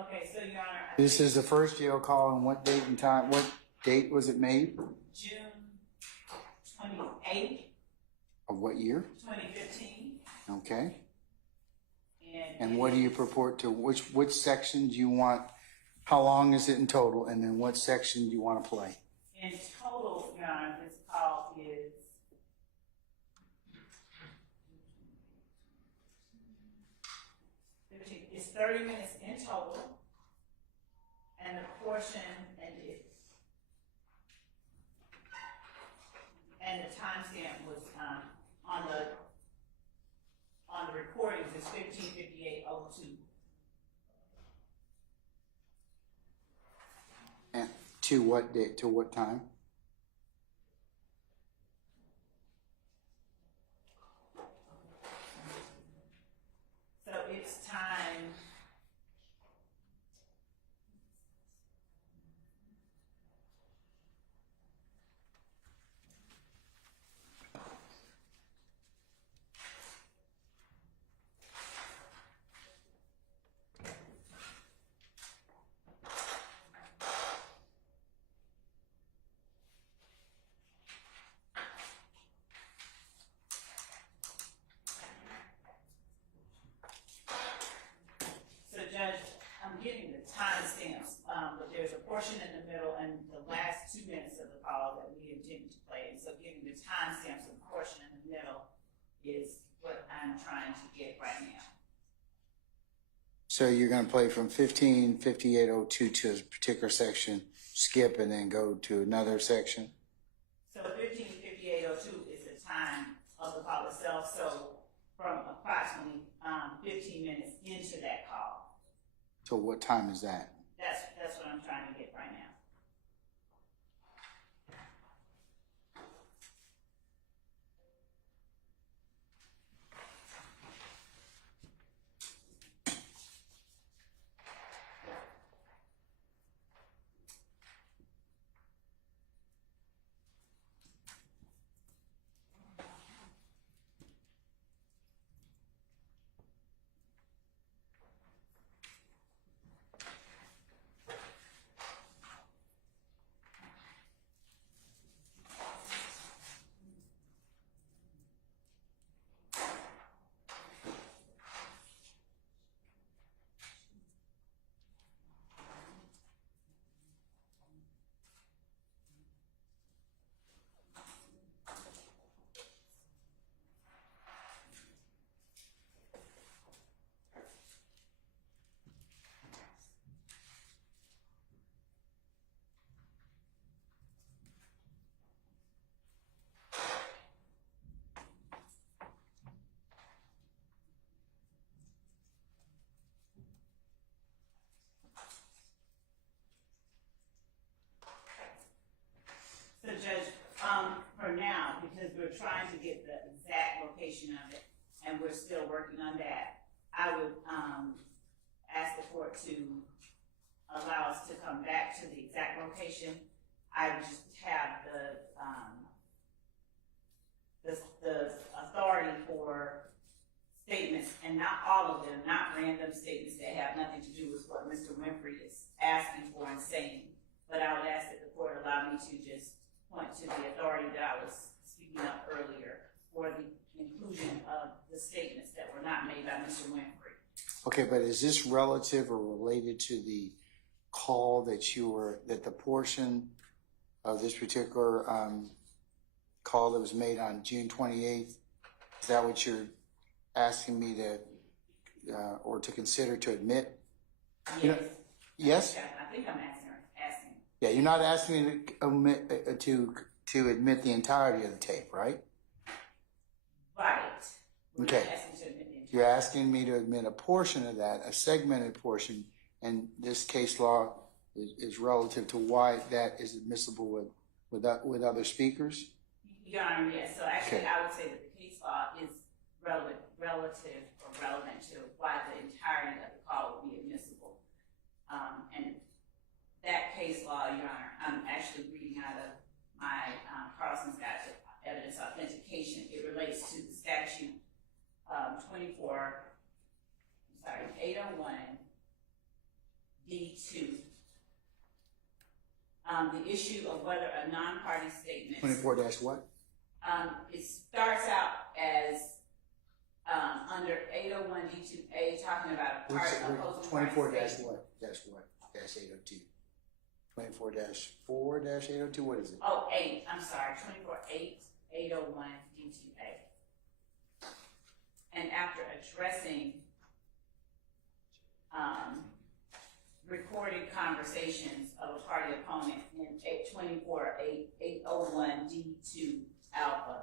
Okay, so Your Honor, This is the first jail call, and what date and time, what date was it made? June 28th, Of what year? 2015, Okay. and And what do you purport to, which section do you want, how long is it in total, and then what section do you want to play? in total, Your Honor, this call is it's 30 minutes in total, and the portion and the timestamp was on the recordings is 15:58:02. And to what date, to what time? So it's time. So Judge, I'm getting the timestamps, but there's a portion in the middle and the last 2 minutes of the call that we intended to play. And so getting the timestamps of the portion in the middle is what I'm trying to get right now. So you're gonna play from 15:58:02 to a particular section, skip, and then go to another section? So 15:58:02 is the time of the call itself. So from approximately 15 minutes into that call. So what time is that? That's what I'm trying to get right now. So Judge, for now, because we're trying to get the exact location of it, and we're still working on that, I would ask the court to allow us to come back to the exact location. I would just have the authority for statements, and not all of them, not random statements that have nothing to do with what Mr. Winfrey is asking for and saying. But I would ask that the court allow me to just point to the authority that I was speaking of earlier for the inclusion of the statements that were not made by Mr. Winfrey. Okay, but is this relative or related to the call that that the portion of this particular call that was made on June 28th? Is that what you're asking me to, or to consider to admit? Yes. You know, yes? I think I'm asking. Yeah, you're not asking me to omit, to admit the entirety of the tape, right? Right. We're Okay. not asking to admit the entire. You're asking me to admit a portion of that, a segmented portion, and this case law is relative to why that is admissible with other speakers? Your Honor, yes. So actually, Okay. I would say that the case law is relative or relevant to why the entirety of the call would be admissible. And that case law, Your Honor, I'm actually reading out of my Carlson's Guide to Evidence Authentication. It relates to the statute 801 D2. The issue of whether a non-party statement 24 dash what? It starts out as under 801 D2A talking about a party opposing 24 party dash statement. what? Dash what? Dash 802. 24 dash 4 dash 802. What is it? Oh, 8. I'm sorry. 801 D2A. And after addressing recorded conversations of a party opponent in 801 D2 Alpha,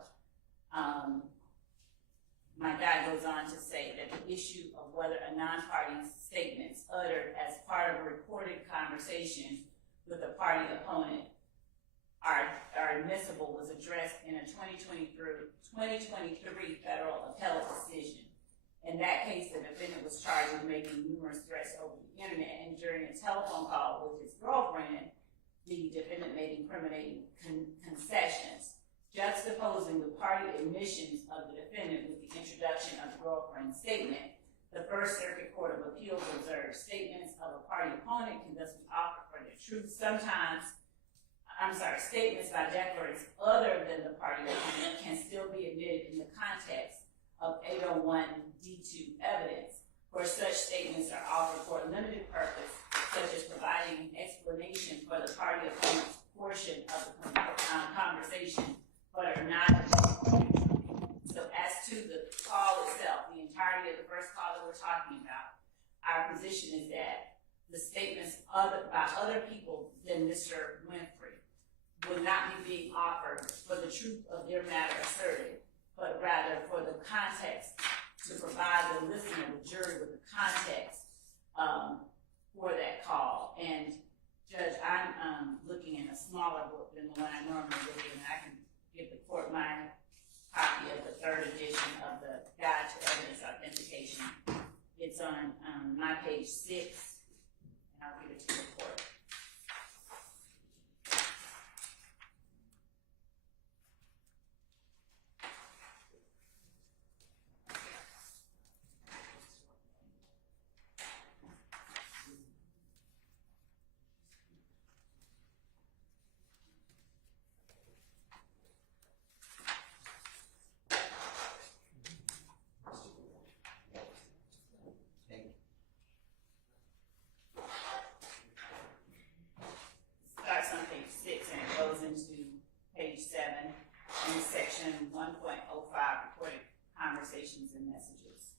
my guide goes on to say that the issue of whether a non-party's statements uttered as part of a recorded conversation with a party opponent are admissible was addressed in a 2023 federal appellate decision. In that case, the defendant was charged with making numerous threats over the internet, and during a telephone call with his girlfriend, the defendant made incriminating concessions, juxtaposing the party admissions of the defendant with the introduction of the girlfriend's statement. The First Circuit Court of Appeals observed statements of a party opponent can thus be offered for their truth. Statements by declarants other than the party opponent can still be admitted in the context of 801 D2 evidence, where such statements are offered for a limited purpose, such as providing an explanation for the party opponent's portion of the conversation, but are not. So as to the call itself, the entirety of the first call that we're talking about, our position is that the statements by other people than Mr. Winfrey would not be being offered for the truth of their matter asserted, but rather for the context, to provide the listener, the jury, with the context for that call. And Judge, I'm looking in a smaller book than the one I normally look in. I can give the court my copy of the third edition of the Guide to Evidence Authentication. It's on my page 6, and I'll give it to the court. Starts on page 6 and it goes into page 7 in section 1.05, recorded conversations and messages.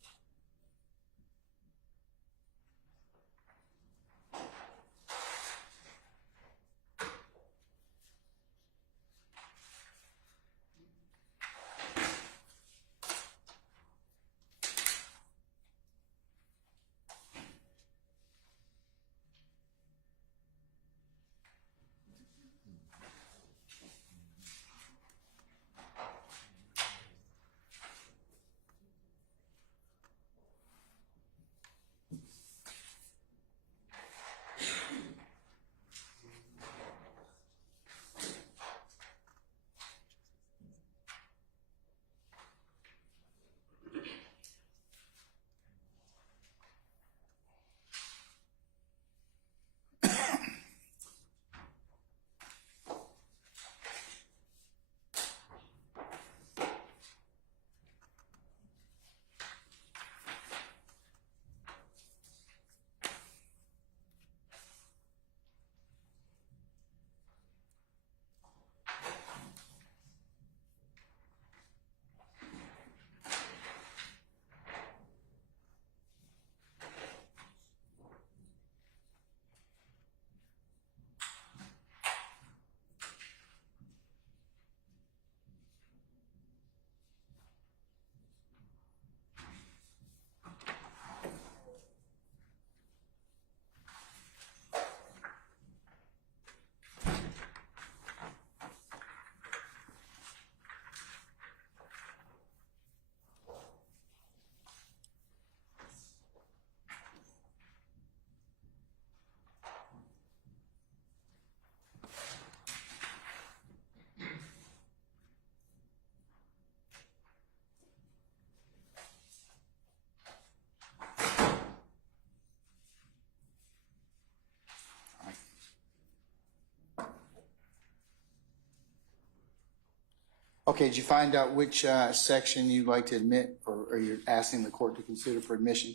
Okay, did you find out which section you'd like to admit, or you're asking the court to consider for admission?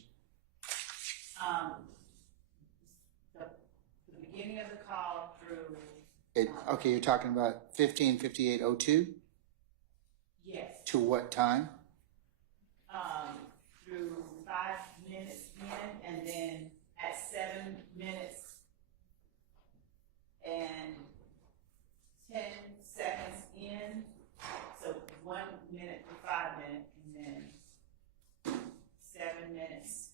The beginning of the call through. Okay, you're talking about 15:58:02? Yes. To what time? Through 5 minutes in, and then at 7 minutes and 10 seconds in. So 1 minute to 5 minutes, and then 7 minutes.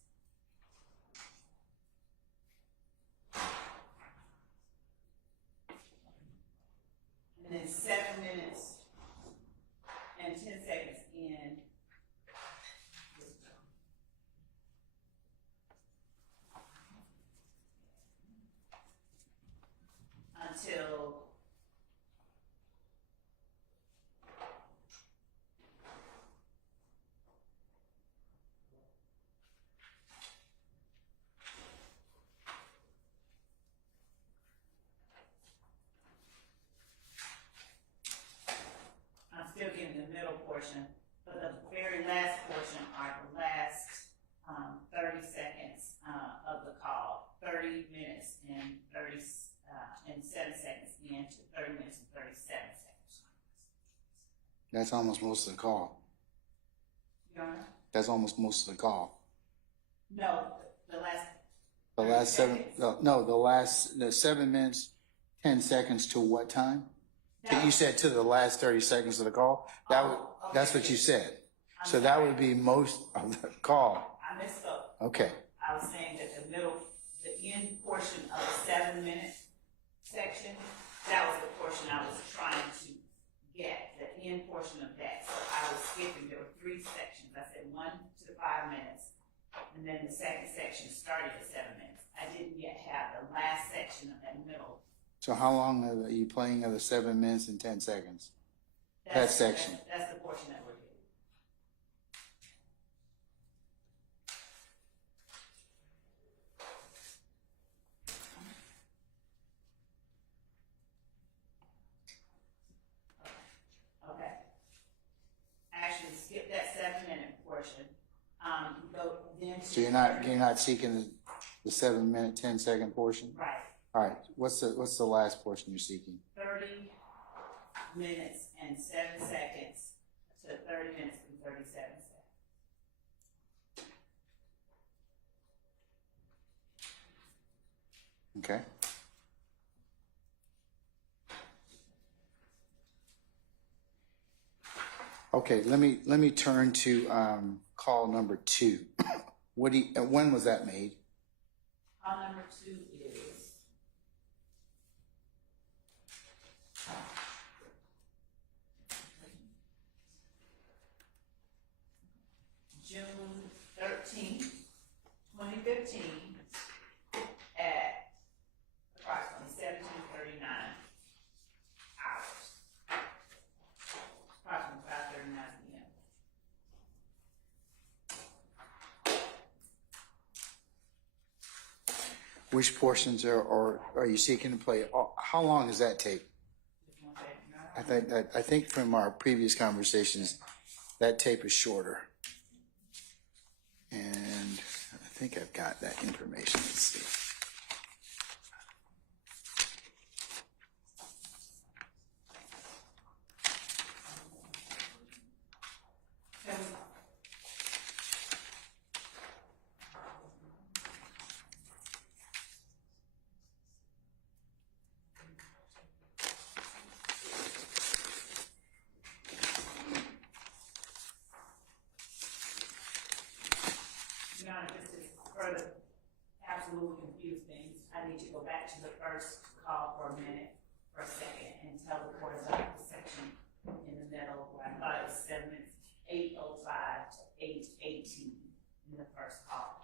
And then 7 minutes and 10 seconds in. Until I'm still getting the middle portion, but the very last portion are the last 30 seconds of the call. 30 minutes and 7 seconds in to 30 minutes and 37 seconds. That's almost most of the call. Your Honor? That's almost most of the call. No, the last. The 30 last seven, seconds. the 7 minutes, 10 seconds to what time? No. You said to the last 30 seconds of the call? That's what you said. I'm So that sorry. would be most of the call. I misspoke. Okay. I was saying that the end portion of the 7-minute section, that was the portion I was trying to get, the end portion of that. So I was skipping, there were 3 sections. I said 1 to 5 minutes, and then the second section started at 7 minutes. I didn't yet have the last section of that middle. So how long are you playing of the 7 minutes and 10 seconds? That section. That's the portion that we're getting. Okay. Actually, skip that 7-minute portion. Go then to. So you're not seeking the 7 minute, 10 second portion? Right. All right. What's the last portion you're seeking? 30 minutes and 7 seconds to 30 minutes and 37 seconds. Okay. Okay, let me turn to call number 2. When was that made? Call number 2 is June 13th, 2015 at approximately 17:39 hours. Approximately 5:39 p.m. Which portions are you seeking to play? How long does that take? I think from our previous conversations, that tape is shorter. And I think I've got that information. Let's see. Your Honor, just to further absolutely confuse things, I need to go back to the first call for a minute, for a second, and tell the court about the section in the middle where I thought it was 7 minutes, 8:05 to 8:18 in the first call.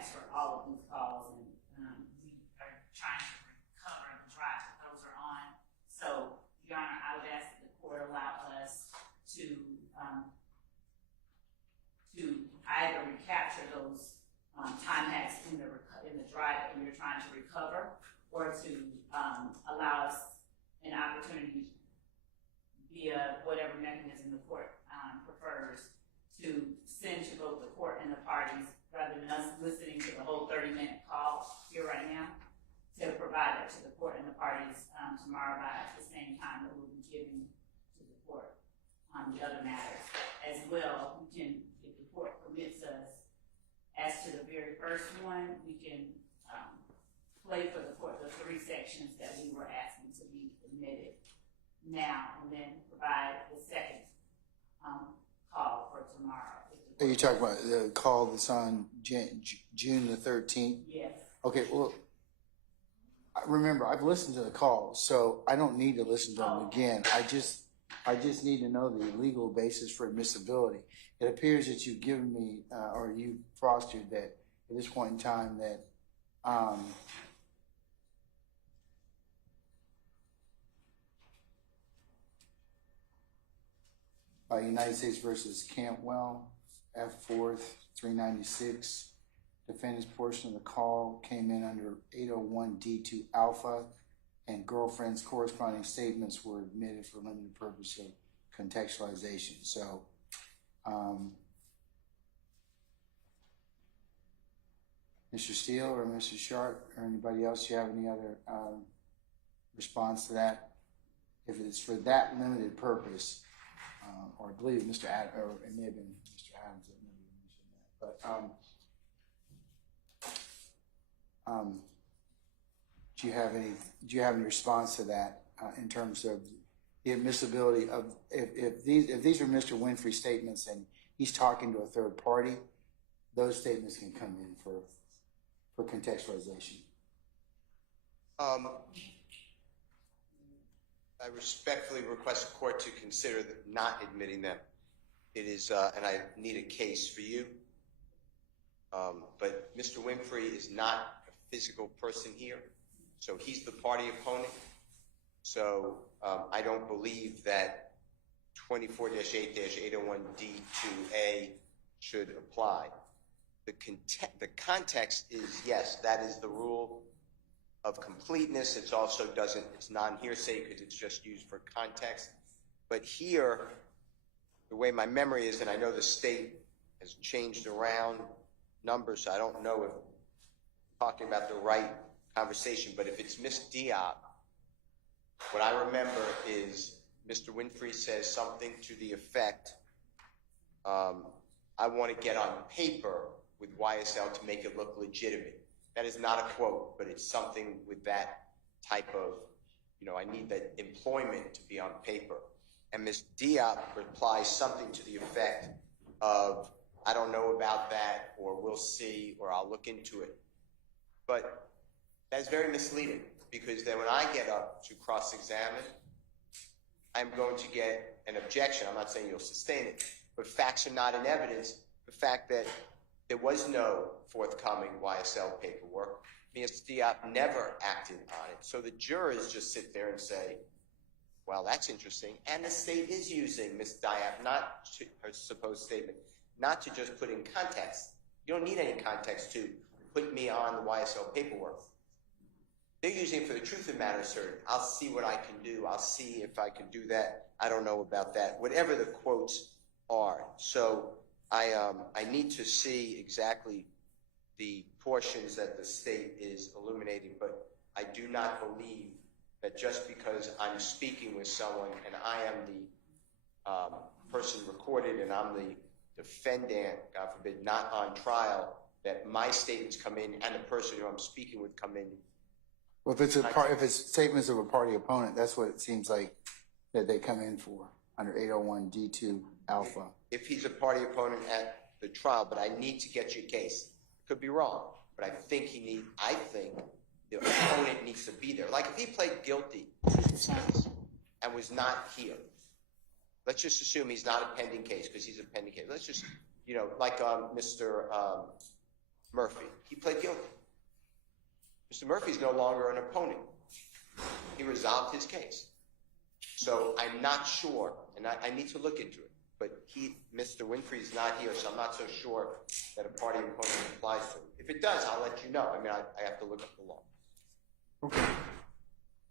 Timex for all of these calls, and we are trying to recover the drives that those are on. So, Your Honor, I would ask that the court allow us to either recapture those Timex in the drive that we are trying to recover, or to allow us an opportunity via whatever mechanism the court prefers to send to both the court and the parties, rather than us listening to the whole 30-minute call here right now, to provide it to the court and the parties tomorrow by the same time that we'll be giving to the court on the other matters. As well, we can, if the court permits us, as to the very first one, we can play for the court the 3 sections that we were asking to be admitted now, and then provide the second call for tomorrow. Are you talking about the call that's on June the 13th? Yes. Okay, well, remember, I've listened to the call, so I don't need to listen to them again. I just need to know the legal basis for admissibility. It appears that you've given me, or you fostered that at this point in time that United States versus Campwell, F4th 396. Defendant's portion of the call came in under 801D2 alpha, and girlfriend's corresponding statements were admitted for limited purpose of contextualization. So, Mr. Steele or Mr. Sharp or anybody else, you have any other response to that? If it's for that limited purpose, or I believe Mr. Adams, or it may have been Mr. Adams that maybe mentioned that, but do you have any response to that in terms of the admissibility of if these are Mr. Winfrey's statements and he's talking to a third party, those statements can come in for contextualization? I respectfully request the court to consider not admitting them. It is, and I need a case for you. But Mr. Winfrey is not a physical person here, so he's the party opponent. So I don't believe that 24-8-801D2A should apply. The context is, yes, that is the rule of completeness. It's also it's non-hearsay because it's just used for context. But here, the way my memory is, and I know the state has changed around numbers, so I don't know if I'm talking about the right conversation, but if it's Miss Diop, what I remember is Mr. Winfrey says something to the effect, I want to get on paper with YSL to make it look legitimate. That is not a quote, but it's something with that type of, I need that employment to be on paper. And Ms. Diop replies something to the effect of, I don't know about that, or we'll see, or I'll look into it. But that's very misleading, because then when I get up to cross-examine, I'm going to get an objection. I'm not saying you'll sustain it, but facts are not in evidence. The fact that there was no forthcoming YSL paperwork. Ms. Diop never acted on it. So the jurors just sit there and say, well, that's interesting. And the state is using Ms. Diop, not her supposed statement, not to just put in context. You don't need any context to put me on the YSL paperwork. They're using it for the truth of the matter, sir. I'll see what I can do. I'll see if I can do that. I don't know about that. Whatever the quotes are. So I need to see exactly the portions that the state is illuminating, but I do not believe that just because I'm speaking with someone and I am the person recorded and I'm the defendant, God forbid, not on trial, that my statements come in and the person who I'm speaking with come in. Well, if it's statements of a party opponent, that's what it seems like that they come in for under 801D2 alpha. If he's a party opponent at the trial, but I need to get your case. Could be wrong, but I think the opponent needs to be there. Like if he pled guilty and was not here, let's just assume he's not a pending case because he's a pending case. Let's just, like Mr. Murphy. He pled guilty. Mr. Murphy's no longer an opponent. He resolved his case. So I'm not sure, and I need to look into it, but Mr. Winfrey's not here, so I'm not so sure that a party opponent applies to him. If it does, I'll let you know. I mean, I have to look up the law. Okay.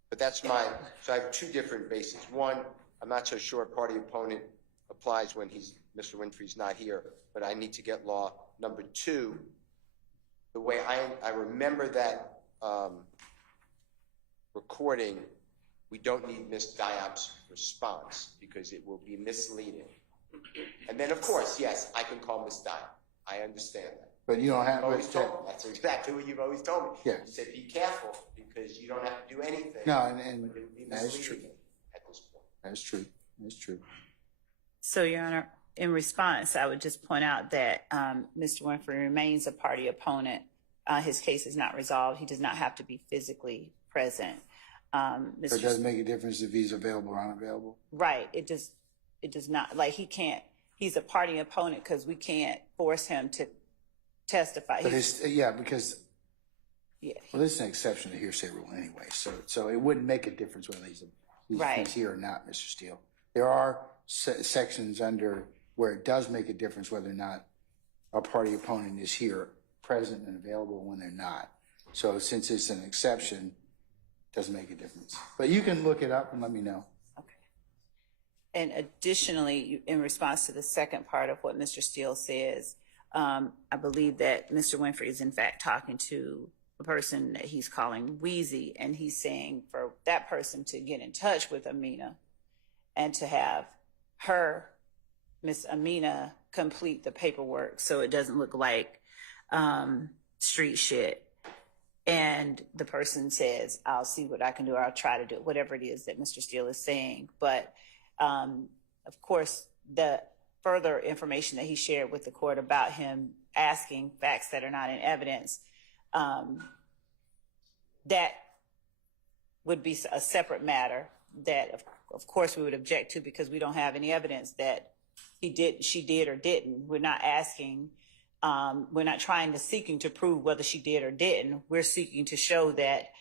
But that's so I have two different bases. One, I'm not so sure a party opponent applies when Mr. Winfrey's not here, but I need to get law. Number two, the way I remember that recording, we don't need Ms. Diop's response because it will be misleading. And then, of course, yes, I can call Ms. Diop. I understand that. But you don't have. Always told me. That's exactly what you've always told me. Yeah. You said be careful because you don't have to do anything. No, and but it would be that is true. misleading at this point. That's true. That's true. So, Your Honor, in response, I would just point out that Mr. Winfrey remains a party opponent. His case is not resolved. He does not have to be physically present. So it doesn't make a difference if he's available or unavailable? Right. It does not. Like, he's a party opponent because we can't force him to testify. But because well, this is an exception to hearsay rule anyway, so it wouldn't make a difference whether he's here or not, Mr. Steele. There are sections under where it does make a difference whether or not a party opponent is here, present and available when they're not. So since it's an exception, it doesn't make a difference. But you can look it up and let me know. Okay. And additionally, in response to the second part of what Mr. Steele says, I believe that Mr. Winfrey is in fact talking to a person that he's calling Wheezy, and he's saying for that person to get in touch with Amina and to have her, Miss Amina, complete the paperwork so it doesn't look like street shit. And the person says, I'll see what I can do, or I'll try to do it, whatever it is that Mr. Steele is saying. But of course, the further information that he shared with the court about him asking facts that are not in evidence, that would be a separate matter that of course we would object to because we don't have any evidence that she did or didn't. We're not asking, we're not seeking to prove whether she did or didn't. We're seeking to show that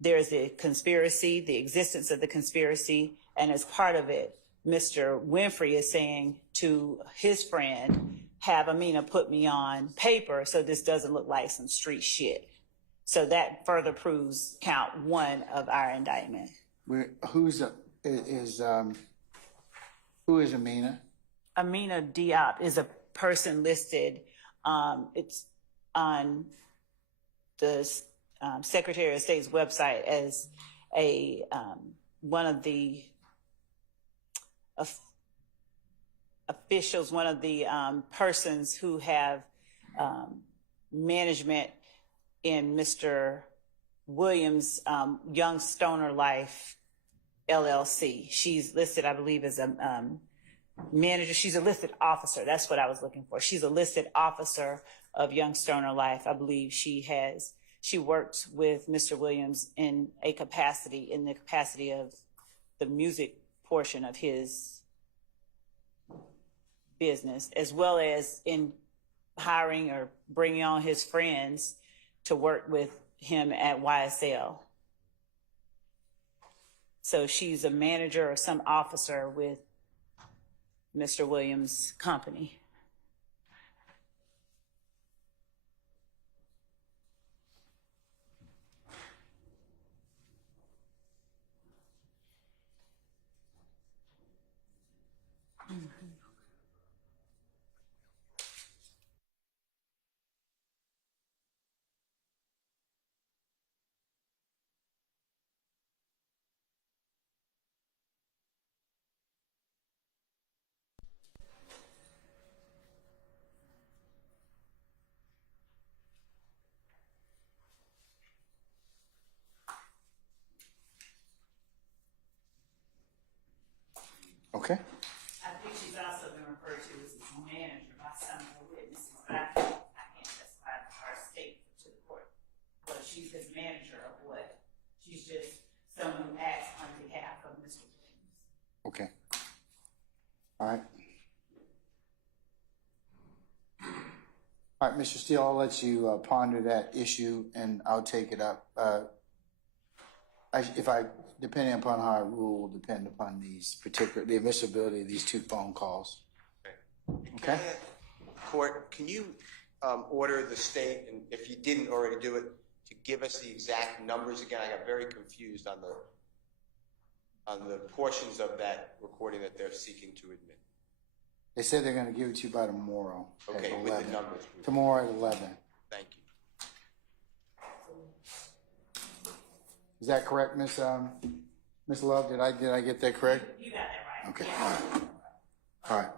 there's a conspiracy, the existence of the conspiracy, and as part of it, Mr. Winfrey is saying to his friend, have Amina put me on paper so this doesn't look like some street shit. So that further proves count one of our indictment. Who is Amina? Amina Diop is a person listed. It's on the Secretary of State's website as one of the officials, one of the persons who have management in Mr. Williams' Young Stoner Life LLC. She's listed, I believe, as a manager. She's a listed officer. That's what I was looking for. She's a listed officer of Young Stoner Life. I believe she works with Mr. Williams in the capacity of the music portion of his business, as well as in hiring or bringing on his friends to work with him at YSL. So she's a manager or some officer with Mr. Williams' company. Okay. I think she's also been referred to as his manager by some of the witnesses, but I can't testify to her statement to the court. But she's his manager of what? She's just someone who acts on behalf of Mr. Williams. Okay. All right. All right, Mr. Steele, I'll let you ponder that issue, and I'll take it up. Depending upon how I rule, will depend upon the admissibility of these 2 phone calls. Okay? Court, can you order the state, and if you didn't already do it, to give us the exact numbers again? I got very confused on the portions of that recording that they're seeking to admit. They said they're going to give it to you by tomorrow. Okay, at with 11. the numbers. Tomorrow at 11. Thank you. Is that correct, Miss Love? Did I get that correct? You got that right. Okay. All right. All right.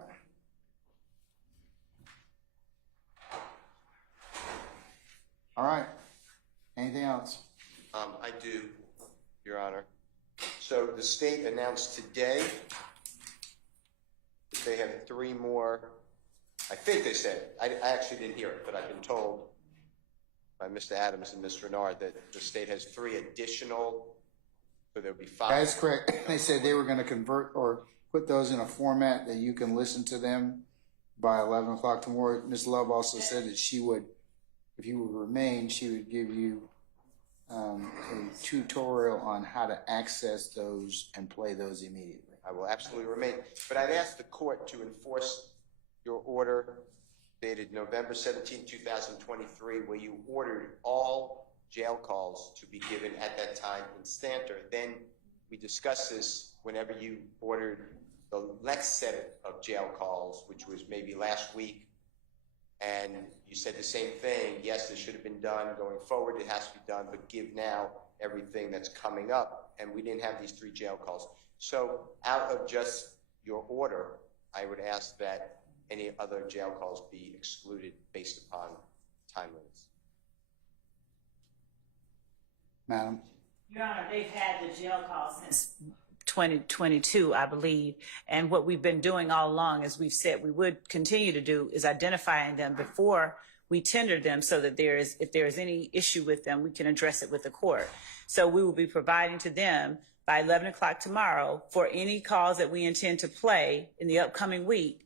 All right. Anything else? I do, Your Honor. So the state announced today that they have 3 more. I think they said, I actually didn't hear it, but I've been told by Mr. Adams and Ms. Renard that the state has 3 additional, so there'll be 5. That's correct. They said they were going to convert or put those in a format that you can listen to them by 11 o'clock tomorrow. Ms. Love also said that she would, if you would remain, she would give you a tutorial on how to access those and play those immediately. I will absolutely remain. But I'd ask the court to enforce your order dated November 17, 2023, where you ordered all jail calls to be given at that time in Stanter. Then we discussed this whenever you ordered the next set of jail calls, which was maybe last week. And you said the same thing. Yes, this should have been done going forward. It has to be done, but give now everything that's coming up. And we didn't have these 3 jail calls. So out of just your order, I would ask that any other jail calls be excluded based upon time limits. Madam? Your Honor, they've had the jail call since 2022, I believe. And what we've been doing all along, as we've said we would continue to do, is identifying them before we tender them so that if there is any issue with them, we can address it with the court. So we will be providing to them by 11 o'clock tomorrow for any calls that we intend to play in the upcoming week,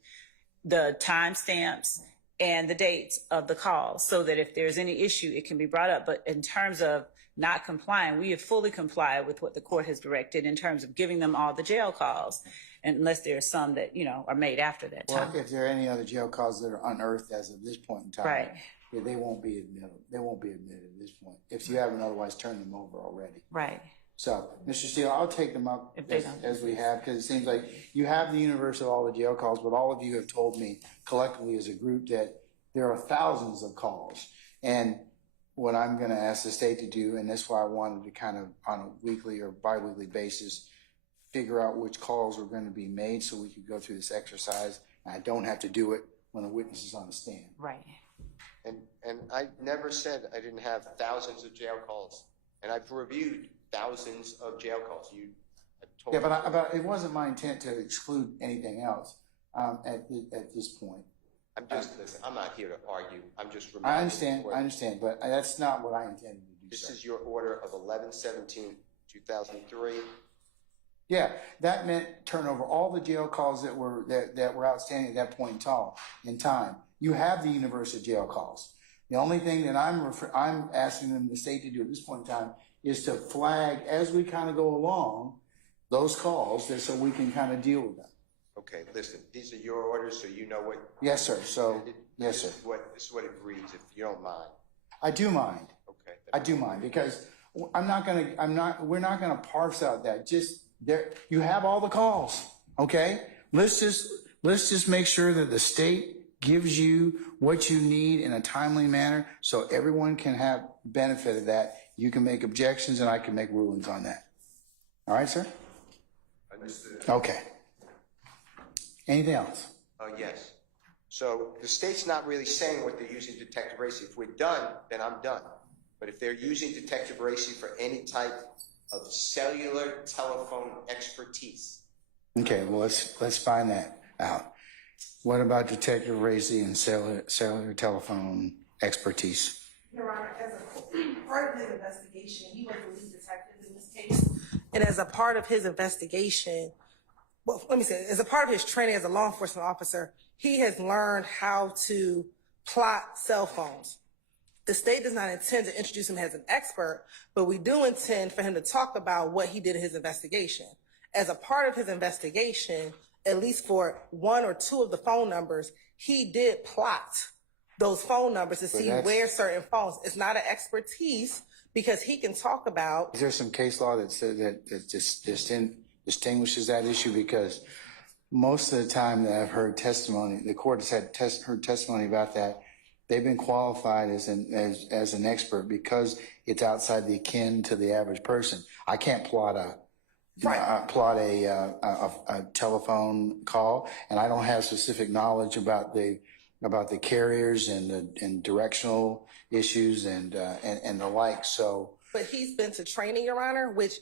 the timestamps and the dates of the calls, so that if there's any issue, it can be brought up. But in terms of not complying, we have fully complied with what the court has directed in terms of giving them all the jail calls, unless there are some that, are made after that time. Well, if there are any other jail calls that are unearthed as of this point in time, Right. They won't be admitted. They won't be admitted at this point, if you haven't otherwise turned them over already. Right. So, Mr. Steele, I'll take them up If they don't. as we have, because it seems like you have the universe of all the jail calls, but all of you have told me collectively as a group that there are thousands of calls. And what I'm going to ask the state to do, and that's why I wanted to kind of on a weekly or biweekly basis figure out which calls were going to be made so we could go through this exercise. And I don't have to do it when a witness is on the stand. Right. And I never said I didn't have thousands of jail calls. And I've reviewed thousands of jail calls. Yeah, but it wasn't my intent to exclude anything else at this point. Listen, I'm not here to argue. I'm just reminding I understand, but that's not what I intended to do. This is your order of 11/17/2003. Yeah, that meant turn over all the jail calls that were outstanding at that point in time. You have the universe of jail calls. The only thing that I'm asking them, the state, to do at this point in time is to flag as we kind of go along those calls, so we can kind of deal with them. Okay, listen, these are your orders, so you know what. Yes, sir. So, yes, sir. This is what it reads, if you don't mind. I do mind. Okay. I do mind, because we're not gonna parse out that. Just there, you have all the calls. Okay, let's just make sure that the state gives you what you need in a timely manner, so everyone can have benefit of that. You can make objections, and I can make rulings on that. All right, sir. Understood. Okay. Anything else? Yes. So the state's not really saying what they're using Detective Racy. If we're done, then I'm done. But if they're using Detective Racy for any type of cellular telephone expertise. Okay, well, let's find that out. What about Detective Racy and cellular telephone expertise? Your Honor, as a part of his investigation, he was the lead detective in this case. And as a part of his investigation, well, let me say, as a part of his training as a law enforcement officer, he has learned how to plot cell phones. The state does not intend to introduce him as an expert, but we do intend for him to talk about what he did in his investigation. As a part of his investigation, at least for one or two of the phone numbers, he did plot those phone numbers to see where certain phones. It's not an expertise because he can talk about. Is there some case law that says that distinguishes that issue? Because most of the time that I've heard testimony, the court has heard testimony about that. They've been qualified as an expert because it's outside the akin to the average person. I can't plot a telephone call, and I don't have specific knowledge about the carriers and directional issues and the like. So, but he's been to training, Your Honor, which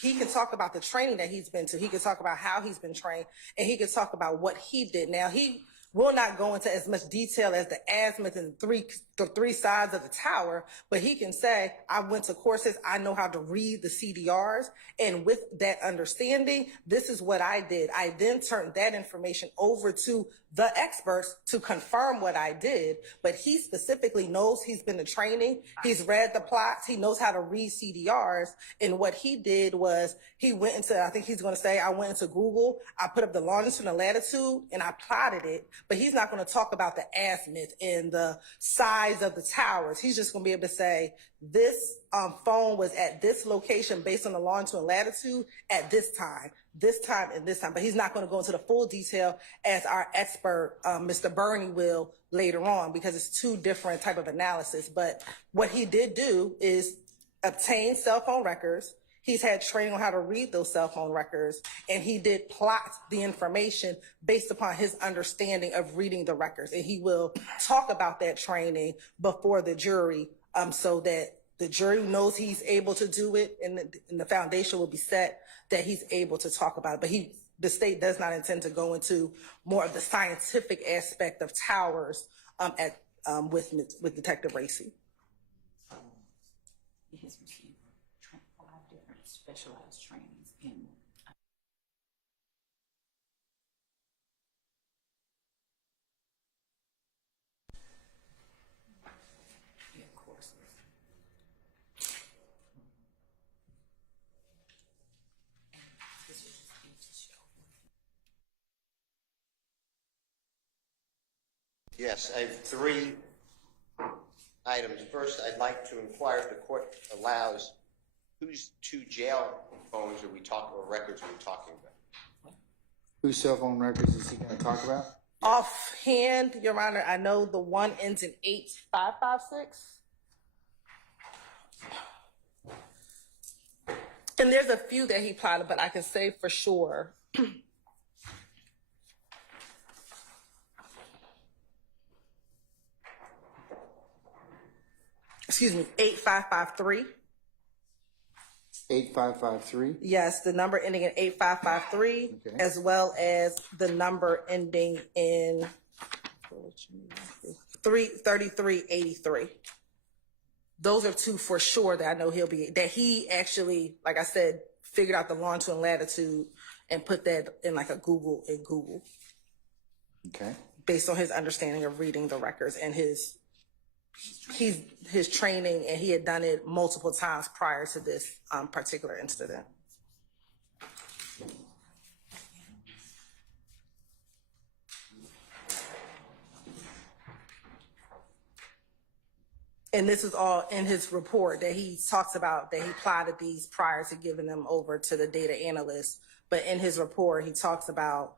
he can talk about the training that he's been to. He can talk about how he's been trained, and he can talk about what he did. Now, he will not go into as much detail as the azimuth and the three sides of the tower, but he can say, I went to courses, I know how to read the CDRs, and with that understanding, this is what I did. I then turned that information over to the experts to confirm what I did, but he specifically knows he's been to training, he's read the plots, he knows how to read CDRs, and what he did was he went into, I think he's going to say, I went into Google, I put up the longitude and latitude, and I plotted it, but he's not going to talk about the azimuth and the size of the towers. He's just going to be able to say, this phone was at this location based on the longitude and latitude at this time, and this time. But he's not going to go into the full detail as our expert, Mr. Burney, will later on, because it's two different type of analysis. But what he did do is obtain cell phone records. He's had training on how to read those cell phone records, and he did plot the information based upon his understanding of reading the records. And he will talk about that training before the jury, so that the jury knows he's able to do it, and the foundation will be set that he's able to talk about it. But the state does not intend to go into more of the scientific aspect of towers with Detective Racy. He has received 5 different specialized trainings in courses. This is just to show. Yes, I have 3 items. First, I'd like to inquire if the court allows whose 2 jail phones are we talking, or records are we talking about? whose cell phone records is he going to talk about? Offhand, Your Honor, I know the one ends in 8556. And there's a few that he plotted, but I can say for sure. Excuse me, 8553. 8553. Yes, the number ending in 8553, as well as the number ending in 3383. Those are 2 for sure that I know that he actually, like I said, figured out the longitude and latitude and put that in like a Google. Okay. Based on his understanding of reading the records and his training, and he had done it multiple times prior to this particular incident. And this is all in his report that he talks about, that he plotted these prior to giving them over to the data analyst. But in his report, he talks about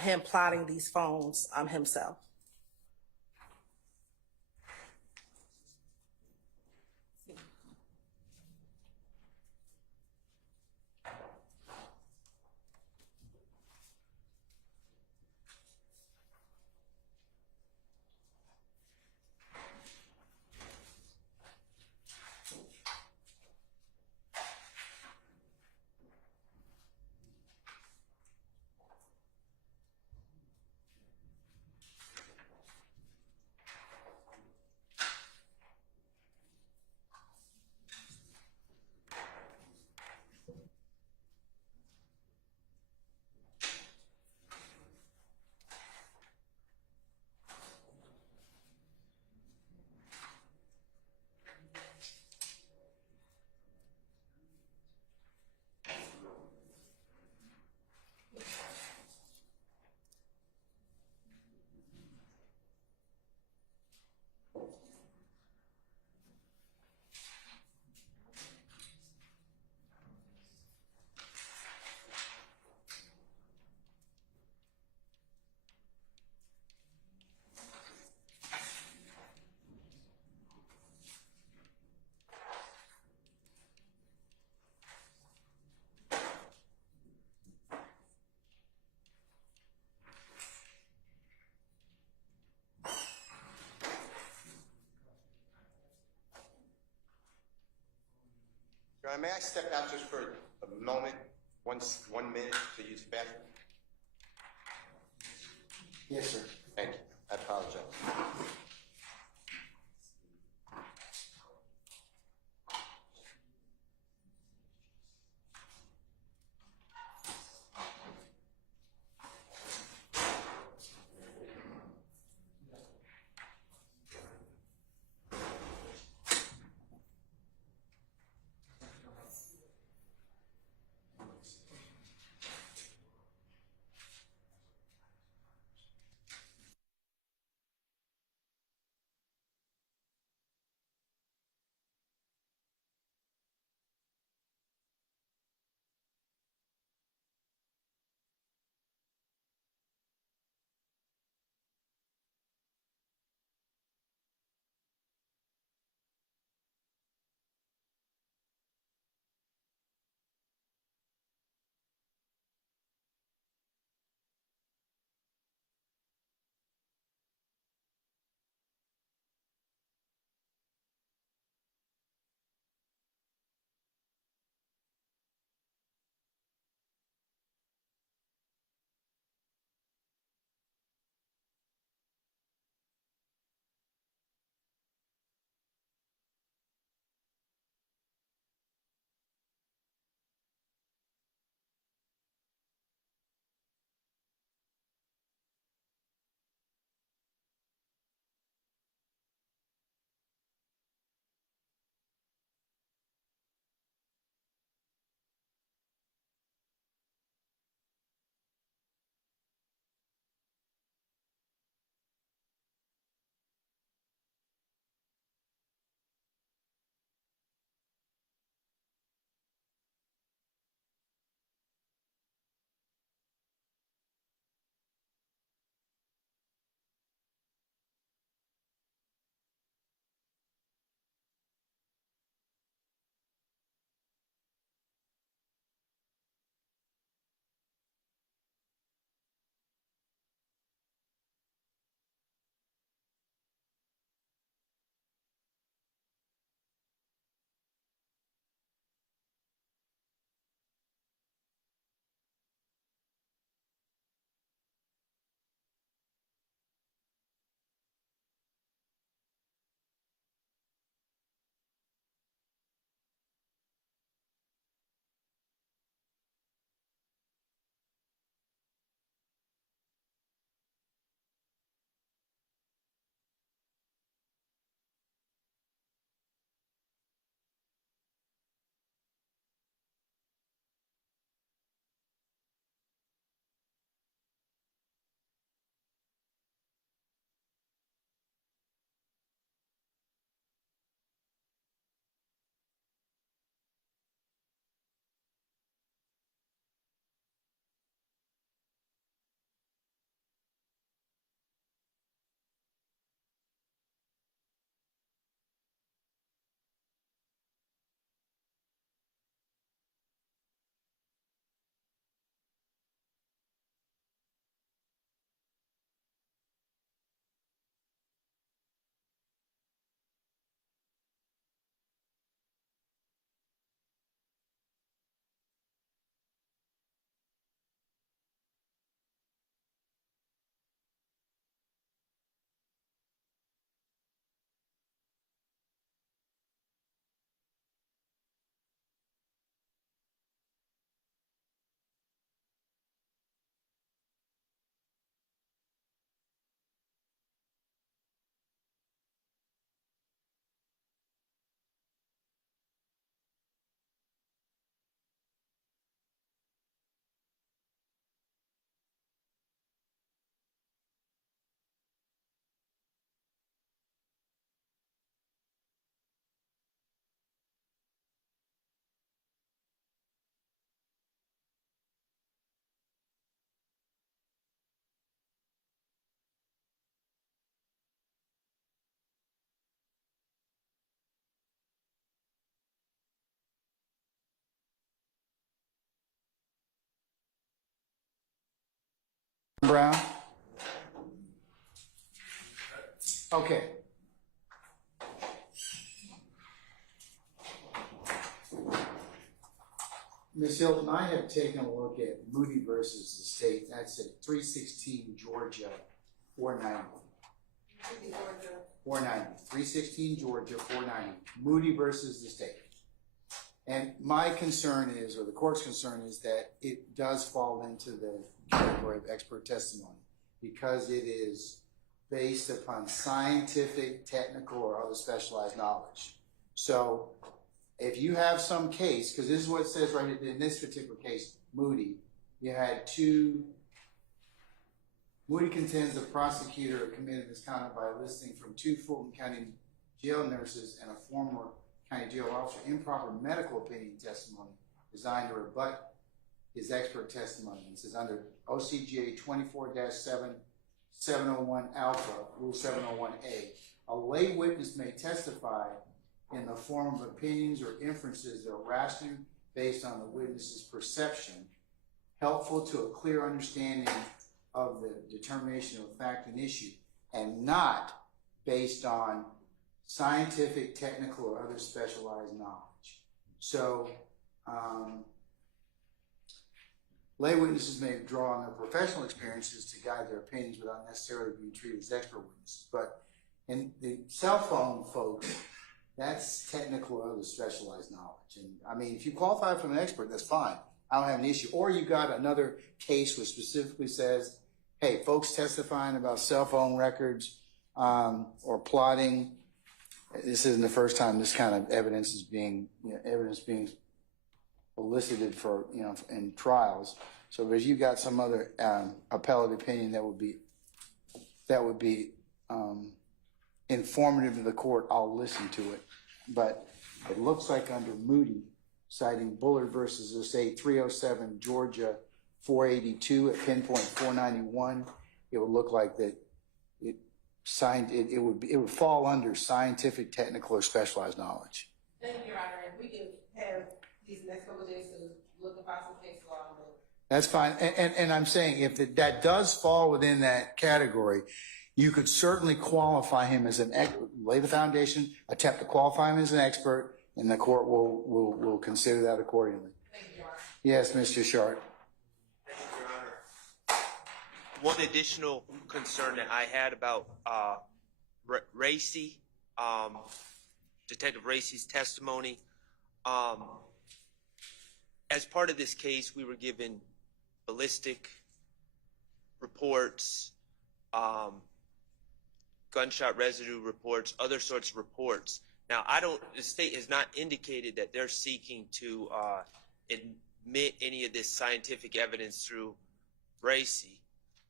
him plotting these phones himself. Your Honor, may I step out just for a moment, 1 minute to use the bathroom? Yes, sir. Thank you. I apologize. Brown? Okay. Ms. Hilton, I have taken a look at Moody versus the state. That's at 316 Georgia, 490. 490. 316 Georgia, 490. Moody versus the state. And my concern is, or the court's concern is, that it does fall into the category of expert testimony because it is based upon scientific, technical, or other specialized knowledge. So if you have some case, because this is what it says right in this particular case, Moody, you had two. Moody contends the prosecutor committed misconduct by eliciting from two Fulton County jail nurses and a former county jail officer improper medical opinion testimony designed to rebut his expert testimony. It says under OCGA 24-701 Alpha, Rule 701A, a lay witness may testify in the form of opinions or inferences that are rational based on the witness's perception, helpful to a clear understanding of the determination of fact and issue, and not based on scientific, technical, or other specialized knowledge. So, lay witnesses may draw on their professional experiences to guide their opinions without necessarily being treated as expert witnesses. But in the cell phone folks, that's technical or other specialized knowledge. And I mean, if you qualify for an expert, that's fine. I don't have an issue. Or you got another case which specifically says, hey, folks testifying about cell phone records or plotting. This isn't the first time this kind of evidence is being, evidence being elicited for, in trials. So if you got some other appellate opinion that would be informative to the court, I'll listen to it. But it looks like under Moody, citing Bullard versus the state 307 Georgia 482 at pinpoint 491, it would look like that it would fall under scientific, technical, or specialized knowledge. Thank you, Your Honor. And we can have these next couple of days to look about some case law. That's fine. And I'm saying if that does fall within that category, you could certainly qualify him as an expert, lay the foundation, attempt to qualify him as an expert, and the court will consider that accordingly. Thank you, Your Honor. Yes, Mr. Short. Thank you, Your Honor. One additional concern that I had about Racy, Detective Racy's testimony. As part of this case, we were given ballistic reports, gunshot residue reports, other sorts of reports. Now, the state has not indicated that they're seeking to admit any of this scientific evidence through Racy.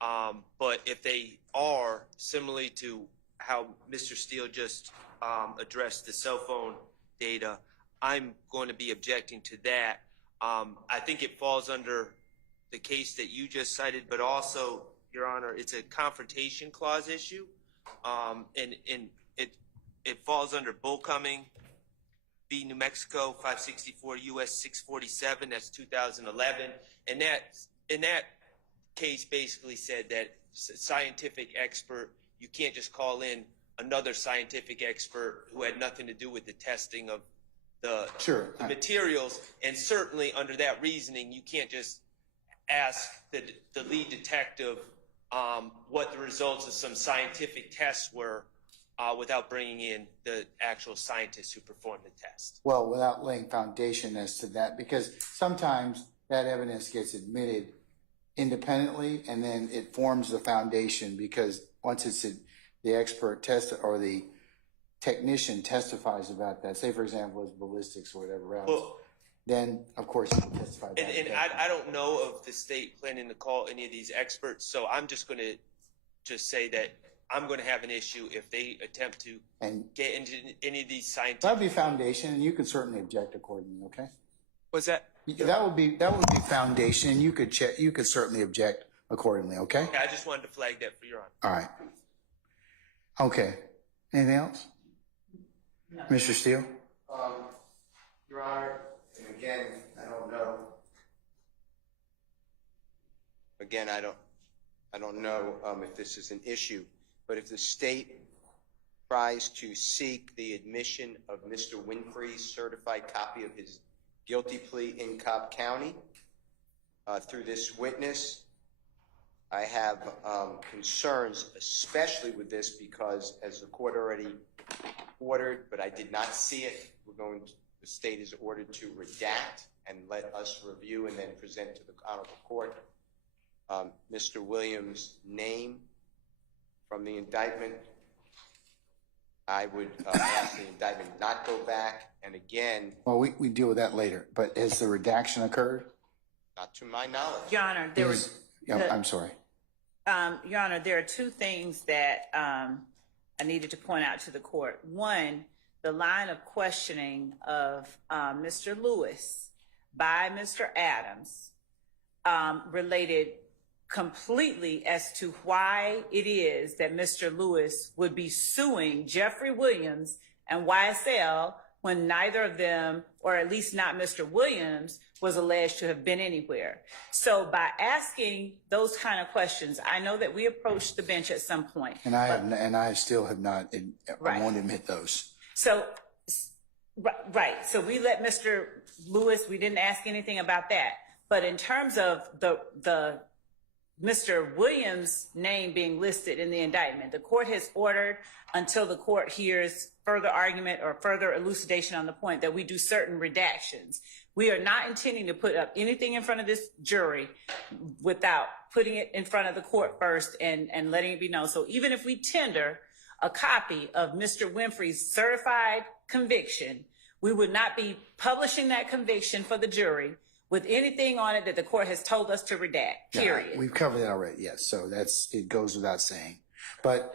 But if they are, similarly to how Mr. Steele just addressed the cell phone data, I'm going to be objecting to that. I think it falls under the case that you just cited, but also, Your Honor, it's a confrontation clause issue, and it falls under Bullcoming v. New Mexico, 564 U.S. 647. That's 2011, and that case basically said that scientific expert, you can't just call in another scientific expert who had nothing to do with the testing of the materials, and certainly under that reasoning, you can't just ask the lead detective what the results of some scientific tests were without bringing in the actual scientists who performed the test. Well, without laying foundation as to that, because sometimes that evidence gets admitted independently and then it forms the foundation, because once it's the expert test or the technician testifies about that, say for example it's ballistics or whatever else, then of course you can testify about and I don't know of the state planning to call any of these experts, so I'm just going to say that I'm going to have an issue if they attempt to get into any of these scientific. That would be foundation, and you could certainly object accordingly. Okay. What's that? That would be foundation, and you could certainly object accordingly. Okay. I just wanted to flag that for Your Honor. All right. Okay. Anything else? No. Mr. Steele? Your Honor, and again, I don't know. Again, I don't know if this is an issue, but if the state tries to seek the admission of Mr. Winfrey's certified copy of his guilty plea in Cobb County through this witness. I have concerns, especially with this, because as the court already ordered, but I did not see it, the state is ordered to redact and let us review and then present to the honorable court Mr. Williams' name from the indictment. I would ask the indictment not go back. And again, Well, we deal with that later, but has the redaction occurred? not to my knowledge. Your Honor, there was. I'm sorry. Your Honor, there are two things that I needed to point out to the court. One, the line of questioning of Mr. Lewis by Mr. Adams related completely as to why it is that Mr. Lewis would be suing Jeffrey Williams and YSL when neither of them, or at least not Mr. Williams, was alleged to have been anywhere. So by asking those kind of questions, I know that we approached the bench at some point. And I still have not, I won't admit those. So, right. So we let Mr. Lewis, we didn't ask anything about that. But in terms of the Mr. Williams' name being listed in the indictment, the court has ordered until the court hears further argument or further elucidation on the point that we do certain redactions. We are not intending to put up anything in front of this jury without putting it in front of the court first and letting it be known. So even if we tender a copy of Mr. Winfrey's certified conviction, we would not be publishing that conviction for the jury with anything on it that the court has told us to redact, period. Yeah, we've covered that already, yes. So it goes without saying. But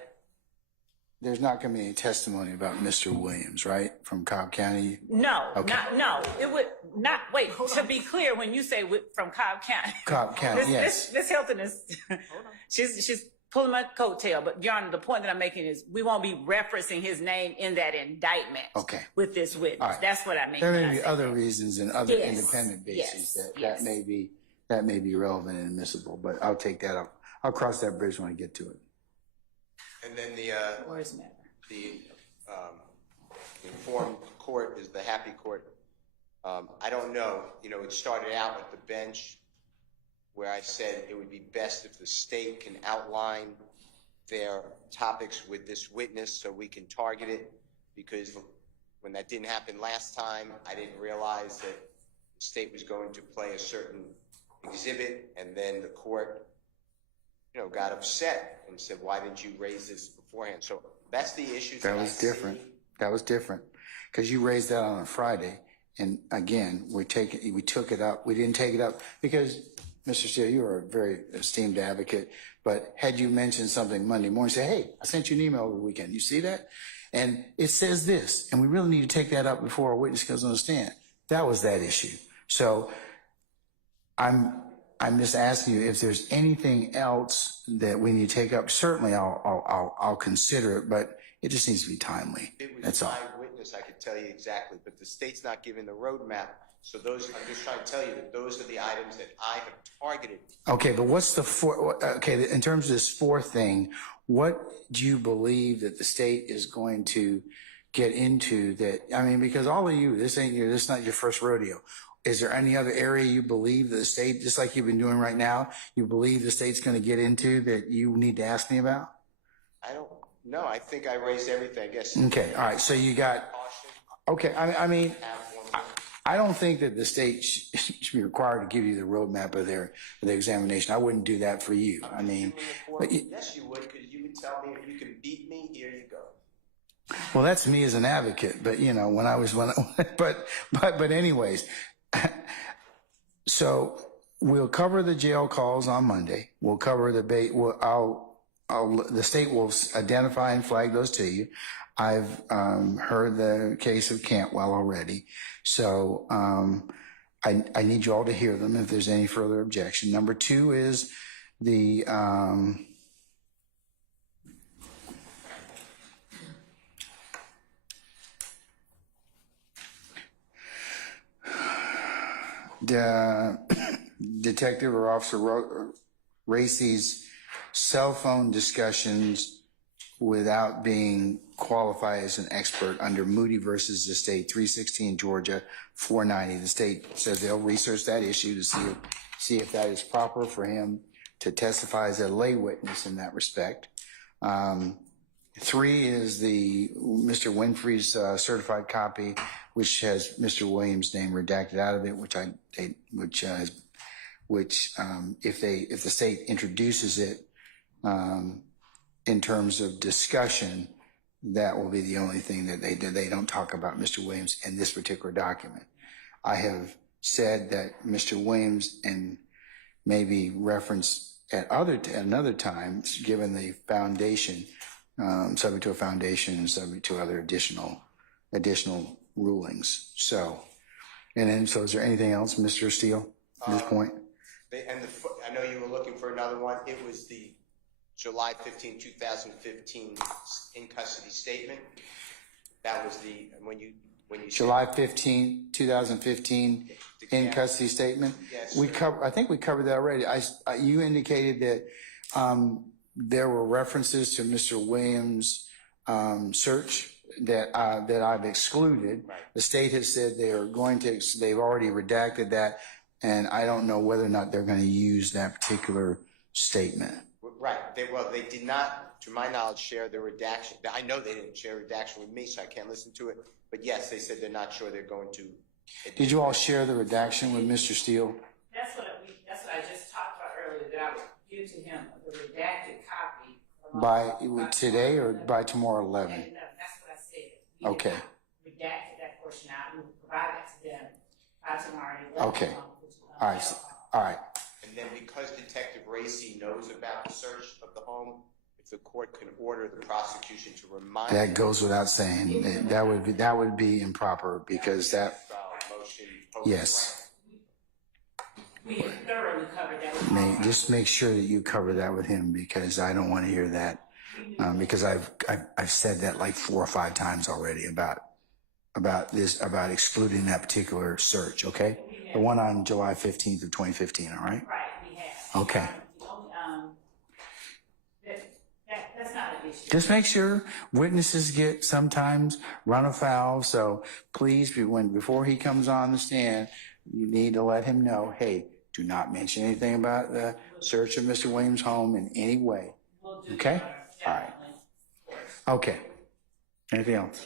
there's not going to be any testimony about Mr. Williams, right, from Cobb County? No, Okay. no. It would not, wait, to be clear, when you say from Cobb County. Cobb County, yes. Ms. Hilton is, she's pulling my coattail, but Your Honor, the point that I'm making is we won't be referencing his name in that indictment with this witness. All right. That's what I mean. There may be other reasons and other Yes. independent bases Yes. that may be relevant and admissible, but I'll take that up. I'll cross that bridge when I get to it. And then Words matter. the informed court is the happy court. I don't know. It started out at the bench where I said it would be best if the state can outline their topics with this witness so we can target it, because when that didn't happen last time, I didn't realize that the state was going to play a certain exhibit, and then the court got upset and said, why didn't you raise this beforehand? So that's the issue. That was different. That was different because you raised that on a Friday. And again, we took it up. We didn't take it up because, Mr. Steele, you are a very esteemed advocate. But had you mentioned something Monday morning, say, hey, I sent you an email over the weekend. You see that? And it says this, and we really need to take that up before our witness goes on the stand. That was that issue. So I'm just asking you if there's anything else that we need to take up. Certainly, I'll consider it, but it just needs to be timely. If it was That's all. my witness, I could tell you exactly, but the state's not giving the roadmap. So I'm just trying to tell you that those are the items that I have targeted. Okay, but what's the okay, in terms of this fourth thing, what do you believe that the state is going to get into that? I mean, because all of you, this is not your first rodeo. Is there any other area you believe that the state, just like you've been doing right now, you believe the state's going to get into that you need to ask me about? I don't know. I think I raised everything, I guess. Okay, all right. So you got, okay. I mean, I don't think that the state should be required to give you the roadmap of their examination. I wouldn't do that for you. I mean, but yes, you would, because you would tell me if you can beat me, here you go. well, that's me as an advocate. But but anyways, so we'll cover the jail calls on Monday. We'll cover the the state will identify and flag those to you. I've heard the case of Cantwell already. So I need you all to hear them if there's any further objection. Number two is the detective or officer Racy's cell phone discussions without being qualify as an expert under Moody versus the state, 316 Georgia 490. The state says they'll research that issue to see if that is proper for him to testify as a lay witness in that respect. 3 is the Mr. Winfrey's certified copy, which has Mr. Williams' name redacted out of it, if the state introduces it in terms of discussion, that will be the only thing that they do. They don't talk about Mr. Williams in this particular document. I have said that Mr. Williams, and maybe reference at another time, given the foundation, subject to a foundation and subject to other additional rulings. So is there anything else, Mr. Steele, at this point? I know you were looking for another one. It was the July 15, 2015 in custody statement. That was when you July 15, 2015 in custody statement. Yes, I think we covered that already. You indicated that there were references to Mr. Williams' search that I've excluded. Right. The state has said they've already redacted that, and I don't know whether or not they're going to use that particular statement. Right. They did not, to my knowledge, share the redaction. I know they didn't share redaction with me, so I can't listen to it. But yes, they said they're not sure they're going to. Did you all share the redaction with Mr. Steele? That's what I just talked about earlier, that I would give to him the redacted copy. By today or by tomorrow 11? And, that's what I said. Okay. Redacted that portion out. We will provide that to them by tomorrow. 11. Okay. All right. All right. And then because Detective Racy knows about the search of the home, if the court can order the prosecution to remind that goes without saying. That would be improper because that. Motion. Yes. We have thoroughly covered that. Just make sure that you cover that with him because I don't want to hear that because I've said that like 4 or 5 times already about excluding that particular search. Okay. The one on July 15th of 2015, all right? Right, we have. Okay. That's not an issue. Just make sure witnesses get sometimes run afoul. So please, before he comes on the stand, you need to let him know, hey, do not mention anything about the search of Mr. Williams' home in any way. Okay? All right. Okay. Anything else?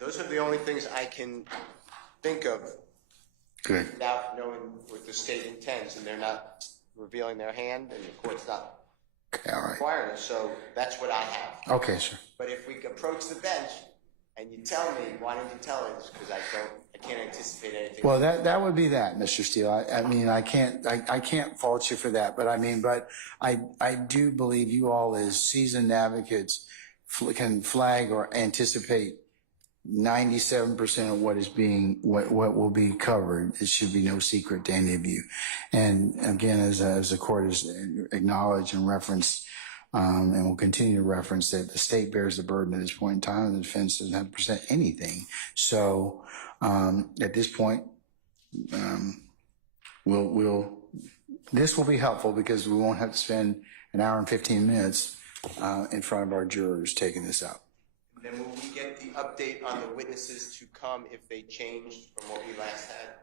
Those are the only things I can think of. Good. Without knowing what the state intends, and they're not revealing their hand, and the court's not requiring it. So that's what I have. Okay, sir. But if we approach the bench and you tell me, why don't you tell us? Because I can't anticipate anything. Well, that would be that, Mr. Steele. I mean, I can't fault you for that, but I do believe you all as seasoned advocates can flag or anticipate 97% of what will be covered. It should be no secret to any of you. And again, as the court has acknowledged and referenced, and will continue to reference that the state bears the burden at this point in time, and the defense doesn't have to present anything. So at this point, this will be helpful because we won't have to spend an hour and 15 minutes in front of our jurors taking this up. Then will we get the update on the witnesses to come if they changed from what we last had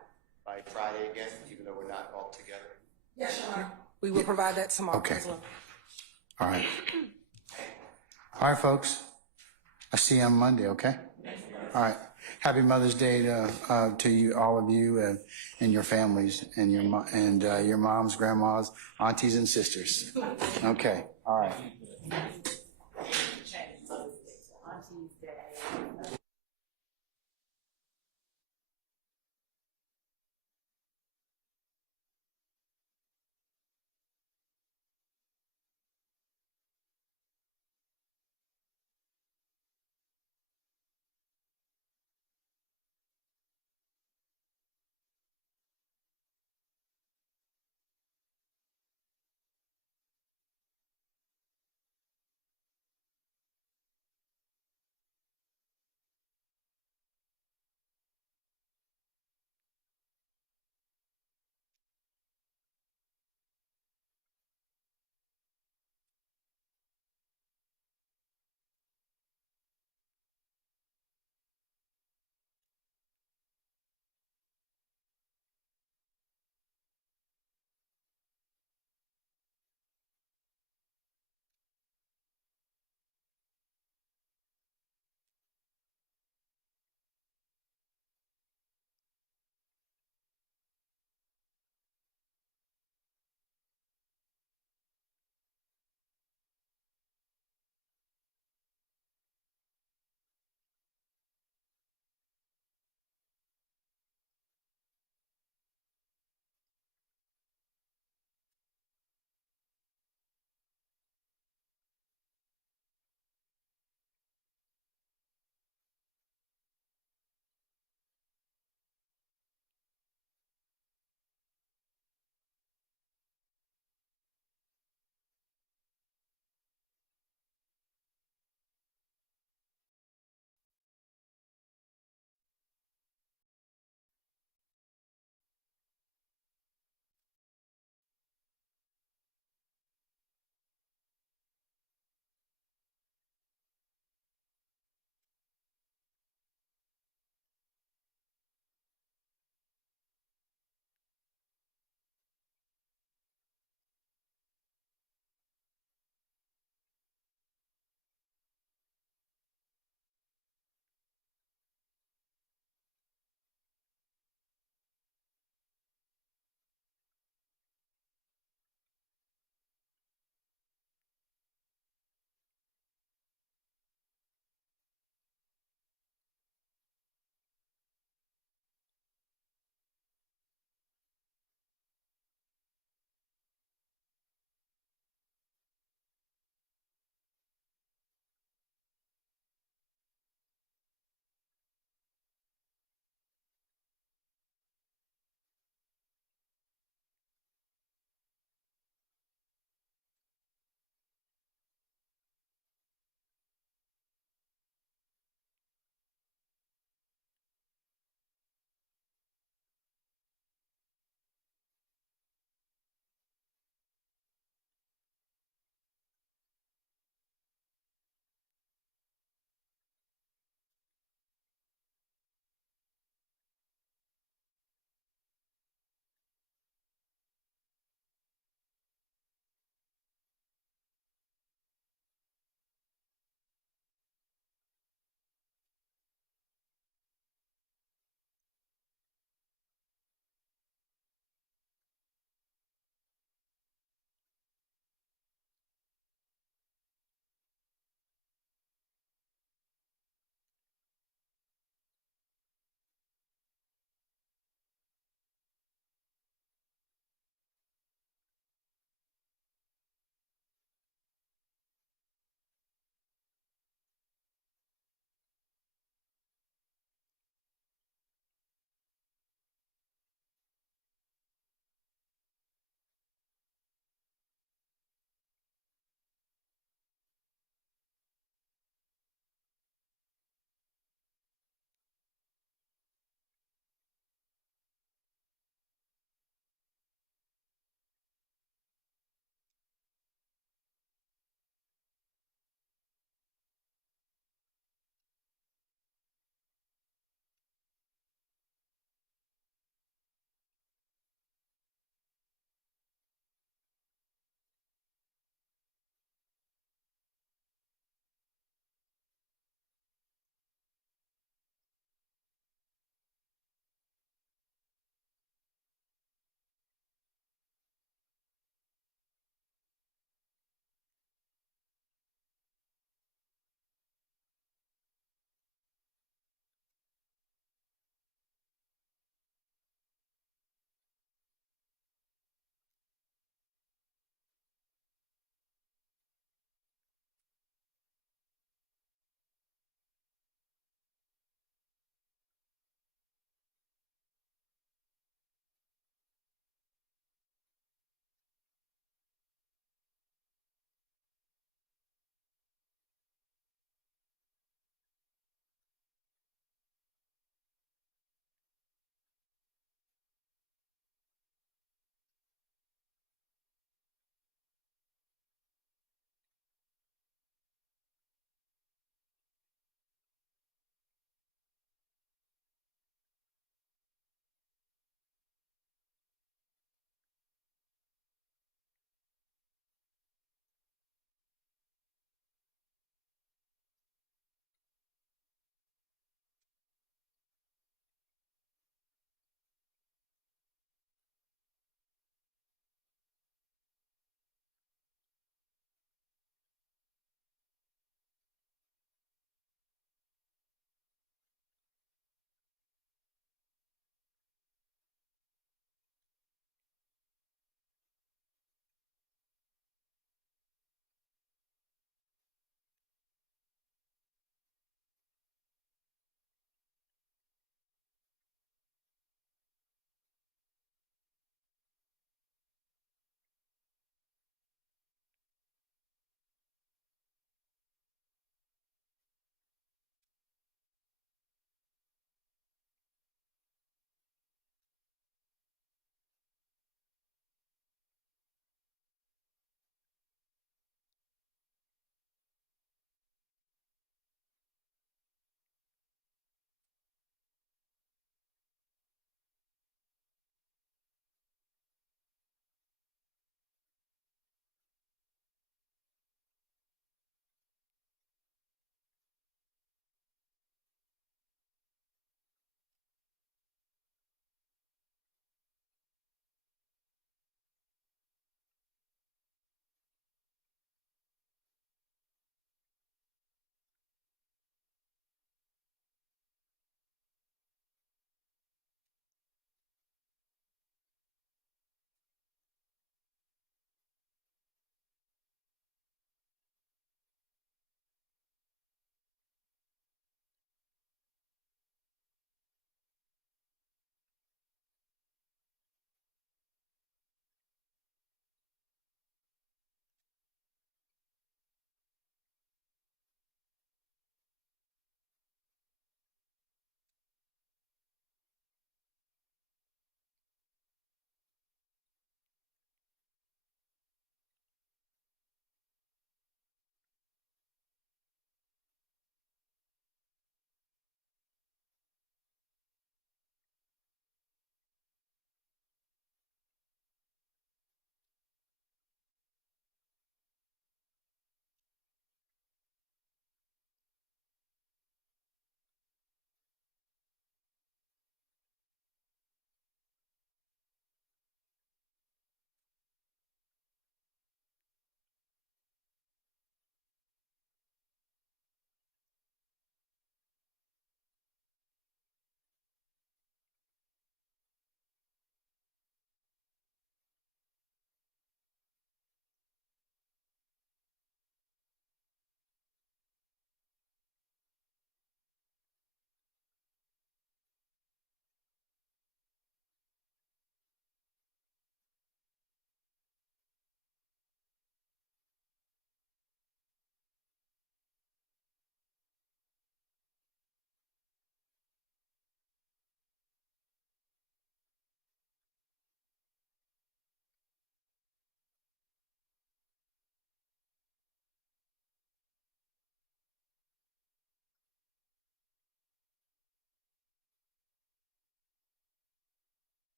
by Friday again, even though we're not all together? Yes, Your Honor. We will provide that tomorrow as well. All right. All right, folks. I'll see you on Monday, okay? All right. Happy Mother's Day to you, all of you, and your families, and your moms, grandmas, aunties, and sisters. Okay. All right. Aunties Day.